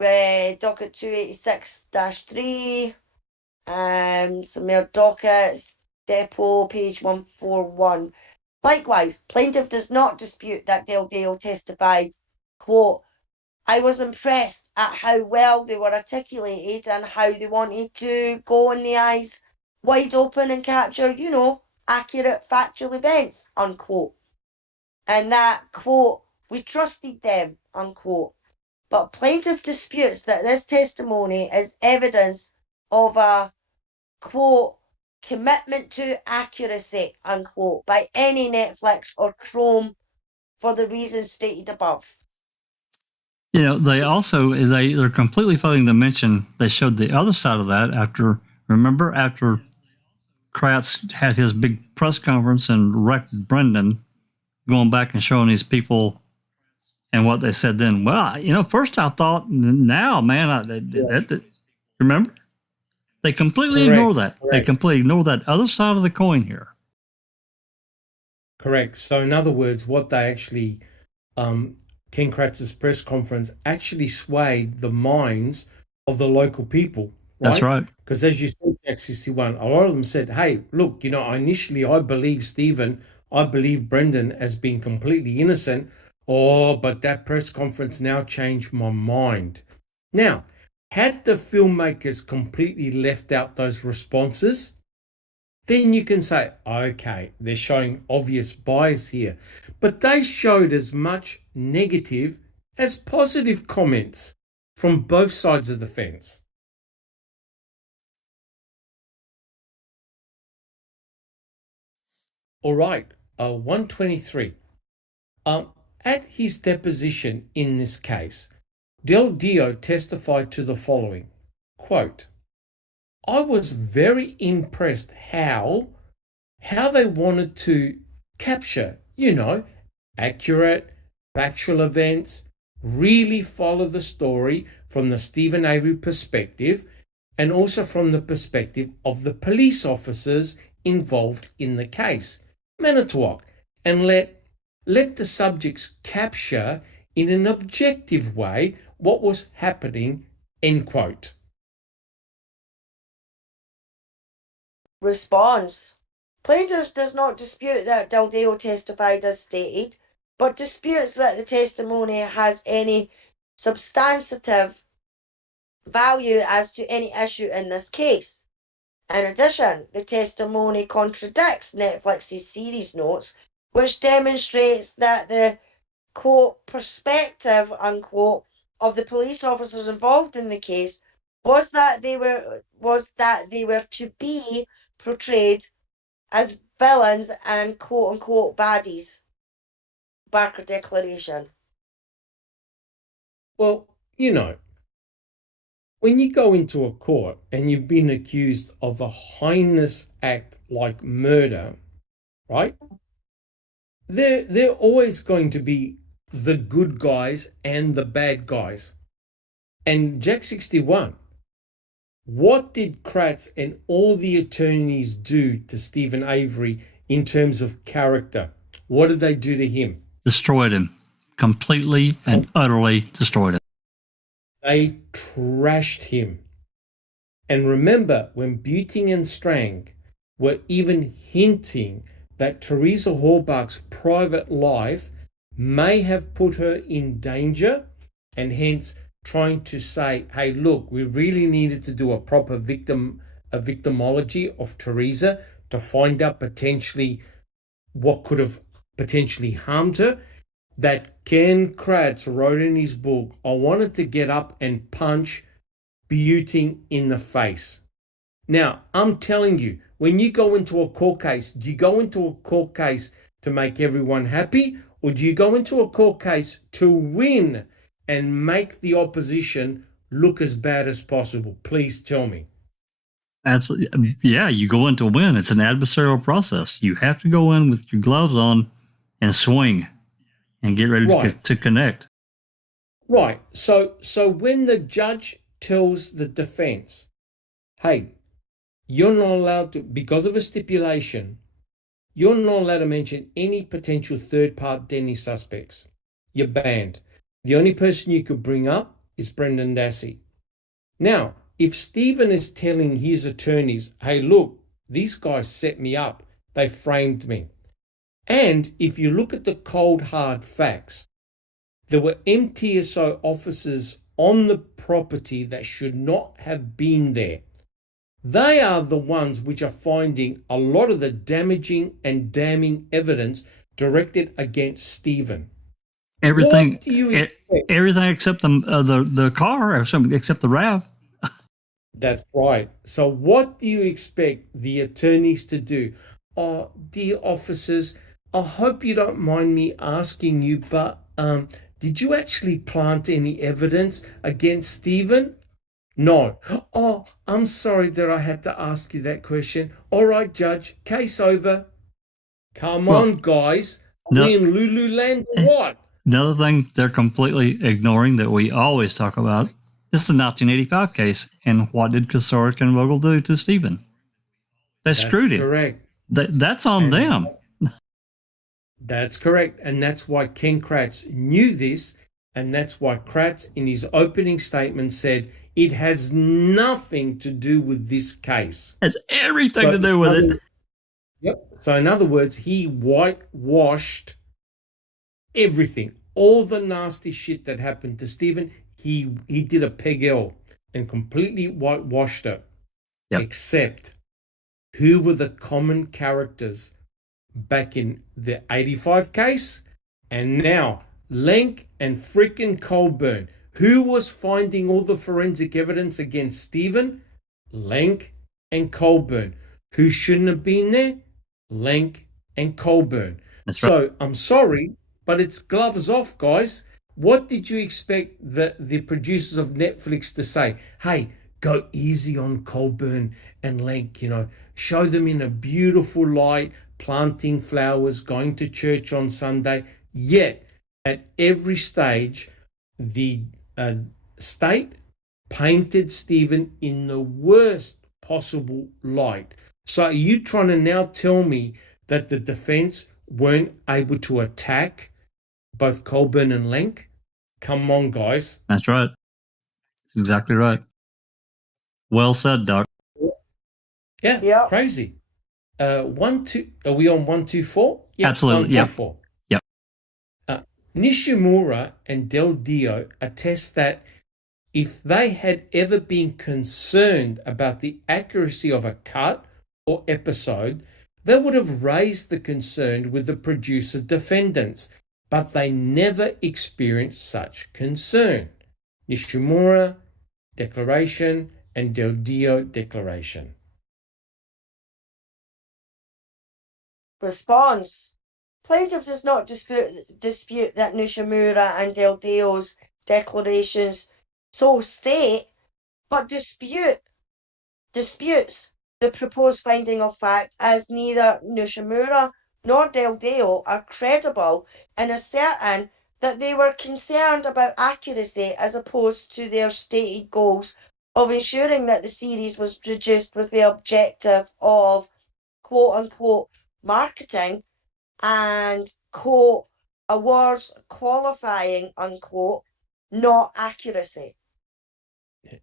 Docket 286-3, some more dockets, depot, page 141. Likewise, plaintiff does not dispute that Del Deo testified, quote, I was impressed at how well they were articulated and how they wanted to go in the eyes wide open and capture, accurate factual events, unquote. And that, quote, we trusted them, unquote. But plaintiff disputes that this testimony is evidence of a, quote, commitment to accuracy, unquote, by any Netflix or Chrome for the reasons stated above. They're completely failing to mention they showed the other side of that after Kratz had his big press conference and wrecked Brendan, going back and showing these people and what they said then. Well, first I thought, now, man, remember? They completely ignore that. Correct. They completely ignore that other side of the coin here. Correct. So in other words, what they actually, Ken Kratz's press conference actually swayed the minds of the local people. Right? That's right. Because as you said, Jack 61, a lot of them said, hey, look, initially I believe Stephen, I believe Brendan as being completely innocent, but that press conference now changed my mind. Now, had the filmmakers completely left out those responses, then you can say, okay, they're showing obvious bias here. But they showed as much negative as positive comments from both sides of the fence. All right, 123. At his deposition in this case, Del Deo testified to the following, quote, I was very impressed how they wanted to capture, accurate, factual events, really follow the story from the Stephen Avery perspective and also from the perspective of the police officers involved in the case, Manitowoc, and let the subjects capture in an objective way what was happening, end quote. Response. Plaintiff does not dispute that Del Deo testified as stated, but disputes that the testimony has any substantive value as to any issue in this case. In addition, the testimony contradicts Netflix's series notes, which demonstrates that the, quote, perspective, unquote, of the police officers involved in the case was that they were to be portrayed as villains and quote unquote baddies. Barker Declaration. Well, when you go into a court and you've been accused of a heinous act like murder, right? They're always going to be the good guys and the bad guys. And Jack 61, what did Kratz and all the attorneys do to Stephen Avery in terms of character? What did they do to him? Destroyed him. Completely and utterly destroyed him. They trashed him. And remember, when Buting and Strang were even hinting that Teresa Horbach's private life may have put her in danger, and hence trying to say, hey, look, we really needed to do a proper victimology of Teresa to find out potentially what could have potentially harmed her, that Ken Kratz wrote in his book, I wanted to get up and punch Buting in the face. Now, I'm telling you, when you go into a court case, do you go into a court case to make everyone happy, or do you go into a court case to win and make the opposition look as bad as possible? Please tell me. Absolutely. Yeah, you go in to win. It's an adversarial process. You have to go in with your gloves on and swing and get ready to connect. Right. So when the judge tells the defense, hey, you're not allowed to, because of a stipulation, you're not allowed to mention any potential third-party suspects. You're banned. The only person you could bring up is Brendan Dassey. Now, if Stephen is telling his attorneys, hey, look, these guys set me up, they framed me. And if you look at the cold, hard facts, there were MTSO officers on the property that should not have been there. They are the ones which are finding a lot of the damaging and damning evidence directed against Stephen. Everything, what do you expect? Everything except the car, or something, except the RAV. That's right. So what do you expect the attorneys to do? Oh, dear officers, I hope you don't mind me asking you, but did you actually plant any evidence against Stephen? No. Oh, I'm sorry that I had to ask you that question. All right, Judge, case over. Come on, guys. Are we in Lululand or what? Another thing they're completely ignoring that we always talk about is the 1985 case. And what did Kosarik and Vogel do to Stephen? They screwed him. Correct. That's on them. That's correct. And that's why Ken Kratz knew this. And that's why Kratz, in his opening statement, said, it has nothing to do with this case. It has everything to do with it. Yep. So in other words, he whitewashed everything. All the nasty shit that happened to Stephen, he did a Peg L and completely whitewashed it. Yep. Except who were the common characters back in the 85 case and now Lenk and freaking Colburn. Who was finding all the forensic evidence against Stephen? Lenk and Colburn. Who shouldn't have been there? Lenk and Colburn. That's right. So I'm sorry, but it's gloves off, guys. What did you expect the producers of Netflix to say? Hey, go easy on Colburn and Lenk, show them in a beautiful light, planting flowers, going to church on Sunday. Yet, at every stage, the state painted Stephen in the worst possible light. So are you trying to now tell me that the defense weren't able to attack both Colburn and Lenk? Come on, guys. That's right. That's exactly right. Well said, Doc. Yeah. Crazy. 1, 2. Are we on 1, 2, 4? Yeah, absolutely. 1, 2, 4. Nishimura and Del Dio attest that if they had ever been concerned about the accuracy of a cut or episode, they would have raised the concern with the producer defendants, but they never experienced such concern. Nishimura declaration and Del Dio declaration. Response. Plaintiff does not dispute that Nishimura and Del Dio's declarations so state, but disputes the proposed finding of fact, as neither Nishimura nor Del Dio are credible in asserting that they were concerned about accuracy as opposed to their stated goals of ensuring that the series was produced with the objective of quote-unquote marketing and quote awards qualifying unquote, not accuracy.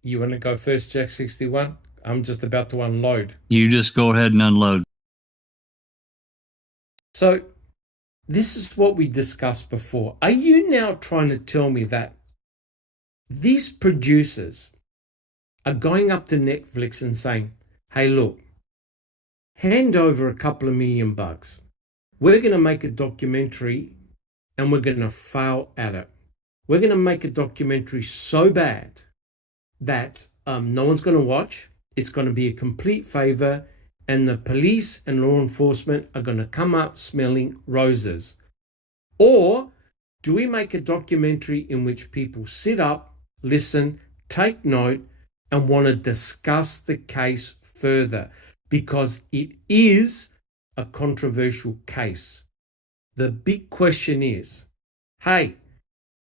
You want to go first, Jack 61? I'm just about to unload. You just go ahead and unload. So this is what we discussed before. Are you now trying to tell me that these producers are going up to Netflix and saying, hey, look, hand over a couple of $1,000,000. We're going to make a documentary and we're going to fail at it. We're going to make a documentary so bad that no one's going to watch. It's going to be a complete favor, and the police and law enforcement are going to come up smelling roses. Or do we make a documentary in which people sit up, listen, take note, and want to discuss the case further? Because it is a controversial case. The big question is, hey,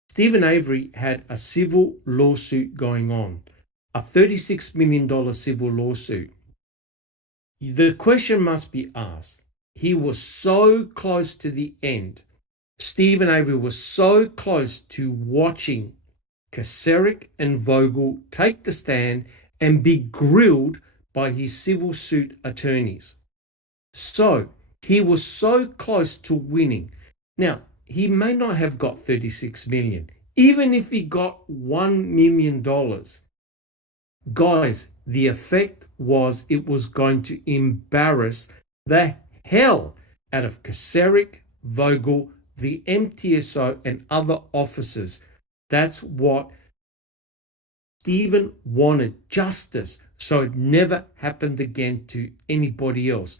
Stephen Avery had a civil lawsuit going on, a $36 million civil lawsuit. The question must be asked. He was so close to the end. Stephen Avery was so close to watching Kacerik and Vogel take the stand and be grilled by his civil suit attorneys. So he was so close to winning. Now, he may not have got 36 million. Even if he got $1 million, guys, the effect was it was going to embarrass the hell out of Kacerik, Vogel, the MTSO, and other officers. That's what Stephen wanted, justice, so it never happened again to anybody else.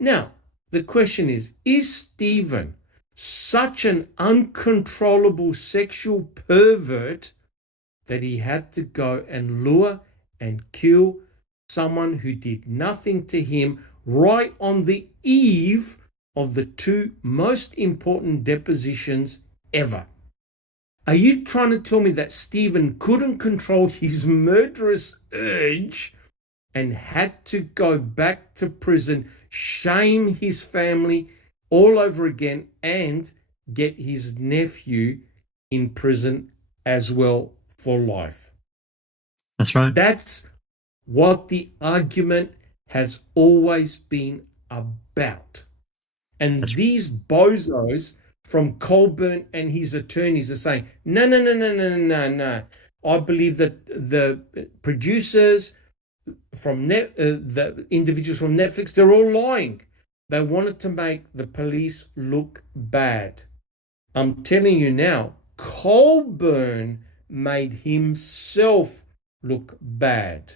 Now, the question is Stephen such an uncontrollable sexual pervert that he had to go and lure and kill someone who did nothing to him right on the eve of the two most important depositions ever? Are you trying to tell me that Stephen couldn't control his murderous urge and had to go back to prison, shame his family all over again, and get his nephew in prison as well for life? That's right. That's what the argument has always been about. And these bozos from Colburn and his attorneys are saying, no. I believe that the producers from the individuals from Netflix, they're all lying. They wanted to make the police look bad. I'm telling you now, Colburn made himself look bad.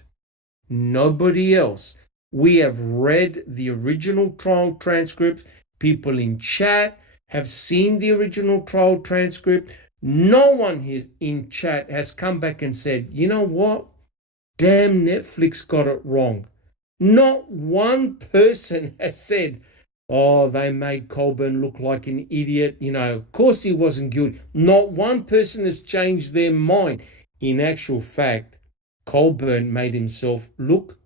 Nobody else. We have read the original trial transcript. People in chat have seen the original trial transcript. No one here in chat has come back and said, you know what? Damn, Netflix got it wrong. Not one person has said, oh, they made Colburn look like an idiot. You know, of course he wasn't guilty. Not one person has changed their mind. In actual fact, Colburn made himself look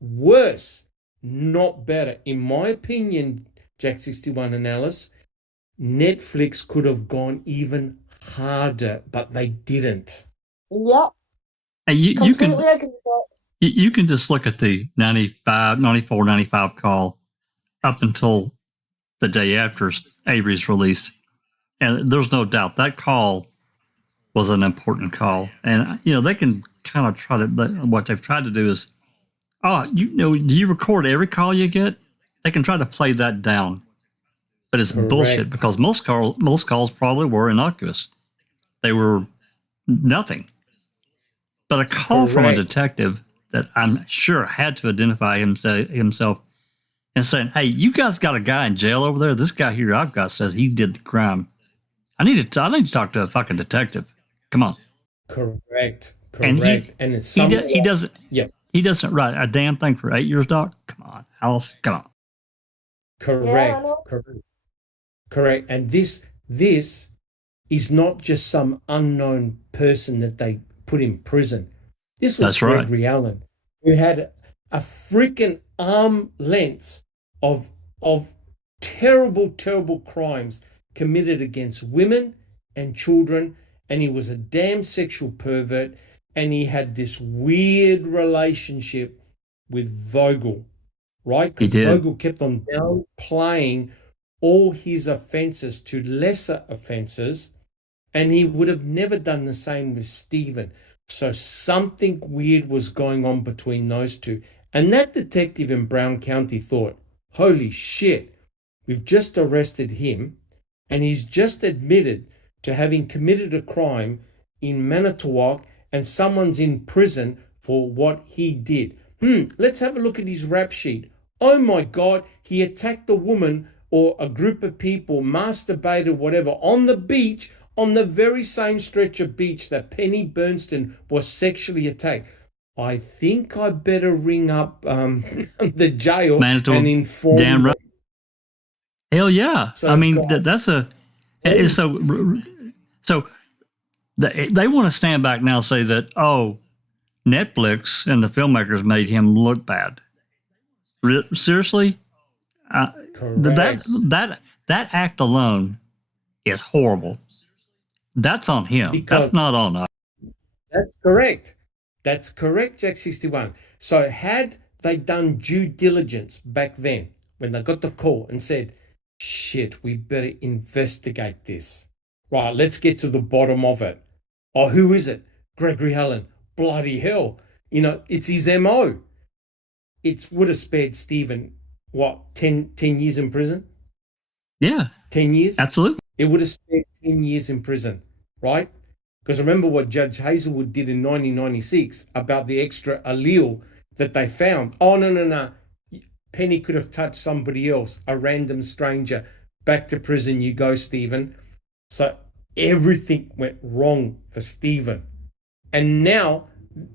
worse, not better. In my opinion, Jack 61 and Alice, Netflix could have gone even harder, but they didn't. Yep. Hey, you can Completely agree with that. you can just look at the 94, 95 call up until the day after Avery's released, and there's no doubt that call was an important call. And you know, they can kind of try to, what they've tried to do is, do you record every call you get? They can try to play that down, but it's Correct. bullshit, because most calls probably were innocuous. They were nothing. But a call from a Correct. detective that I'm sure had to identify himself and saying, hey, you guys got a guy in jail over there. This guy here I've got says he did the crime. I need to talk to a fucking detective. Come on. Correct. And And it's he doesn't. Yes. He doesn't write a damn thing for 8 years, Doc. Come on, Alice. Come on. Correct. Yeah, I know. Correct. And this is not just some unknown person that they put in prison. This was That's right. Gregory Allen, who had a freaking arm length of terrible crimes committed against women and children, and he was a damn sexual pervert, and he had this weird relationship with Vogel, right? He Because did. Vogel kept on downplaying all his offenses to lesser offenses, and he would have never done the same with Stephen. So something weird was going on between those two. And that detective in Brown County thought, holy shit, we've just arrested him, and he's just admitted to having committed a crime in Manitowoc, and someone's in prison for what he did. Let's have a look at his rap sheet. Oh my God, he attacked a woman or a group of people, masturbated, whatever, on the beach, on the very same stretch of beach that Penny Bernstein was sexually attacked. I think I better ring up the jail Manitowoc, and inform damn them. right. Hell yeah. So, I mean, God. that's a, it's so they want to stand back now and say that, oh, Netflix and the filmmakers made him look bad. Seriously? That act alone is horrible. That's on him. Because that's not on us. That's correct. That's correct, Jack 61. So had they done due diligence back then, when they got the call and said, shit, we better investigate this. Right, let's get to the bottom of it. Oh, who is it? Gregory Allen. Bloody hell. You know, it's his MO. It would have spared Stephen, what, 10 years in prison? Yeah. 10 years? Absolutely. It would have spent 10 years in prison, right? Because remember what Judge Hazelwood did in 1996 about the extra allele that they found. Oh, no. Penny could have touched somebody else, a random stranger. Back to prison you go, Stephen. So everything went wrong for Stephen. And now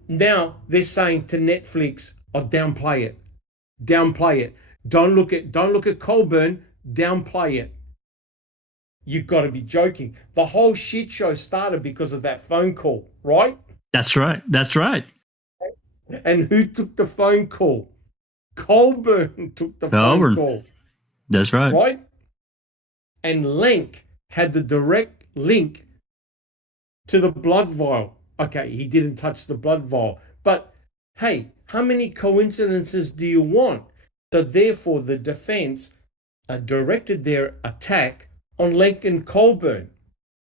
they're saying to Netflix, oh, downplay it. Downplay it. Don't look at Colburn, downplay it. You've got to be joking. The whole shit show started because of that phone call, right? That's right. And who took the phone call? Colburn took the phone call. That's right. Right? And Lenk had the direct link to the blood vial. Okay, he didn't touch the blood vial. But, hey, how many coincidences do you want? So therefore, the defense directed their attack on Lenk and Colburn,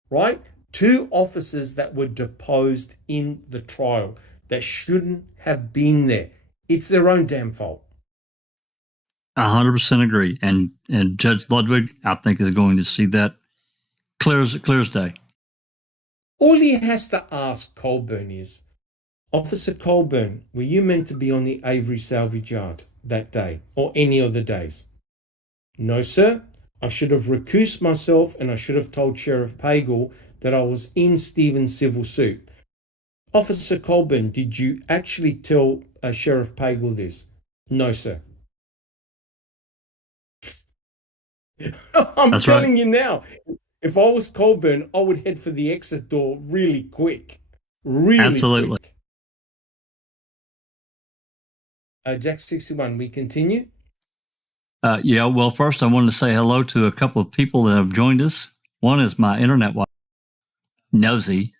right? Two officers that were deposed in the trial that shouldn't have been there. It's their own damn fault. 100% agree. And Judge Ludwig, I think, is going to see that clear as day. All he has to ask Colburn is, Officer Colburn, were you meant to be on the Avery salvage yard that day or any other days? No, sir. I should have recused myself and I should have told Sheriff Pagel that I was in Stephen's civil suit. Officer Colburn, did you actually tell Sheriff Pagel this? No, sir. I'm telling you now, if I was Colburn, I would head for the exit door really quick. Absolutely. Quick. Jack 61, we continue? Yeah, well, first I wanted to say hello to a couple of people that have joined us. One is my internet wife, Nosy,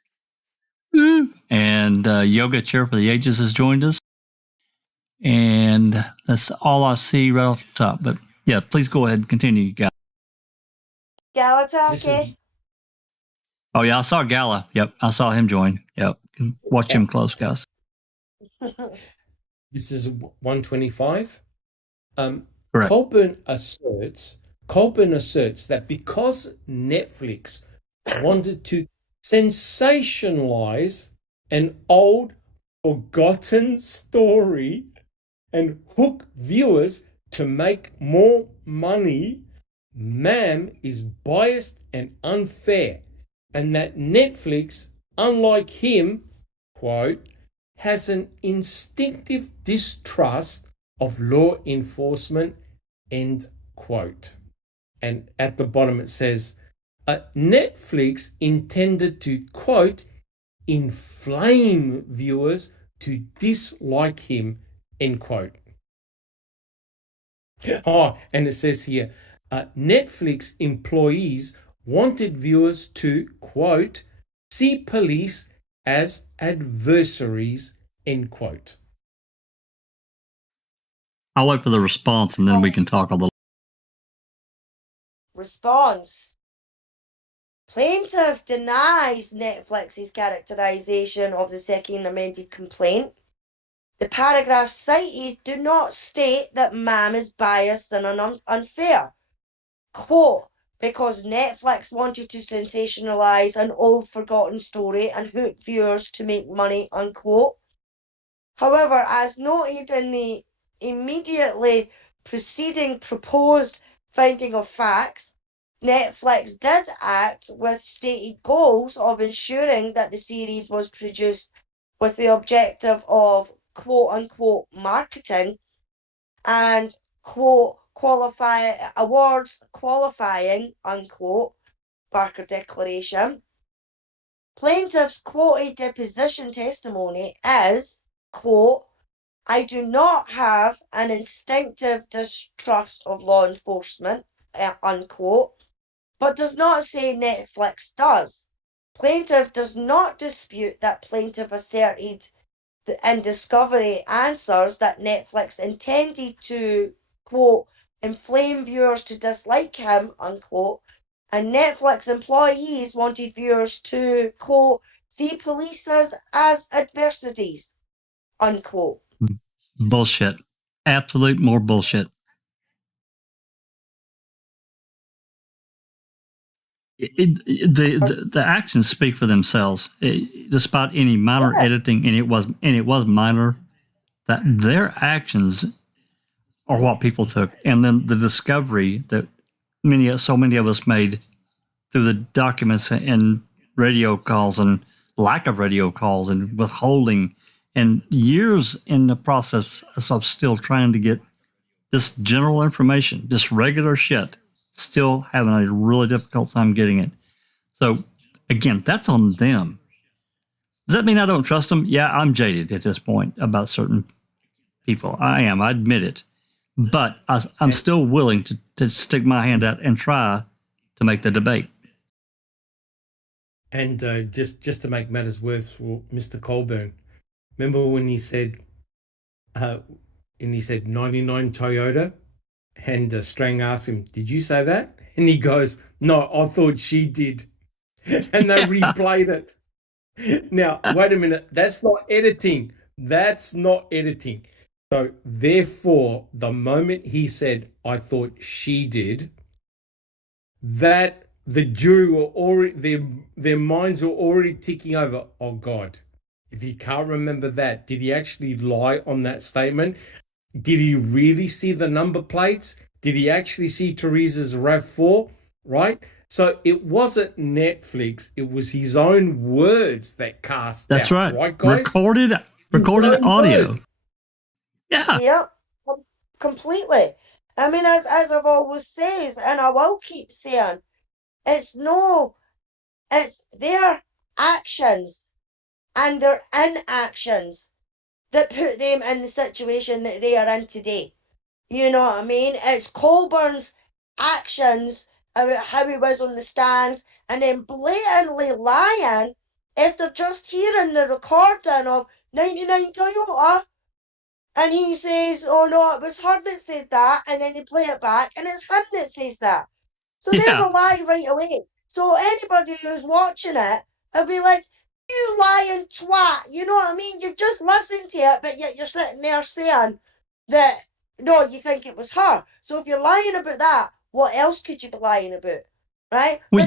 and Yoga Chair for the Ages has joined us. And that's all I see right off the top. But yeah, please go ahead and continue, guys. Galata, okay? Oh, yeah, I saw Gala. Yep, I saw him join. Yep, watch him close, guys. This is 125. Correct. Colburn asserts that because Netflix wanted to sensationalize an old, forgotten story and hook viewers to make more money, Ma'am is biased and unfair, and that Netflix, unlike him, quote, has an instinctive distrust of law enforcement, end quote. And at the bottom it says, Netflix intended to, quote, inflame viewers to dislike him, end quote. Oh, and it says here, Netflix employees wanted viewers to, quote, see police as adversaries, end quote. I'll wait for the response and then we can talk a little. Response. Plaintiff denies Netflix's characterization of the second amended complaint. The paragraphs cited do not state that MAM is biased and unfair. Quote, because Netflix wanted to sensationalize an old forgotten story and hook viewers to make money, unquote. However, as noted in the immediately preceding proposed finding of facts, Netflix did act with stated goals of ensuring that the series was produced with the objective of quote-unquote marketing and quote awards qualifying, unquote, Barker Declaration. Plaintiff's quoted deposition testimony is, quote, I do not have an instinctive distrust of law enforcement, unquote, but does not say Netflix does. Plaintiff does not dispute that plaintiff asserted in discovery answers that Netflix intended to, quote, inflame viewers to dislike him, unquote, and Netflix employees wanted viewers to, quote, see police as adversities, unquote. Bullshit. Absolute more bullshit. The actions speak for themselves. Despite any minor editing, and it was minor, that their actions are what people took, and then the discovery that so many of us made through the documents and radio calls and lack of radio calls and withholding, and years in the process of still trying to get this general information, this regular shit, still having a really difficult time getting it. So again, that's on them. Does that mean I don't trust them? Yeah, I'm jaded at this point about certain people. I am. I admit it. But I'm still willing to stick my hand out and try to make the debate. And just to make matters worse for Mr. Colburn, remember when he said, 99 Toyota? And Strang asked him, did you say that? And he goes, no, I thought she did. And they replayed it. Now, wait a minute. That's not editing. That's not editing. So, therefore, the moment he said, I thought she did, that the jury were already, their minds were already ticking over. Oh, God, if he can't remember that, did he actually lie on that statement? Did he really see the number plates? Did he actually see Teresa's RAV4? Right? So it wasn't Netflix. It was his own words that cast That's out. Right, guys? Recorded audio. Word. Yeah. Yep, completely. I mean, as I've always said, and I will keep saying, it's their actions and their inactions that put them in the situation that they are in today. You know what I mean? It's Colburn's actions about how he was on the stand and then blatantly lying after just hearing the recording of 99 Toyota. And he says, oh no, it was her that said that, and then they play it back, and it's him that says that. So there's a lie right away. So anybody who's watching it will be like, you lying twat, you know what I mean? You've just listened to it, but yet you're sitting there saying that, no, you think it was her. So if you're lying about that, what else could you be lying about? Right? Well,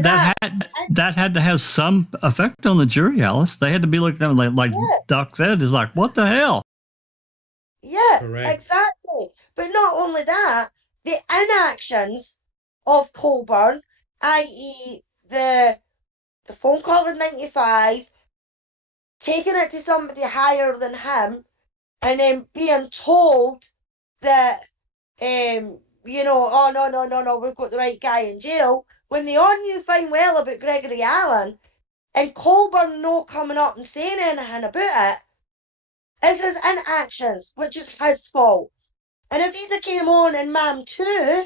that had to have some effect on the jury, Alice. They had to be looking at them like Doc said, is like, what the hell? Yeah, Correct. Exactly. But not only that, the inactions of Colburn, i.e. the phone call in 95, taking it to somebody higher than him, and then being told that, oh, no, we've got the right guy in jail, when they all knew fine well about Gregory Allen, and Colburn no coming up and saying anything about it, is his inactions, which is his fault. And if he'd have came on in MAM 2,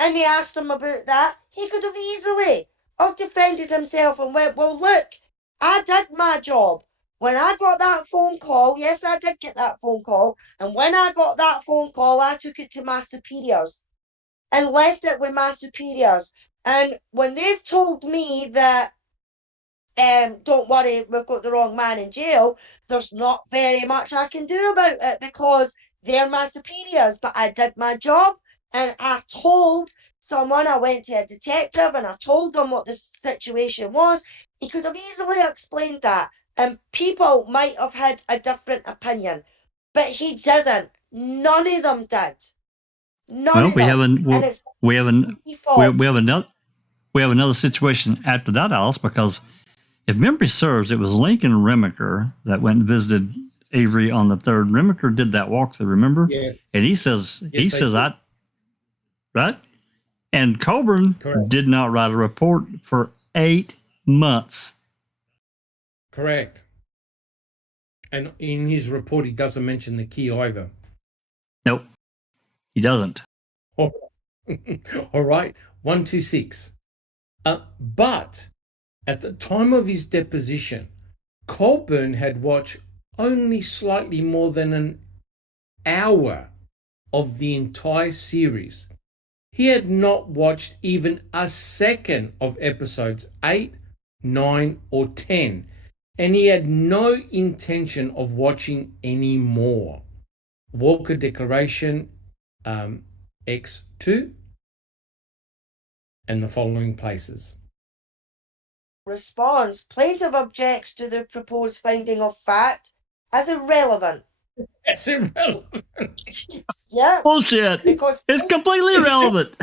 and they asked him about that, he could have easily have defended himself and went, well, look, I did my job. When I got that phone call, yes, I did get that phone call, and when I got that phone call, I took it to my superiors. and left it with my superiors. And when they've told me that, don't worry, we've got the wrong man in jail, there's not very much I can do about it because they're my superiors. But I did my job, and I told someone, I went to a detective and I told them what the situation was. He could have easily explained that, and people might have had a different opinion, but he didn't. None of them did. None of them. We have another situation after that, Alice, because if memory serves, it was Lincoln Remaker that went and visited Avery on the 3rd. Remaker did that walkthrough, remember? Yeah. And he says, right? And Colburn did not write a report for 8 months. Correct. And in his report, he doesn't mention the key either. Nope, he doesn't. All right, 126. But at the time of his deposition, Colburn had watched only slightly more than an hour of the entire series. He had not watched even a second of episodes 8, 9, or 10, and he had no intention of watching any more. Walker Declaration X2 and the following places. Response. Plaintiff objects to the proposed finding of fact as irrelevant. That's irrelevant. Yeah. Bullshit. Because it's completely irrelevant.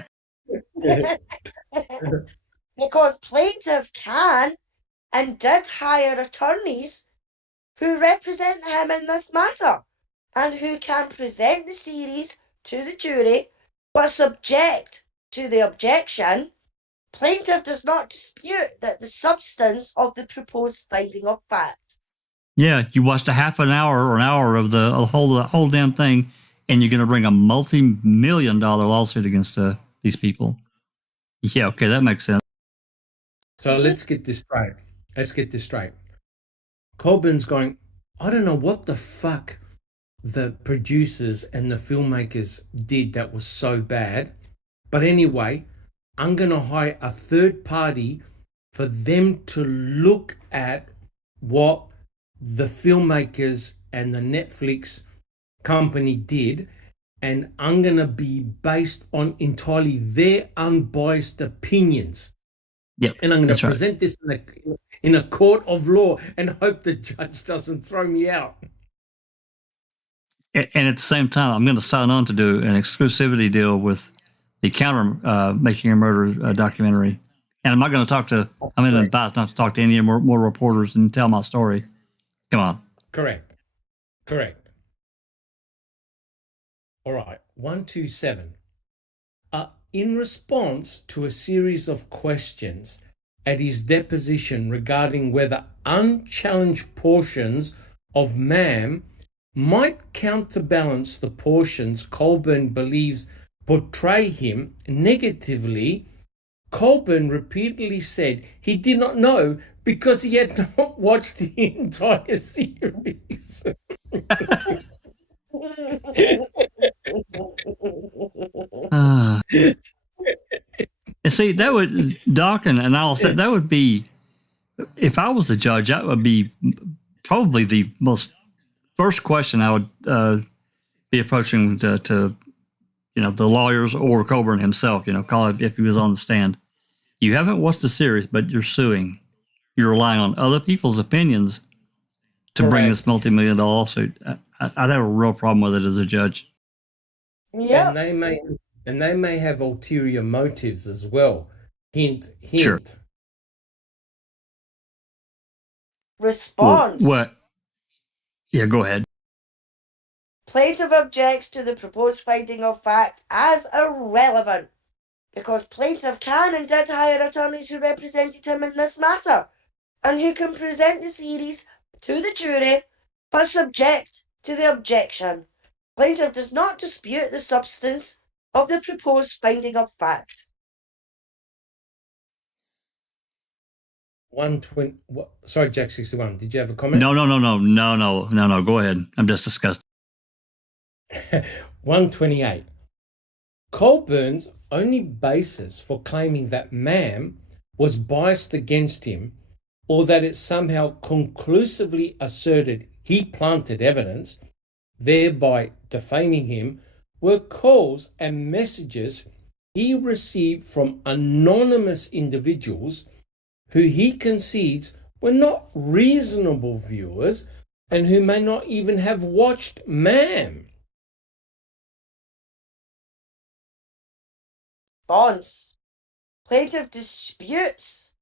Because plaintiff can and did hire attorneys who represent him in this matter and who can present the series to the jury, but subject to the objection. Plaintiff does not dispute that the substance of the proposed finding of fact. Yeah, you watched a half an hour or an hour of the whole damn thing, and you're going to bring a multi-million-dollar lawsuit against these people. Yeah, okay, that makes sense. So let's get this straight. Colburn's going, I don't know what the fuck the producers and the filmmakers did that was so bad. But anyway, I'm going to hire a third party for them to look at what the filmmakers and the Netflix company did, and I'm going to be based on entirely their unbiased opinions. Yep, and I'm going to present this in a court of law and hope the judge doesn't throw me out. And at the same time, I'm going to sign on to do an exclusivity deal with the Counter Making a Murder documentary. And I'm not going to talk to, I'm in advised not to talk to any more reporters and tell my story. Come on. Correct. All right, 127. In response to a series of questions at his deposition regarding whether unchallenged portions of Ma'am might counterbalance the portions Colburn believes portray him negatively, Colburn repeatedly said he did not know because he had not watched the entire series. See, that would, Doc and Alice, that would be, if I was the judge, that would be probably the most first question I would be approaching to the lawyers or Colburn himself, call it if he was on the stand. You haven't watched the series, but you're suing. You're relying on other people's opinions to bring this multi-million-dollar lawsuit. I'd have a real problem with it as a judge. Yeah. And they may have ulterior motives as well. Hint. Sure. Response. What? Yeah, go ahead. Plaintiff objects to the proposed finding of fact as irrelevant because plaintiff can and did hire attorneys who represented him in this matter and who can present the series to the jury but subject to the objection. Plaintiff does not dispute the substance of the proposed finding of fact. 120. Sorry, Jack 61. Did you have a comment? No. Go ahead. I'm just disgusted. 128. Colburn's only basis for claiming that Mam was biased against him, or that it somehow conclusively asserted he planted evidence, thereby defaming him, were calls and messages he received from anonymous individuals who he concedes were not reasonable viewers and who may not even have watched Mam. Bonds. Plaintiff disputes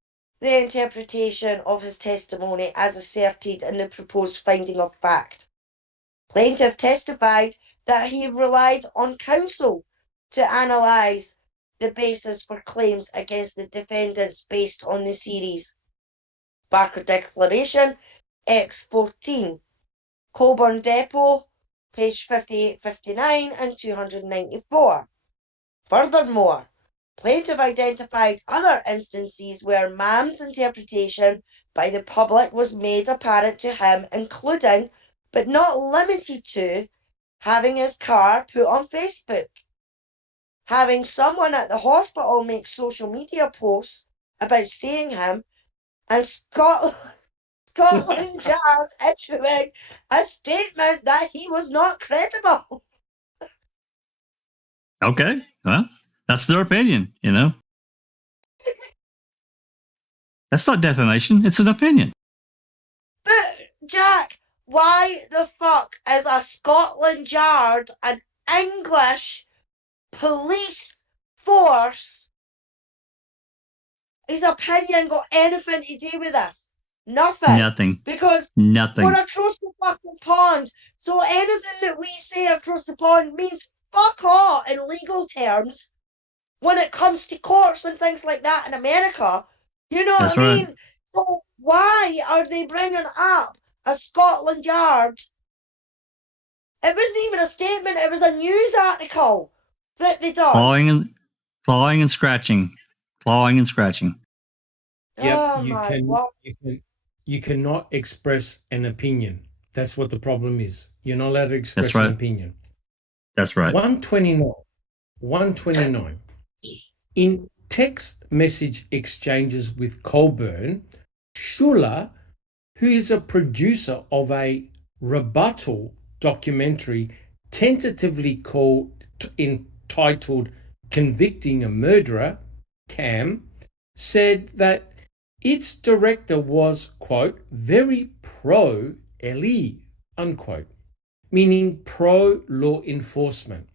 the interpretation of his testimony as asserted in the proposed finding of fact. Plaintiff testified that he relied on counsel to analyse the basis for claims against the defendants based on the series. Barker Declaration, X14, Colborn Depot, page 58-59 and 294. Furthermore, plaintiff identified other instances where Mam's interpretation by the public was made apparent to him, including, but not limited to, having his car put on Facebook, having someone at the hospital make social media posts about seeing him, and Scotland Yard issuing a statement that he was not credible. Okay, well, that's their opinion, you know. That's not defamation, it's an opinion. But, Jack, why the fuck is a Scotland Yard, an English police force, his opinion got anything to do with this? Nothing. Nothing. Because Nothing. we're across the fucking pond. So anything that we say across the pond means fuck all in legal terms when it comes to courts and things like that in America. You know That's what I right. mean? So why are they bringing up a Scotland Yard? It wasn't even a statement, it was a news article that they done. Clawing and scratching. Clawing and scratching. Yep, Oh you cannot express an opinion. That's what the problem is. You're not allowed to express That's right. an opinion. That's right. 129. In text message exchanges with Colburn, Schuller, who is a producer of a rebuttal documentary tentatively entitled Convicting a Murderer, CAM, said that its director was, quote, very pro-LE, unquote, meaning pro-law enforcement,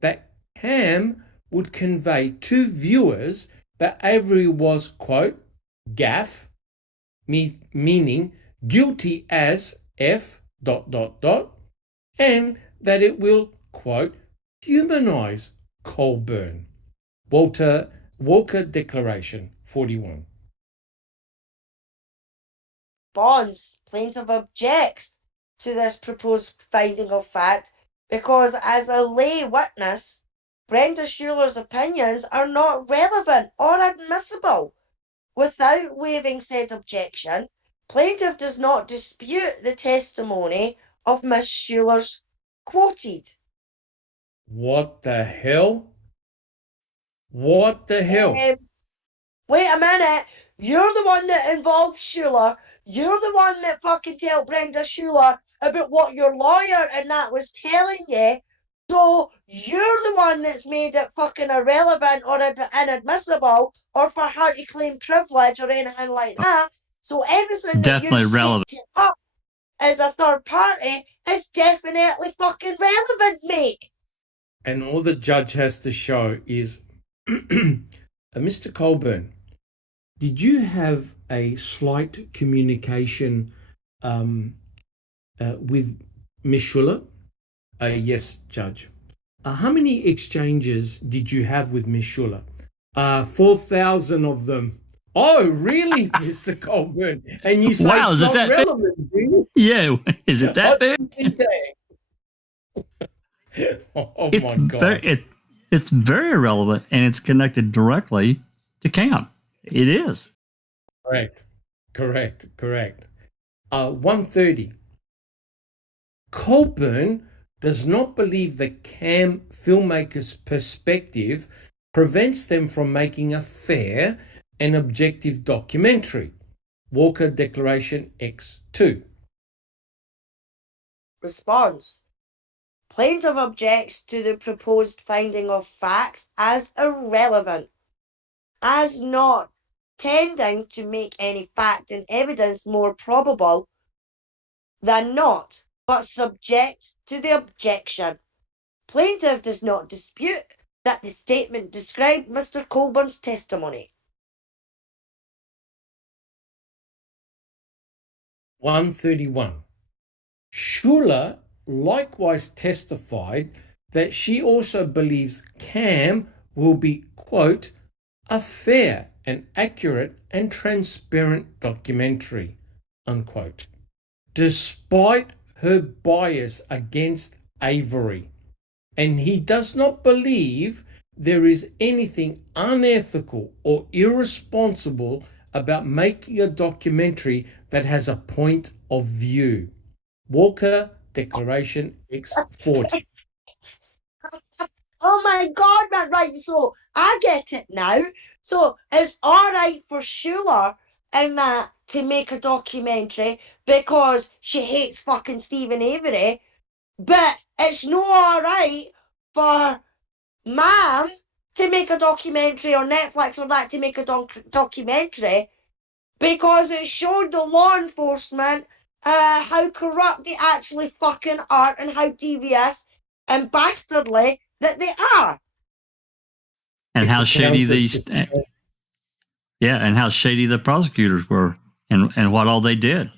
that CAM would convey to viewers that Avery was, quote, gaff, meaning guilty as F ... and that it will, quote, humanize Colburn. Walker Declaration 41. Bonds, plaintiff objects to this proposed finding of fact because as a lay witness, Brenda Schuller's opinions are not relevant or admissible. Without waiving said objection, plaintiff does not dispute the testimony of Miss Schuller's quoted. What the hell? What the hell? Wait a minute. You're the one that involved Schuller. You're the one that fucking told Brenda Schuller about what your lawyer and that was telling you. So you're the one that's made it fucking irrelevant or inadmissible or for her to claim privilege or anything like that. So everything Definitely that you relevant. set up as a third party is definitely fucking relevant, mate. And all the judge has to show is, Mr. Colburn, did you have a slight communication with Miss Schuller? Yes, Judge. How many exchanges did you have with Miss Schuller? 4,000 of them. Oh, really, Mr. Colburn? And you say Wow, it's is it not that relevant, do you? Yeah, is it that big? Oh my God. It's very relevant, and it's connected directly to CAM. It is. Correct. 130. Colburn does not believe the CAM filmmaker's perspective prevents them from making a fair and objective documentary. Walker Declaration X2. Response. Plaintiff objects to the proposed finding of facts as irrelevant, as not tending to make any fact and evidence more probable than not, but subject to the objection. Plaintiff does not dispute that the statement described Mr. Colburn's testimony. 131. Schuler likewise testified that she also believes CAM will be, quote, a fair and accurate and transparent documentary, unquote, despite her bias against Avery. And he does not believe there is anything unethical or irresponsible about making a documentary that has a point of view. Walker Declaration X40. Oh my God, man, right, so I get it now. So it's all right for Schuler and that to make a documentary because she hates fucking Stephen Avery, but it's no all right for Ma'am to make a documentary, or Netflix or that to make a documentary because it showed the law enforcement how corrupt they actually fucking are and how devious and bastardly that they are. And how shady and how shady the prosecutors were and what all they did.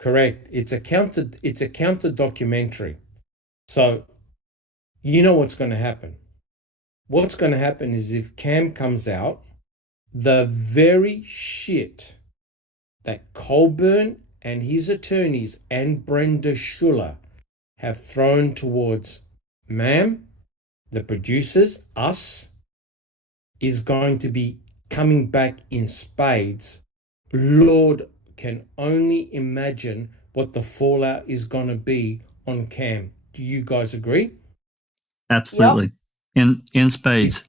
Correct. It's a counter documentary. So you know what's going to happen. What's going to happen is if CAM comes out, the very shit that Colburn and his attorneys and Brenda Schuler have thrown towards Ma'am, the producers, us, is going to be coming back in spades. Lord can only imagine what the fallout is going to be on CAM. Do you guys agree? Absolutely. Yep. In spades.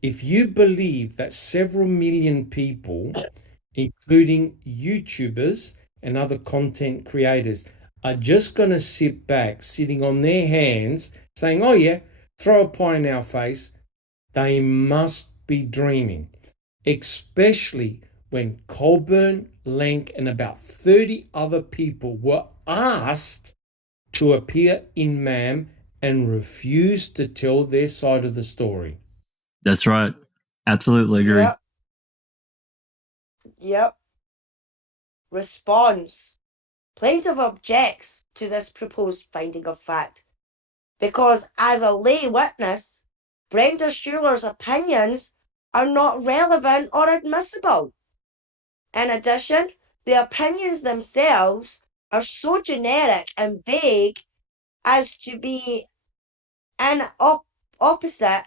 If you believe that several million people, including YouTubers and other content creators, are just going to sit back, sitting on their hands, saying, oh yeah, throw a pie in our face, they must be dreaming. Especially when Colburn, Lank, and about 30 other people were asked to appear in Ma'am and refused to tell their side of the story. That's right. Absolutely agree. Yep. Response. Plaintiff objects to this proposed finding of fact because as a lay witness, Brenda Schuler's opinions are not relevant or admissible. In addition, the opinions themselves are so generic and vague as to be an opposite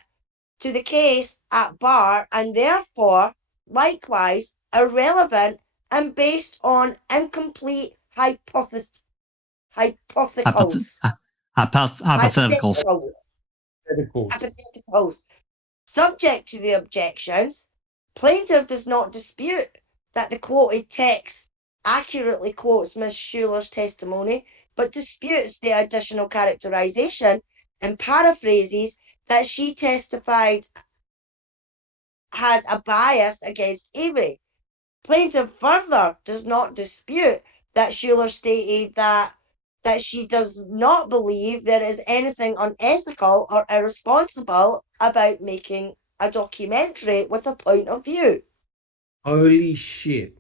to the case at bar and therefore, likewise, irrelevant and based on incomplete hypotheticals. Subject to the objections, plaintiff does not dispute that the quoted text accurately quotes Ms. Schuler's testimony, but disputes the additional characterization and paraphrases that she testified had a bias against Avery. Plaintiff further does not dispute that Schuler stated that she does not believe there is anything unethical or irresponsible about making a documentary with a point of view. Holy shit.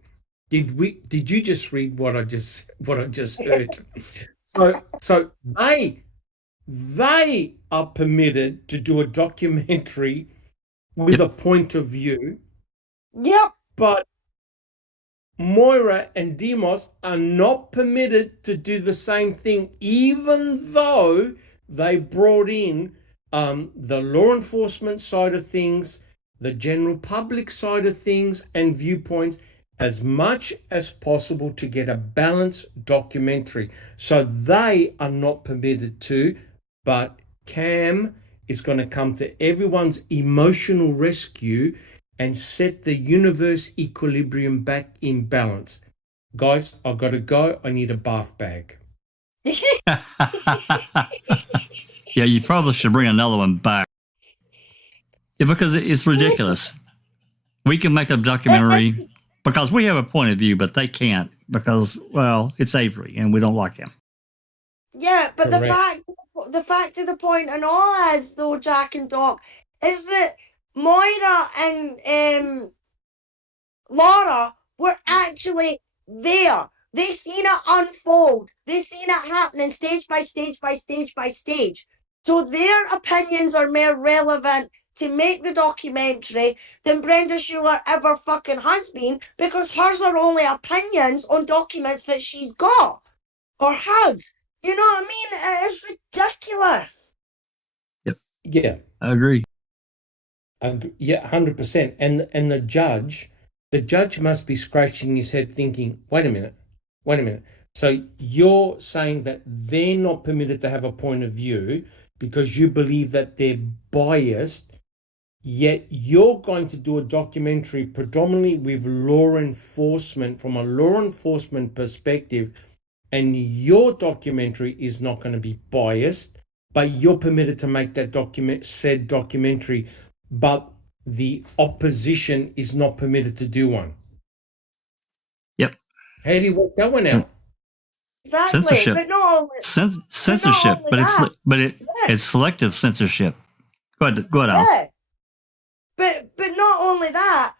Did you just read what I just heard? So they are permitted to do a documentary with a point of view. Yep. But Moira and Demos are not permitted to do the same thing, even though they brought in the law enforcement side of things, the general public side of things, and viewpoints, as much as possible to get a balanced documentary. So they are not permitted to, but Cam is going to come to everyone's emotional rescue and set the universe equilibrium back in balance. Guys, I've got to go. I need a bath bag. Yeah, you probably should bring another one back. Yeah, because it's ridiculous. We can make a documentary because we have a point of view, but they can't because, well, it's Avery and we don't like him. Yeah, but Correct. the fact of the point and all is, though, Jack and Doc, is that Moira and Laura were actually there. They seen it unfold. They seen it happening stage by stage by stage by stage. So their opinions are more relevant to make the documentary than Brenda Schuler ever fucking has been, because hers are only opinions on documents that she's got or had. You know what I mean? It's ridiculous. Yeah. I agree. Yeah, 100%. And the judge must be scratching his head thinking, wait a minute. So you're saying that they're not permitted to have a point of view because you believe that they're biased, yet you're going to do a documentary predominantly with law enforcement from a law enforcement perspective, and your documentary is not going to be biased, but you're permitted to make that said documentary, but the opposition is not permitted to do one. Yep. How do you work that one out? Exactly. Censorship. But no, Censorship, but it's selective censorship. Go ahead, Al. yeah. But not only that,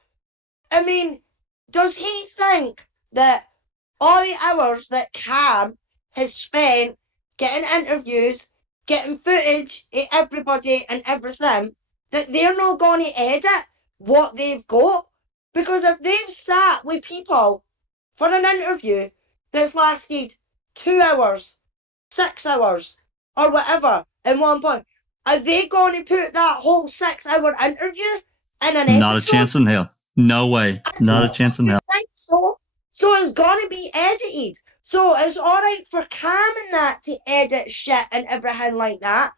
I mean, does he think that all the hours that Cam has spent getting interviews, getting footage of everybody and everything, that they're not going to edit what they've got? Because if they've sat with people for an interview that's lasted 2 hours, 6 hours, or whatever in one point, are they going to put that whole 6-hour interview in an episode? Not a chance in hell. No way. Not a chance in hell. I think so. So it's going to be edited. So it's all right for Cam and that to edit shit and everything like that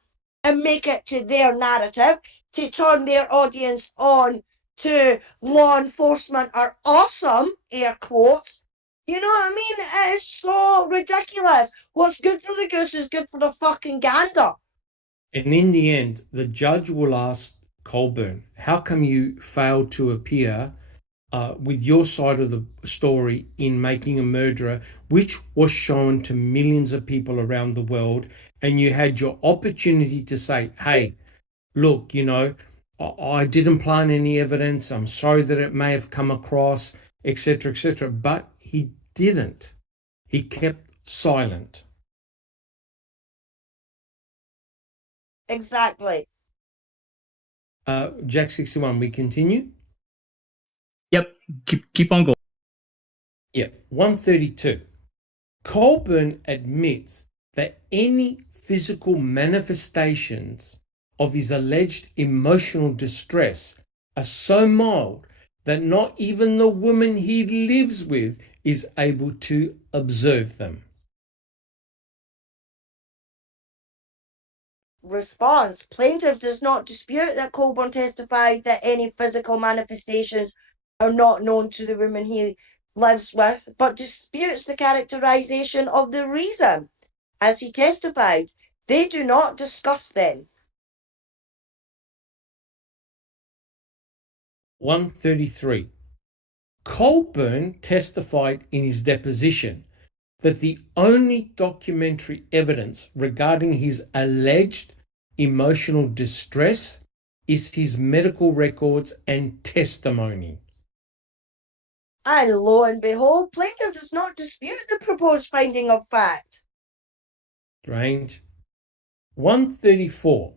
and make it to their narrative, to turn their audience on to law enforcement are awesome, air quotes. You know what I mean? It is so ridiculous. What's good for the goose is good for the fucking gander. And in the end, the judge will ask Colburn, how come you failed to appear with your side of the story in Making a Murderer, which was shown to millions of people around the world, and you had your opportunity to say, hey, look, you know, I didn't plant any evidence. I'm sorry that it may have come across, etc., etc. But he didn't. He kept silent. Exactly. Jack 61, we continue? Yep. Keep on going. Yeah. 132. Colburn admits that any physical manifestations of his alleged emotional distress are so mild that not even the woman he lives with is able to observe them. Response. Plaintiff does not dispute that Colborn testified that any physical manifestations are not known to the woman he lives with, but disputes the characterization of the reason. As he testified, they do not discuss them. 133. Colburn testified in his deposition that the only documentary evidence regarding his alleged emotional distress is his medical records and testimony. And lo and behold, plaintiff does not dispute the proposed finding of fact. Strange. 134.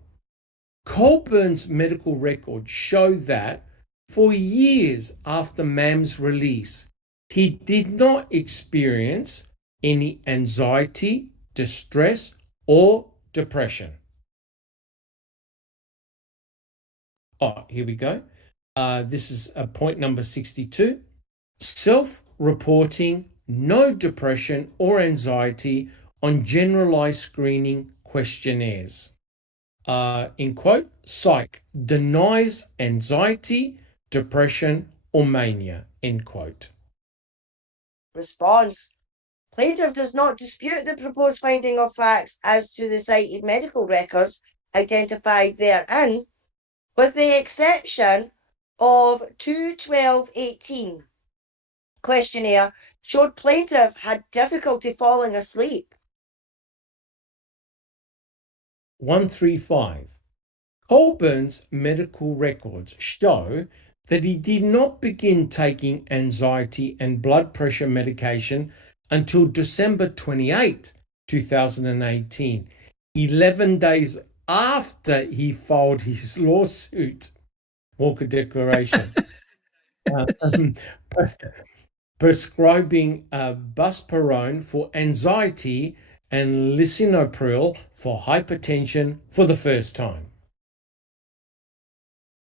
Colburn's medical records show that for years after Mam's release, he did not experience any anxiety, distress, or depression. Oh, here we go. This is point number 62. self-reporting, no depression or anxiety on generalized screening questionnaires. In quote, psych, denies anxiety, depression, or mania, end quote. Response. Plaintiff does not dispute the proposed finding of facts as to the cited medical records identified therein, with the exception of 21218. Questionnaire showed plaintiff had difficulty falling asleep. 135. Colburn's medical records show that he did not begin taking anxiety and blood pressure medication until December 28, 2018, 11 days after he filed his lawsuit, Walker Declaration, prescribing buspirone for anxiety and lisinopril for hypertension for the first time.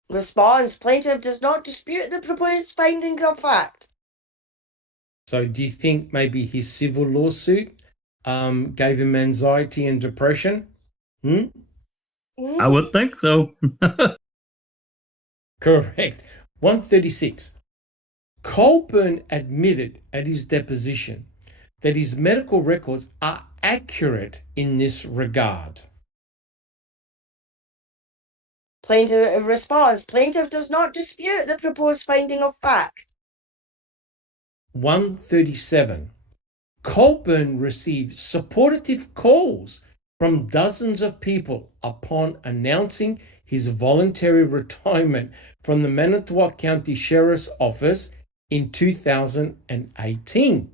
Response. Plaintiff does not dispute the proposed findings of fact. So do you think maybe his civil lawsuit gave him anxiety and depression? I would think so. Correct. 136. Colburn admitted at his deposition that his medical records are accurate in this regard. Plaintiff responds. Plaintiff does not dispute the proposed finding of fact. 137. Colburn received supportive calls from dozens of people upon announcing his voluntary retirement from the Manitowoc County Sheriff's Office in 2018.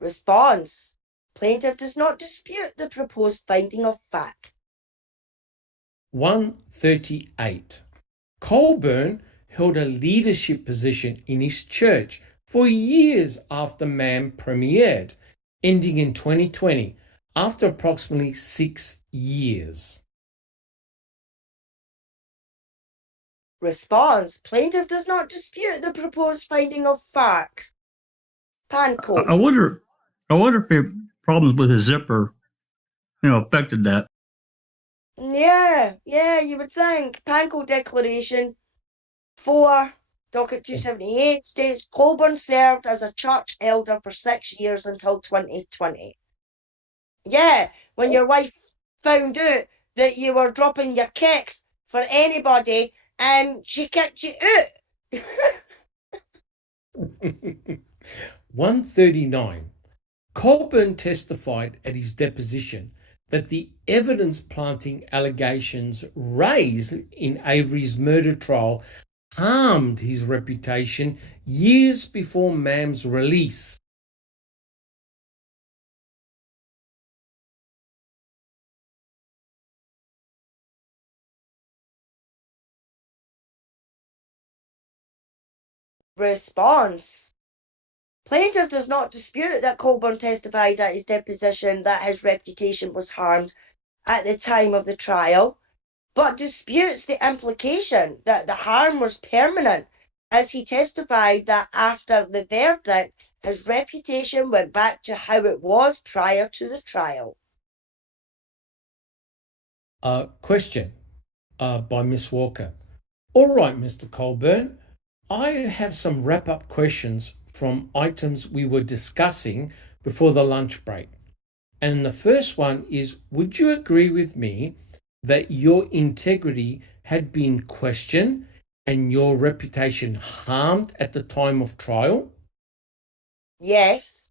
Response. Plaintiff does not dispute the proposed finding of fact. 138. Colburn held a leadership position in his church for years after MAM premiered, ending in 2020, after approximately 6 years. Response. Plaintiff does not dispute the proposed finding of facts. Panko. I wonder if the problems with his zipper, affected that. Yeah, you would think. Panko Declaration 4, docket 278 states Colburn served as a church elder for 6 years until 2020. Yeah, when your wife found out that you were dropping your kicks for anybody and she kicked you out. 139. Colburn testified at his deposition that the evidence planting allegations raised in Avery's murder trial harmed his reputation years before MAM's release. Response. Plaintiff does not dispute that Colburn testified at his deposition that his reputation was harmed at the time of the trial, but disputes the implication that the harm was permanent, as he testified that after the verdict, his reputation went back to how it was prior to the trial. Question by Miss Walker. All right, Mr. Colburn, I have some wrap-up questions from items we were discussing before the lunch break. And the first one is, would you agree with me that your integrity had been questioned and your reputation harmed at the time of trial? Yes.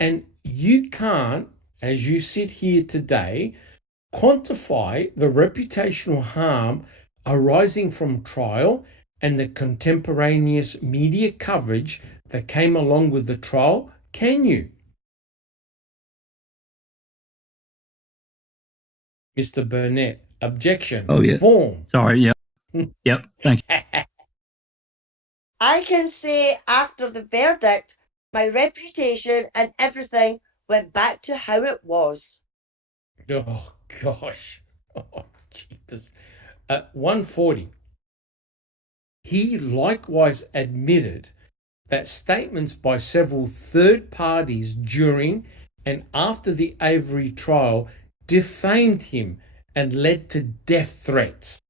And you can't, as you sit here today, quantify the reputational harm arising from trial and the contemporaneous media coverage that came along with the trial, can you? Mr. Burnett, objection. Oh, yeah. Form. Sorry, yeah. Yep, thank you. I can say after the verdict, my reputation and everything went back to how it was. Oh, gosh. Oh, jeepers. 140. He likewise admitted that statements by several third parties during and after the Avery trial defamed him and led to death threats.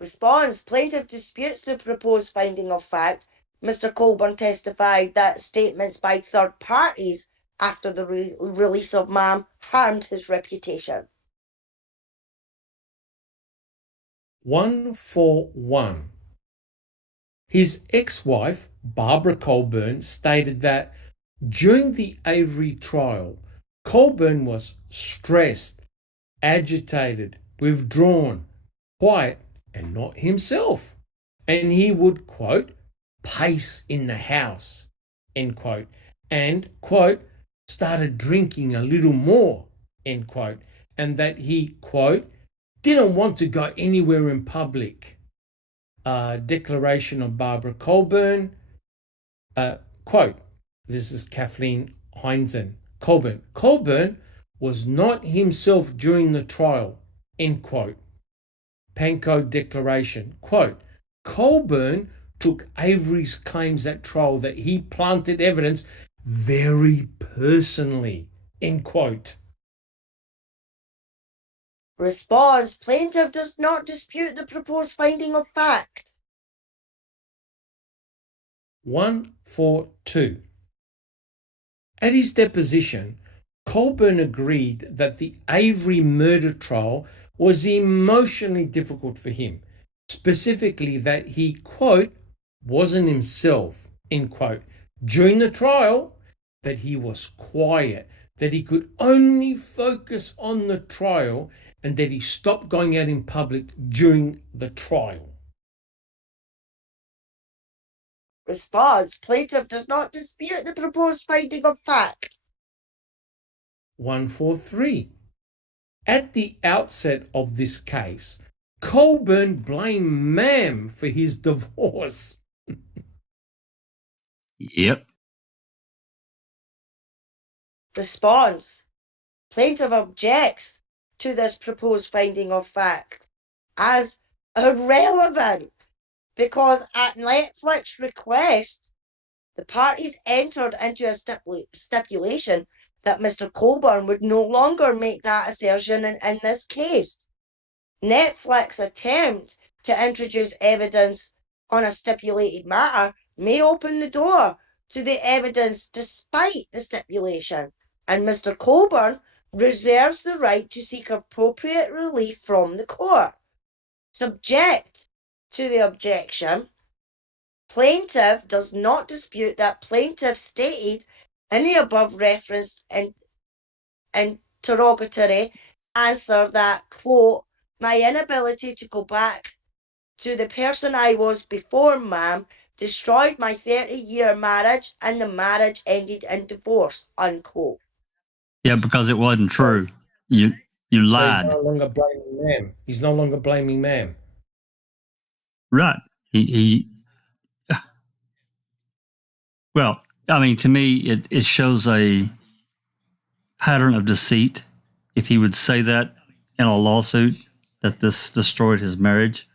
Response: plaintiff disputes the proposed finding of fact. Mr. Colburn testified that statements by third parties after the release of Ma'am harmed his reputation. 141. His ex-wife, Barbara Colburn, stated that during the Avery trial, Colburn was stressed, agitated, withdrawn, quiet, and not himself. And he would, quote, pace in the house, end quote, and, quote, started drinking a little more, end quote, and that he, quote, didn't want to go anywhere in public. Declaration of Barbara Colburn, quote, this is Kathleen Heinzen, Colburn. Colburn was not himself during the trial, end quote. Pankow Declaration, quote, Colburn took Avery's claims at trial that he planted evidence very personally, end quote. Response: plaintiff does not dispute the proposed finding of fact. 142. At his deposition, Colburn agreed that the Avery murder trial was emotionally difficult for him, specifically that he, quote, wasn't himself, end quote, during the trial, that he was quiet, that he could only focus on the trial, and that he stopped going out in public during the trial. Response: plaintiff does not dispute the proposed finding of fact. 143. At the outset of this case, Colburn blamed Ma'am for his divorce. Yep. Response: plaintiff objects to this proposed finding of fact as irrelevant because at Netflix request, the parties entered into a stipulation that Mr. Colburn would no longer make that assertion in this case. Netflix's attempt to introduce evidence on a stipulated matter may open the door to the evidence despite the stipulation, and Mr. Colburn reserves the right to seek appropriate relief from the court. Subject to the objection, plaintiff does not dispute that plaintiff stated in the above referenced interrogatory answer that, quote, my inability to go back to the person I was before Ma'am destroyed my 30-year marriage and the marriage ended in divorce, unquote. Yeah, because it wasn't true. You lied. So he's no longer blaming Ma'am. He's no longer blaming Ma'am. Right. He well, I mean, to me, it shows a pattern of deceit. If he would say that in a lawsuit, that this destroyed his marriage.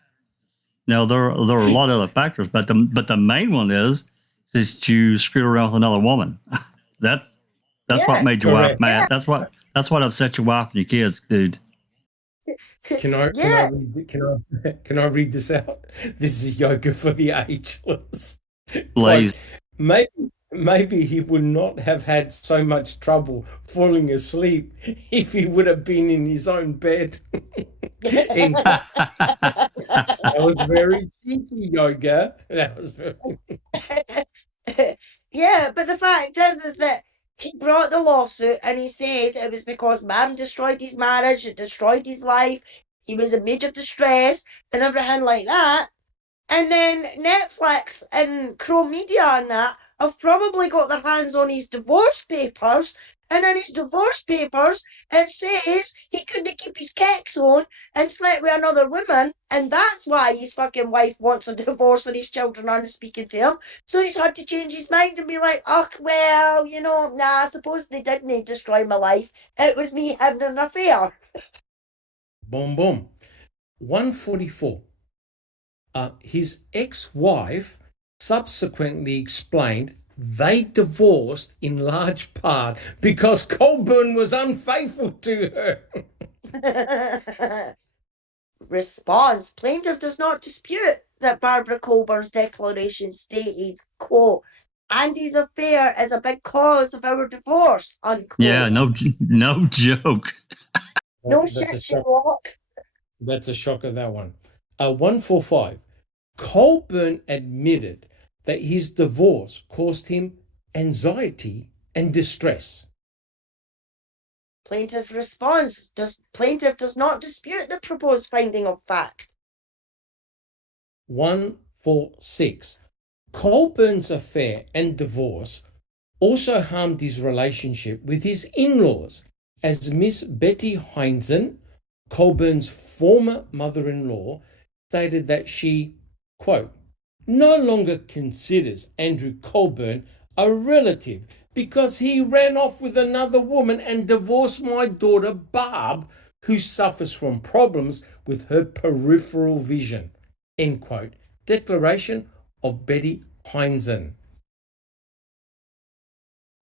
Now, there are a lot of other factors, but the main one is you screwed around with another woman. That's what made your wife mad. That's what upset your wife and your kids, dude. Can I read this out? This is yoga for the ageless. Blaze. Maybe he would not have had so much trouble falling asleep if he would have been in his own bed. That was very cheeky, yoga. That was very. Yeah, but the fact is that he brought the lawsuit and he said it was because Ma'am destroyed his marriage, it destroyed his life, he was in major distress and everything like that. And then Netflix and Chrome Media and that have probably got their hands on his divorce papers, and in his divorce papers it says he couldn't keep his kicks on and slept with another woman, and that's why his fucking wife wants a divorce and his children aren't speaking to him. So he's had to change his mind and be like, oh, well, you know, nah, I suppose they didn't destroy my life. It was me having an affair. Boom, boom. 144. His ex-wife subsequently explained they divorced in large part because Colburn was unfaithful to her. Response. Plaintiff does not dispute that Barbara Colburn's declaration stated, quote, Andy's affair is a big cause of our divorce, unquote. Yeah, no joke. No shit, Sherlock. That's a shocker, that one. 145. Colburn admitted that his divorce caused him anxiety and distress. Plaintiff responds. Plaintiff does not dispute the proposed finding of fact. 146. Colburn's affair and divorce also harmed his relationship with his in-laws, as Miss Betty Heinzen, Colburn's former mother-in-law, stated that she, quote, no longer considers Andrew Colburn a relative because he ran off with another woman and divorced my daughter Barb, who suffers from problems with her peripheral vision, end quote. Declaration of Betty Heinzen.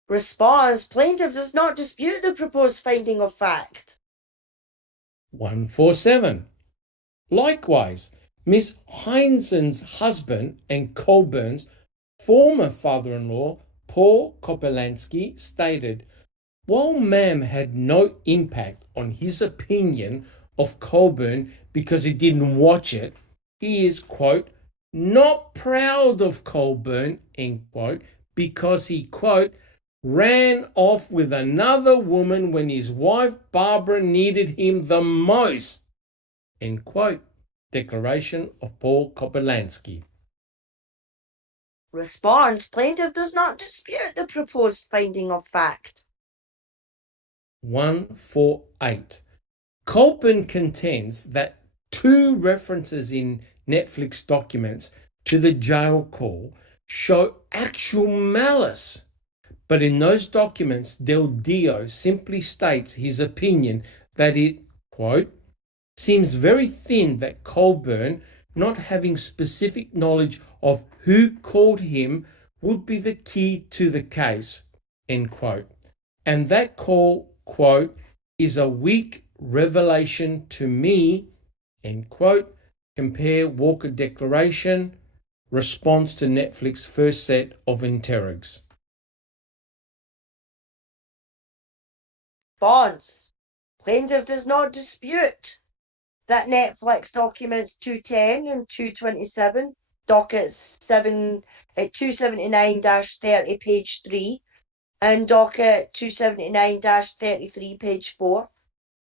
Response. Plaintiff does not dispute the proposed finding of fact. 147. Likewise, Miss Heinzen's husband and Colburn's former father-in-law, Paul Kopelansky, stated, while Ma'am had no impact on his opinion of Colburn because he didn't watch it, he is, quote, not proud of Colburn, end quote, because he, quote, ran off with another woman when his wife Barbara needed him the most, end quote. Declaration of Paul Kopelansky. Response. Plaintiff does not dispute the proposed finding of fact. 148. Colburn contends that two references in Netflix documents to the jail call show actual malice. But in those documents, Del Dio simply states his opinion that it, quote, seems very thin that Colburn, not having specific knowledge of who called him, would be the key to the case, end quote. And that call, quote, is a weak revelation to me, end quote. Compare Walker Declaration, response to Netflix first set of interrogs. Response. Plaintiff does not dispute that Netflix documents 210 and 227, docket 279-30, page 3, and docket 279-33, page 4,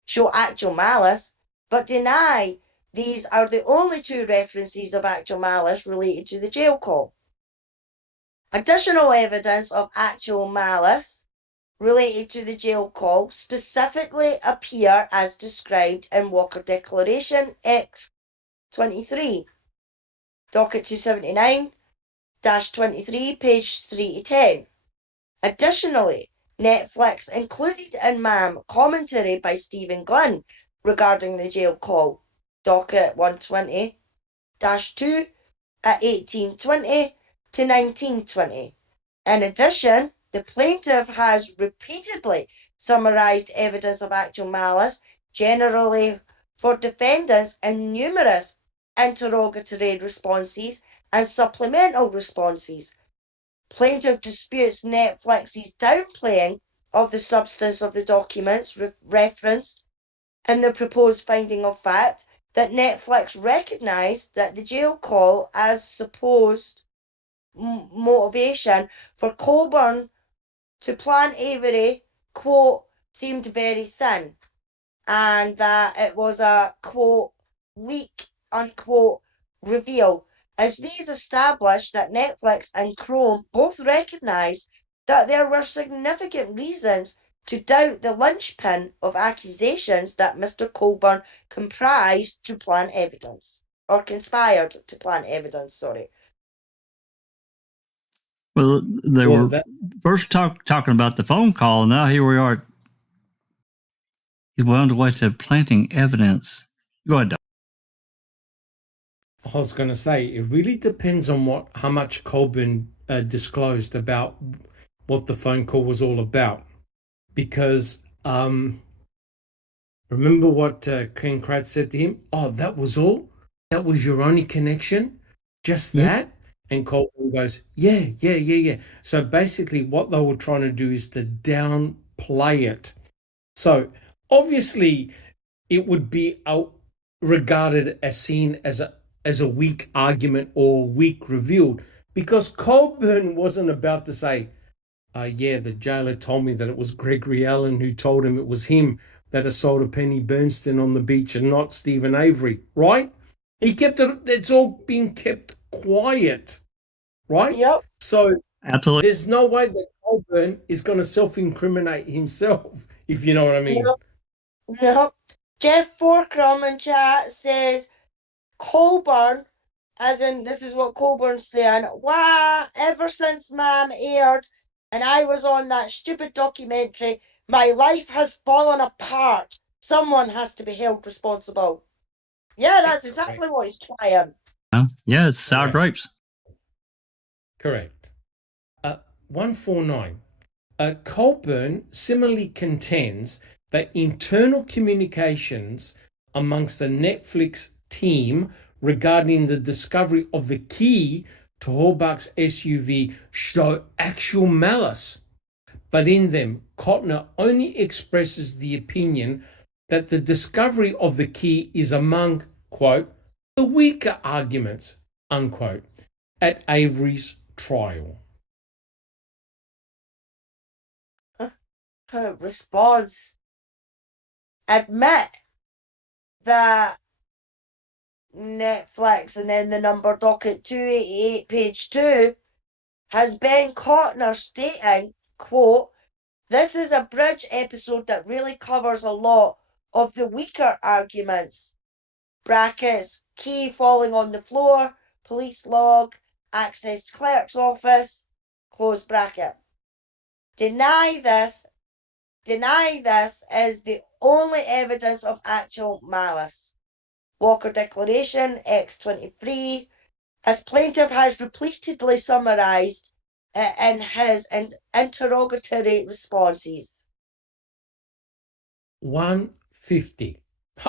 show actual malice, but deny these are the only two references of actual malice related to the jail call. Additional evidence of actual malice related to the jail call specifically appear as described in Walker Declaration X 23, docket 279-23, page 3 to 10. Additionally, Netflix included in MAM commentary by Stephen Glynn regarding the jail call, docket 120-2 at 1820 to 1920. In addition, the plaintiff has repeatedly summarised evidence of actual malice, generally for defendants, in numerous interrogatory responses and supplemental responses. Plaintiff disputes Netflix's downplaying of the substance of the documents referenced in the proposed finding of fact that Netflix recognised that the jail call as supposed motivation for Colburn to plan Avery, quote, seemed very thin, and that it was a, quote, weak, unquote, reveal, as these established that Netflix and Chrome both recognised that there were significant reasons to doubt the linchpin of accusations that Mr. Colburn comprised to plan evidence, or conspired to plan evidence, sorry. Well, they were first talking about the phone call. Now here we are. He's well on the way to planting evidence. Go ahead, Doc. I was going to say, it really depends on how much Colburn disclosed about what the phone call was all about. Because remember what Ken Kratz said to him? Oh, that was all? That was your only connection? Just that? And Colburn goes, yeah. So basically what they were trying to do is to downplay it. So obviously it would be regarded as seen as a weak argument or weak revealed, because Colburn wasn't about to say, yeah, the jailer told me that it was Gregory Allen who told him it was him that assaulted Penny Bernstein on the beach and not Stephen Avery, right? He kept it, it's all been kept quiet, right? Yep. So Absolutely. there's no way that Colburn is going to self-incriminate himself, if you know what I mean. No. Jeff Forcrum in chat says, Colburn, as in, this is what Colburn's saying, wow, ever since Ma'am aired and I was on that stupid documentary, my life has fallen apart. Someone has to be held responsible. Yeah, that's exactly what he's trying. Yeah, it's sour grapes. Correct. 149. Colburn similarly contends that internal communications amongst the Netflix team regarding the discovery of the key to Horbach's SUV show actual malice, but in them, Kotner only expresses the opinion that the discovery of the key is among, quote, the weaker arguments, unquote, at Avery's trial. Response. Admit that Netflix, and then the number docket 288, page 2, has Ben Kotner stating, quote, this is a bridge episode that really covers a lot of the weaker arguments. Brackets, key falling on the floor, police log, access to clerk's office, close bracket. Deny this is the only evidence of actual malice. Walker Declaration, X23, as plaintiff has repeatedly summarised in his interrogatory responses. 150.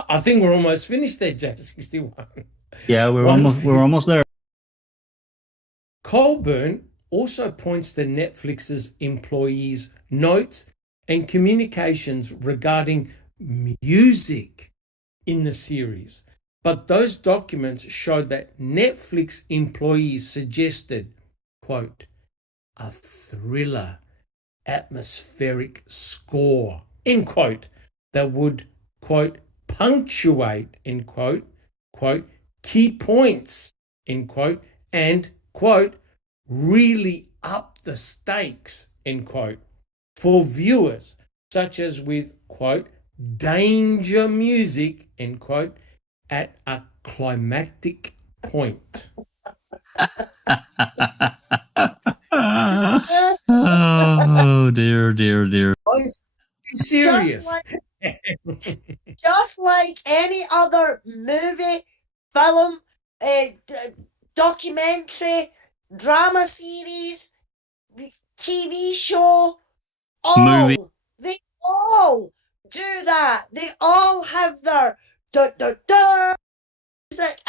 I think we're almost finished there, Jack. 61. Yeah, we're almost there. Colburn also points to Netflix's employees' notes and communications regarding music in the series. But those documents showed that Netflix employees suggested, quote, a thriller, atmospheric score, end quote, that would, quote, punctuate, end quote, key points, end quote, and, quote, really up the stakes, end quote, for viewers, such as with, quote, danger music, end quote, at a climactic point. Oh, dear. Serious. Just like any other movie, film, documentary, drama series, TV show, Movie. They all do that. They all have their music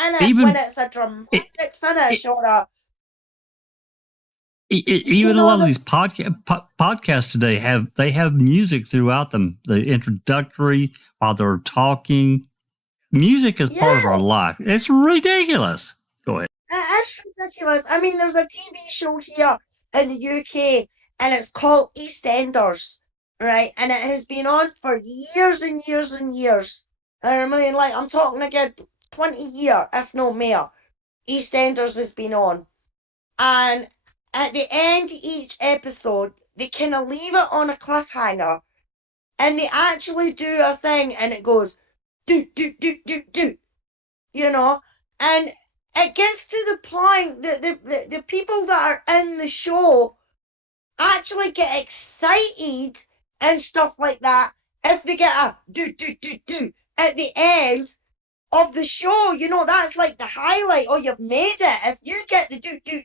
in it when it's a dramatic finish or a... Even a lot of these podcasts today have music throughout them. The introductory, while they're talking, music is part of our life. It's ridiculous. Go ahead. It's ridiculous. I mean, there's a TV show here in the UK, and it's called EastEnders, right? And it has been on for years and years and years. I mean, like, I'm talking a good 20 years, if not more. EastEnders has been on, and at the end of each episode, they kind of leave it on a cliffhanger, and they actually do a thing, and it goes, do, you know, and it gets to the point that the people that are in the show actually get excited and stuff like that if they get a do at the end, of the show. You know, that's like the highlight. Oh, you've made it. If you get the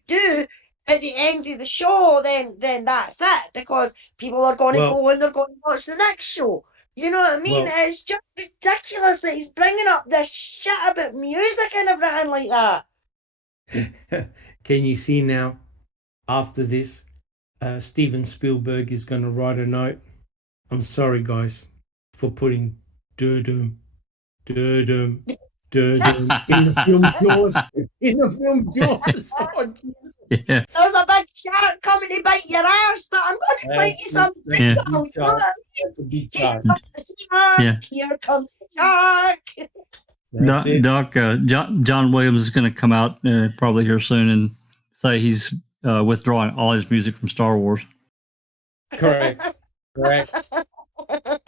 do at the end of the show, then that's it, because people are going to Well, go and they're going to watch the next show. You know what I mean? well, It's just ridiculous that he's bringing up this shit about music and everything like that. can you see now? After this, Steven Spielberg is going to write a note. I'm sorry, guys, for putting durdum in the film Jaws. In the film Jaws. Oh, Jesus. Yeah. There's a big shark coming to bite your ass, but I'm going to play you some Yeah. song. That's a big Here shark. comes the shark. Yeah. Here comes the shark. That's it. Doc, John Williams is going to come out probably here soon and say he's withdrawing all his music from Star Wars. Correct.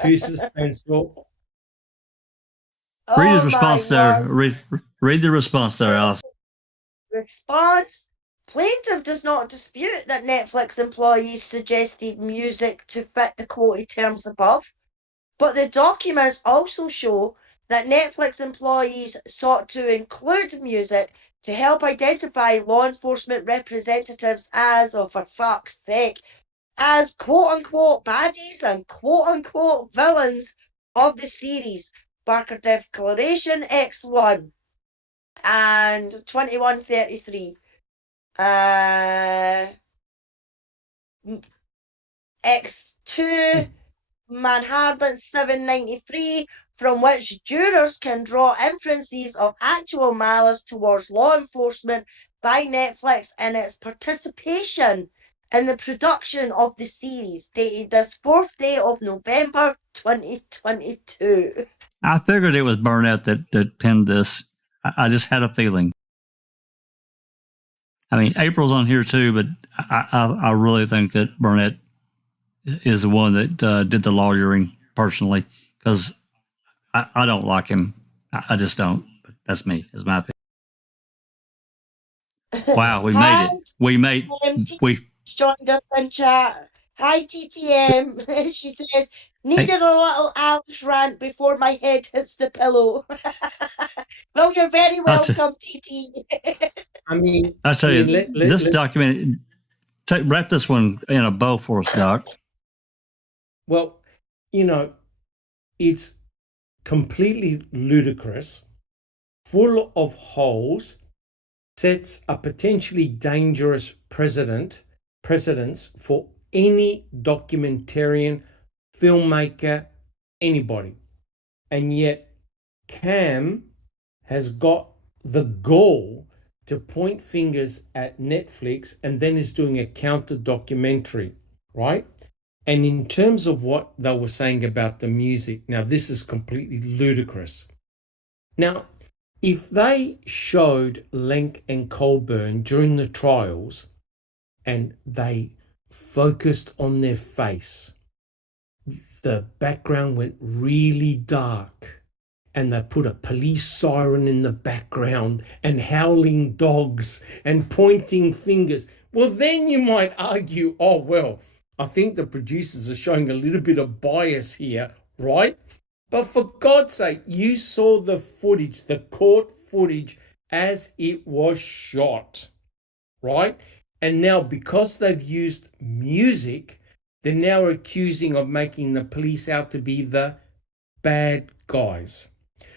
Too suspenseful. Read his Oh, response my there. word. Read the response there, Alice. Response. Plaintiff does not dispute that Netflix employees suggested music to fit the quoted terms above, but the documents also show that Netflix employees sought to include music to help identify law enforcement representatives as, oh for fuck's sake, as quote-unquote baddies and quote-unquote villains of the series. Barker Declaration X1 and 2133. X2 Manhattan 793, from which jurors can draw inferences of actual malice towards law enforcement by Netflix in its participation in the production of the series, dated this 4th day of November 2022. I figured it was Burnett that penned this. I just had a feeling. I mean, April's on here too, but I really think that Burnett is the one that did the lawyering personally, because I don't like him. I just don't. But that's me. That's my opinion. Wow, we made it. We joined us in chat. Hi, TTM. She says, needed a little Alice rant before my head hits the pillow. Well, you're very welcome, TT. I tell you, this document, wrap this one in a bow for us, Doc. Well, it's completely ludicrous, full of holes, sets a potentially dangerous precedence for any documentarian, filmmaker, anybody. And yet Cam has got the gall to point fingers at Netflix and then is doing a counter documentary, right? And in terms of what they were saying about the music, now this is completely ludicrous. Now, if they showed Lenk and Colburn during the trials and they focused on their face, the background went really dark, and they put a police siren in the background and howling dogs and pointing fingers, well, then you might argue, oh, well, I think the producers are showing a little bit of bias here, right? But for God's sake, you saw the footage, the court footage, as it was shot, right? And now, because they've used music, they're now accusing of making the police out to be the bad guys.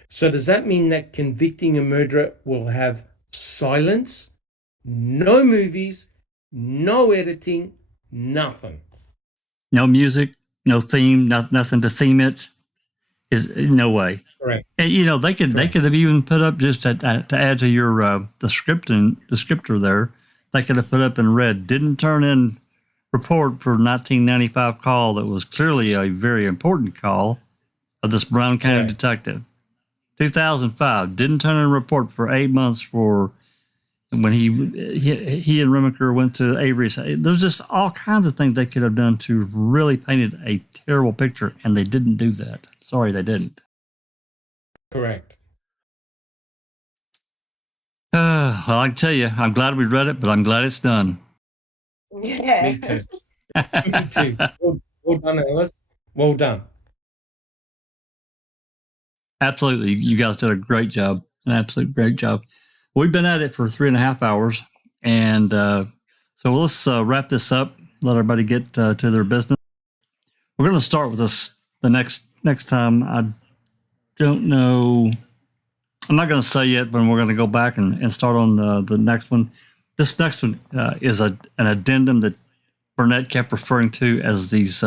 So does that mean that convicting a murderer will have silence, no movies, no editing, nothing? No music, no theme, nothing to theme it. Is no way. Correct. And they could have even put up, just to add to your the descriptor there. They could have put up and read, didn't turn in report for 1995 call that was clearly a very important call of this Brown County detective. 2005, didn't turn in a report for 8 months for when he and Remaker went to Avery. There's just all kinds of things they could have done to really paint a terrible picture, and they didn't do that. Sorry, they didn't. Correct. Well, I can tell you, I'm glad we read it, but I'm glad it's done. Yeah. Me too. Me too. Well done, Alice. Well done. Absolutely. You guys did a great job. An absolute great job. We've been at it for 3.5 hours. And so let's wrap this up, let everybody get to their business. We're going to start with this the next time. I don't know. I'm not going to say yet, but we're going to go back and start on the next one. This next one is an addendum that Burnett kept referring to as these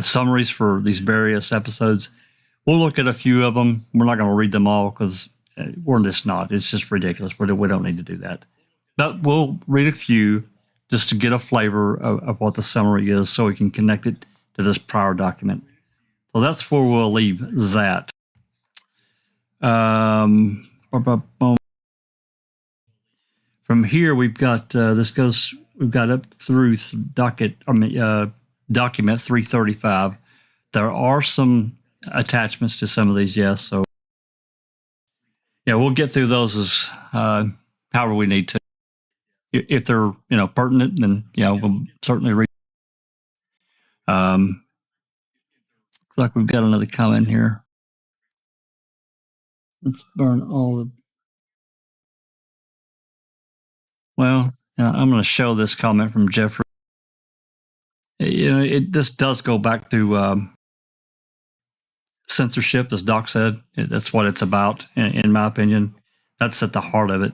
summaries for these various episodes. We'll look at a few of them. We're not going to read them all because we're just not. It's just ridiculous. We don't need to do that. But we'll read a few just to get a flavor of what the summary is so we can connect it to this prior document. So that's where we'll leave that. From here, we've got we've got up through document 335. There are some attachments to some of these, yes. So yeah, we'll get through those as however we need to. If they're pertinent, then we'll certainly read. Looks like we've got another comment here. Let's burn all the. Well, I'm going to show this comment from Jeffrey. This does go back to censorship, as Doc said. That's what it's about, in my opinion. That's at the heart of it.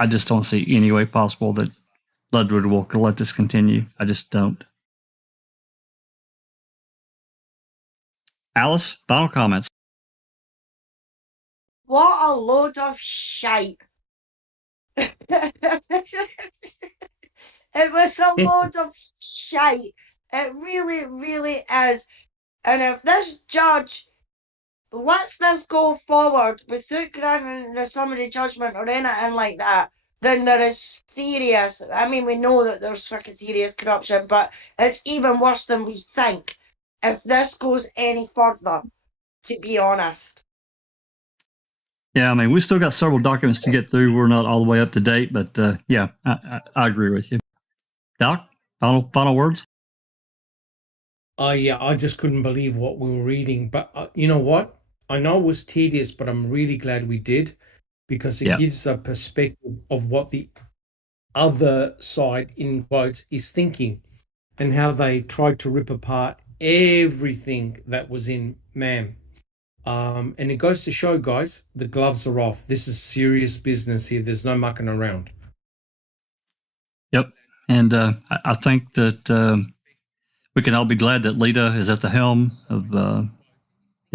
I just don't see any way possible that Ludwig will let this continue. I just don't. Alice, final comments. What a load of shite. It was a load of shite. It really, really is. And if this judge lets this go forward without granting a summary judgment or anything like that, then there is serious, I mean, we know that there's fucking serious corruption, but it's even worse than we think if this goes any further, to be honest. Yeah, I mean, we still got several documents to get through. We're not all the way up to date, but yeah, I agree with you. Doc, final words? Yeah, I just couldn't believe what we were reading. But you know what? I know it was tedious, but I'm really glad we did, because it gives a perspective of what the other side, in quotes, is thinking, and how they tried to rip apart everything that was in MAM. And it goes to show, guys, the gloves are off. This is serious business here. There's no mucking around. Yep. And I think that we can all be glad that Lita is at the helm of the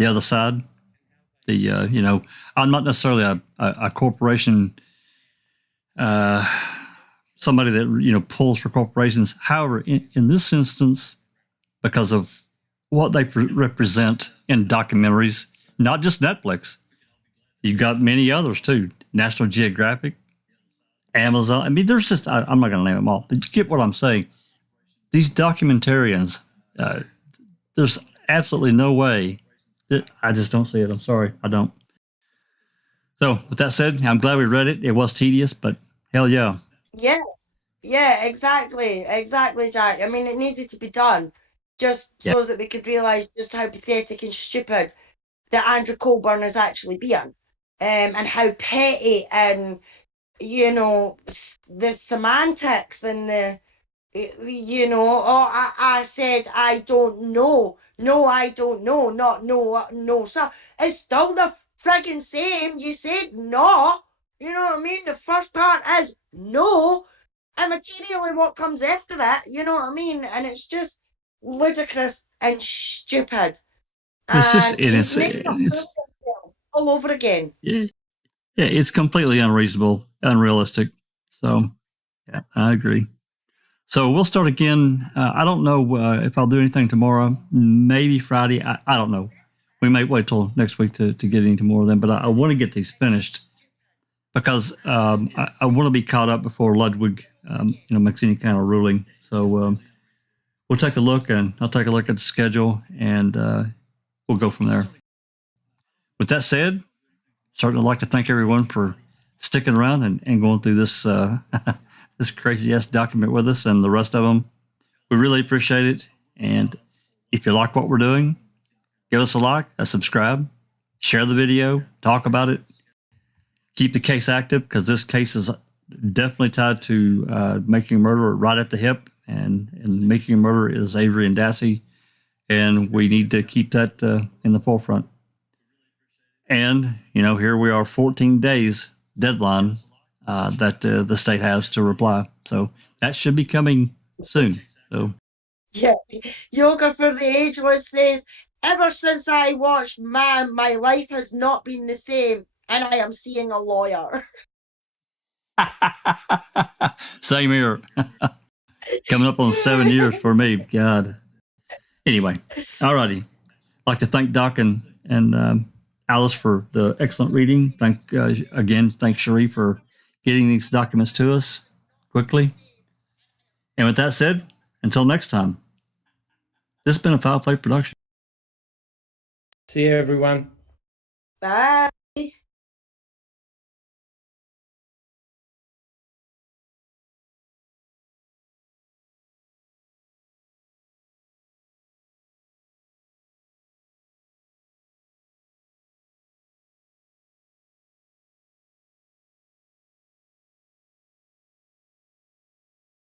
other side. I'm not necessarily a corporation, somebody that, pulls for corporations. However, in this instance, because of what they represent in documentaries, not just Netflix, you've got many others too. National Geographic, Amazon. I mean, there's just, I'm not going to name them all, but you get what I'm saying. These documentarians, there's absolutely no way that I just don't see it. I'm sorry, I don't. So with that said, I'm glad we read it. It was tedious, but hell yeah. Yeah, exactly, Jack. I mean, it needed to be done just so that we could realise just how pathetic and stupid that Andrew Colburn is actually being, and how petty and, the semantics and the, I said, I don't know. No, I don't know. Not no, sir. It's still the friggin' same. You said no. You know what I mean? The first part is no, and materially what comes after that, you know what I mean? And it's just ludicrous and stupid. It's all over again. Yeah, it's completely unreasonable, unrealistic. So, yeah, I agree. So we'll start again. I don't know if I'll do anything tomorrow. Maybe Friday. I don't know. We may wait till next week to get into more of them. But I want to get these finished because I want to be caught up before Ludwig, makes any kind of ruling. So we'll take a look, and I'll take a look at the schedule, and we'll go from there. With that said, certainly like to thank everyone for sticking around and going through this this crazy-ass document with us and the rest of them. We really appreciate it. And if you like what we're doing, Give us a like, a subscribe, share the video, talk about it. Keep the case active because this case is definitely tied to making a murderer right at the hip. And making a murderer is Avery and Dassey. And we need to keep that in the forefront. And, here we are, 14 days deadline that the state has to reply. So that should be coming soon. So Yeah, Yoga for the Ageless says, ever since I watched Man, my life has not been the same, and I am seeing a lawyer. same here. Coming up on 7 years for me. God. Anyway, all righty. I'd like to thank Doc and Alice for the excellent reading. Thanks, Cherie, for getting these documents to us quickly. And with that said, until next time, this has been a Foul Play production. See you, everyone. Bye.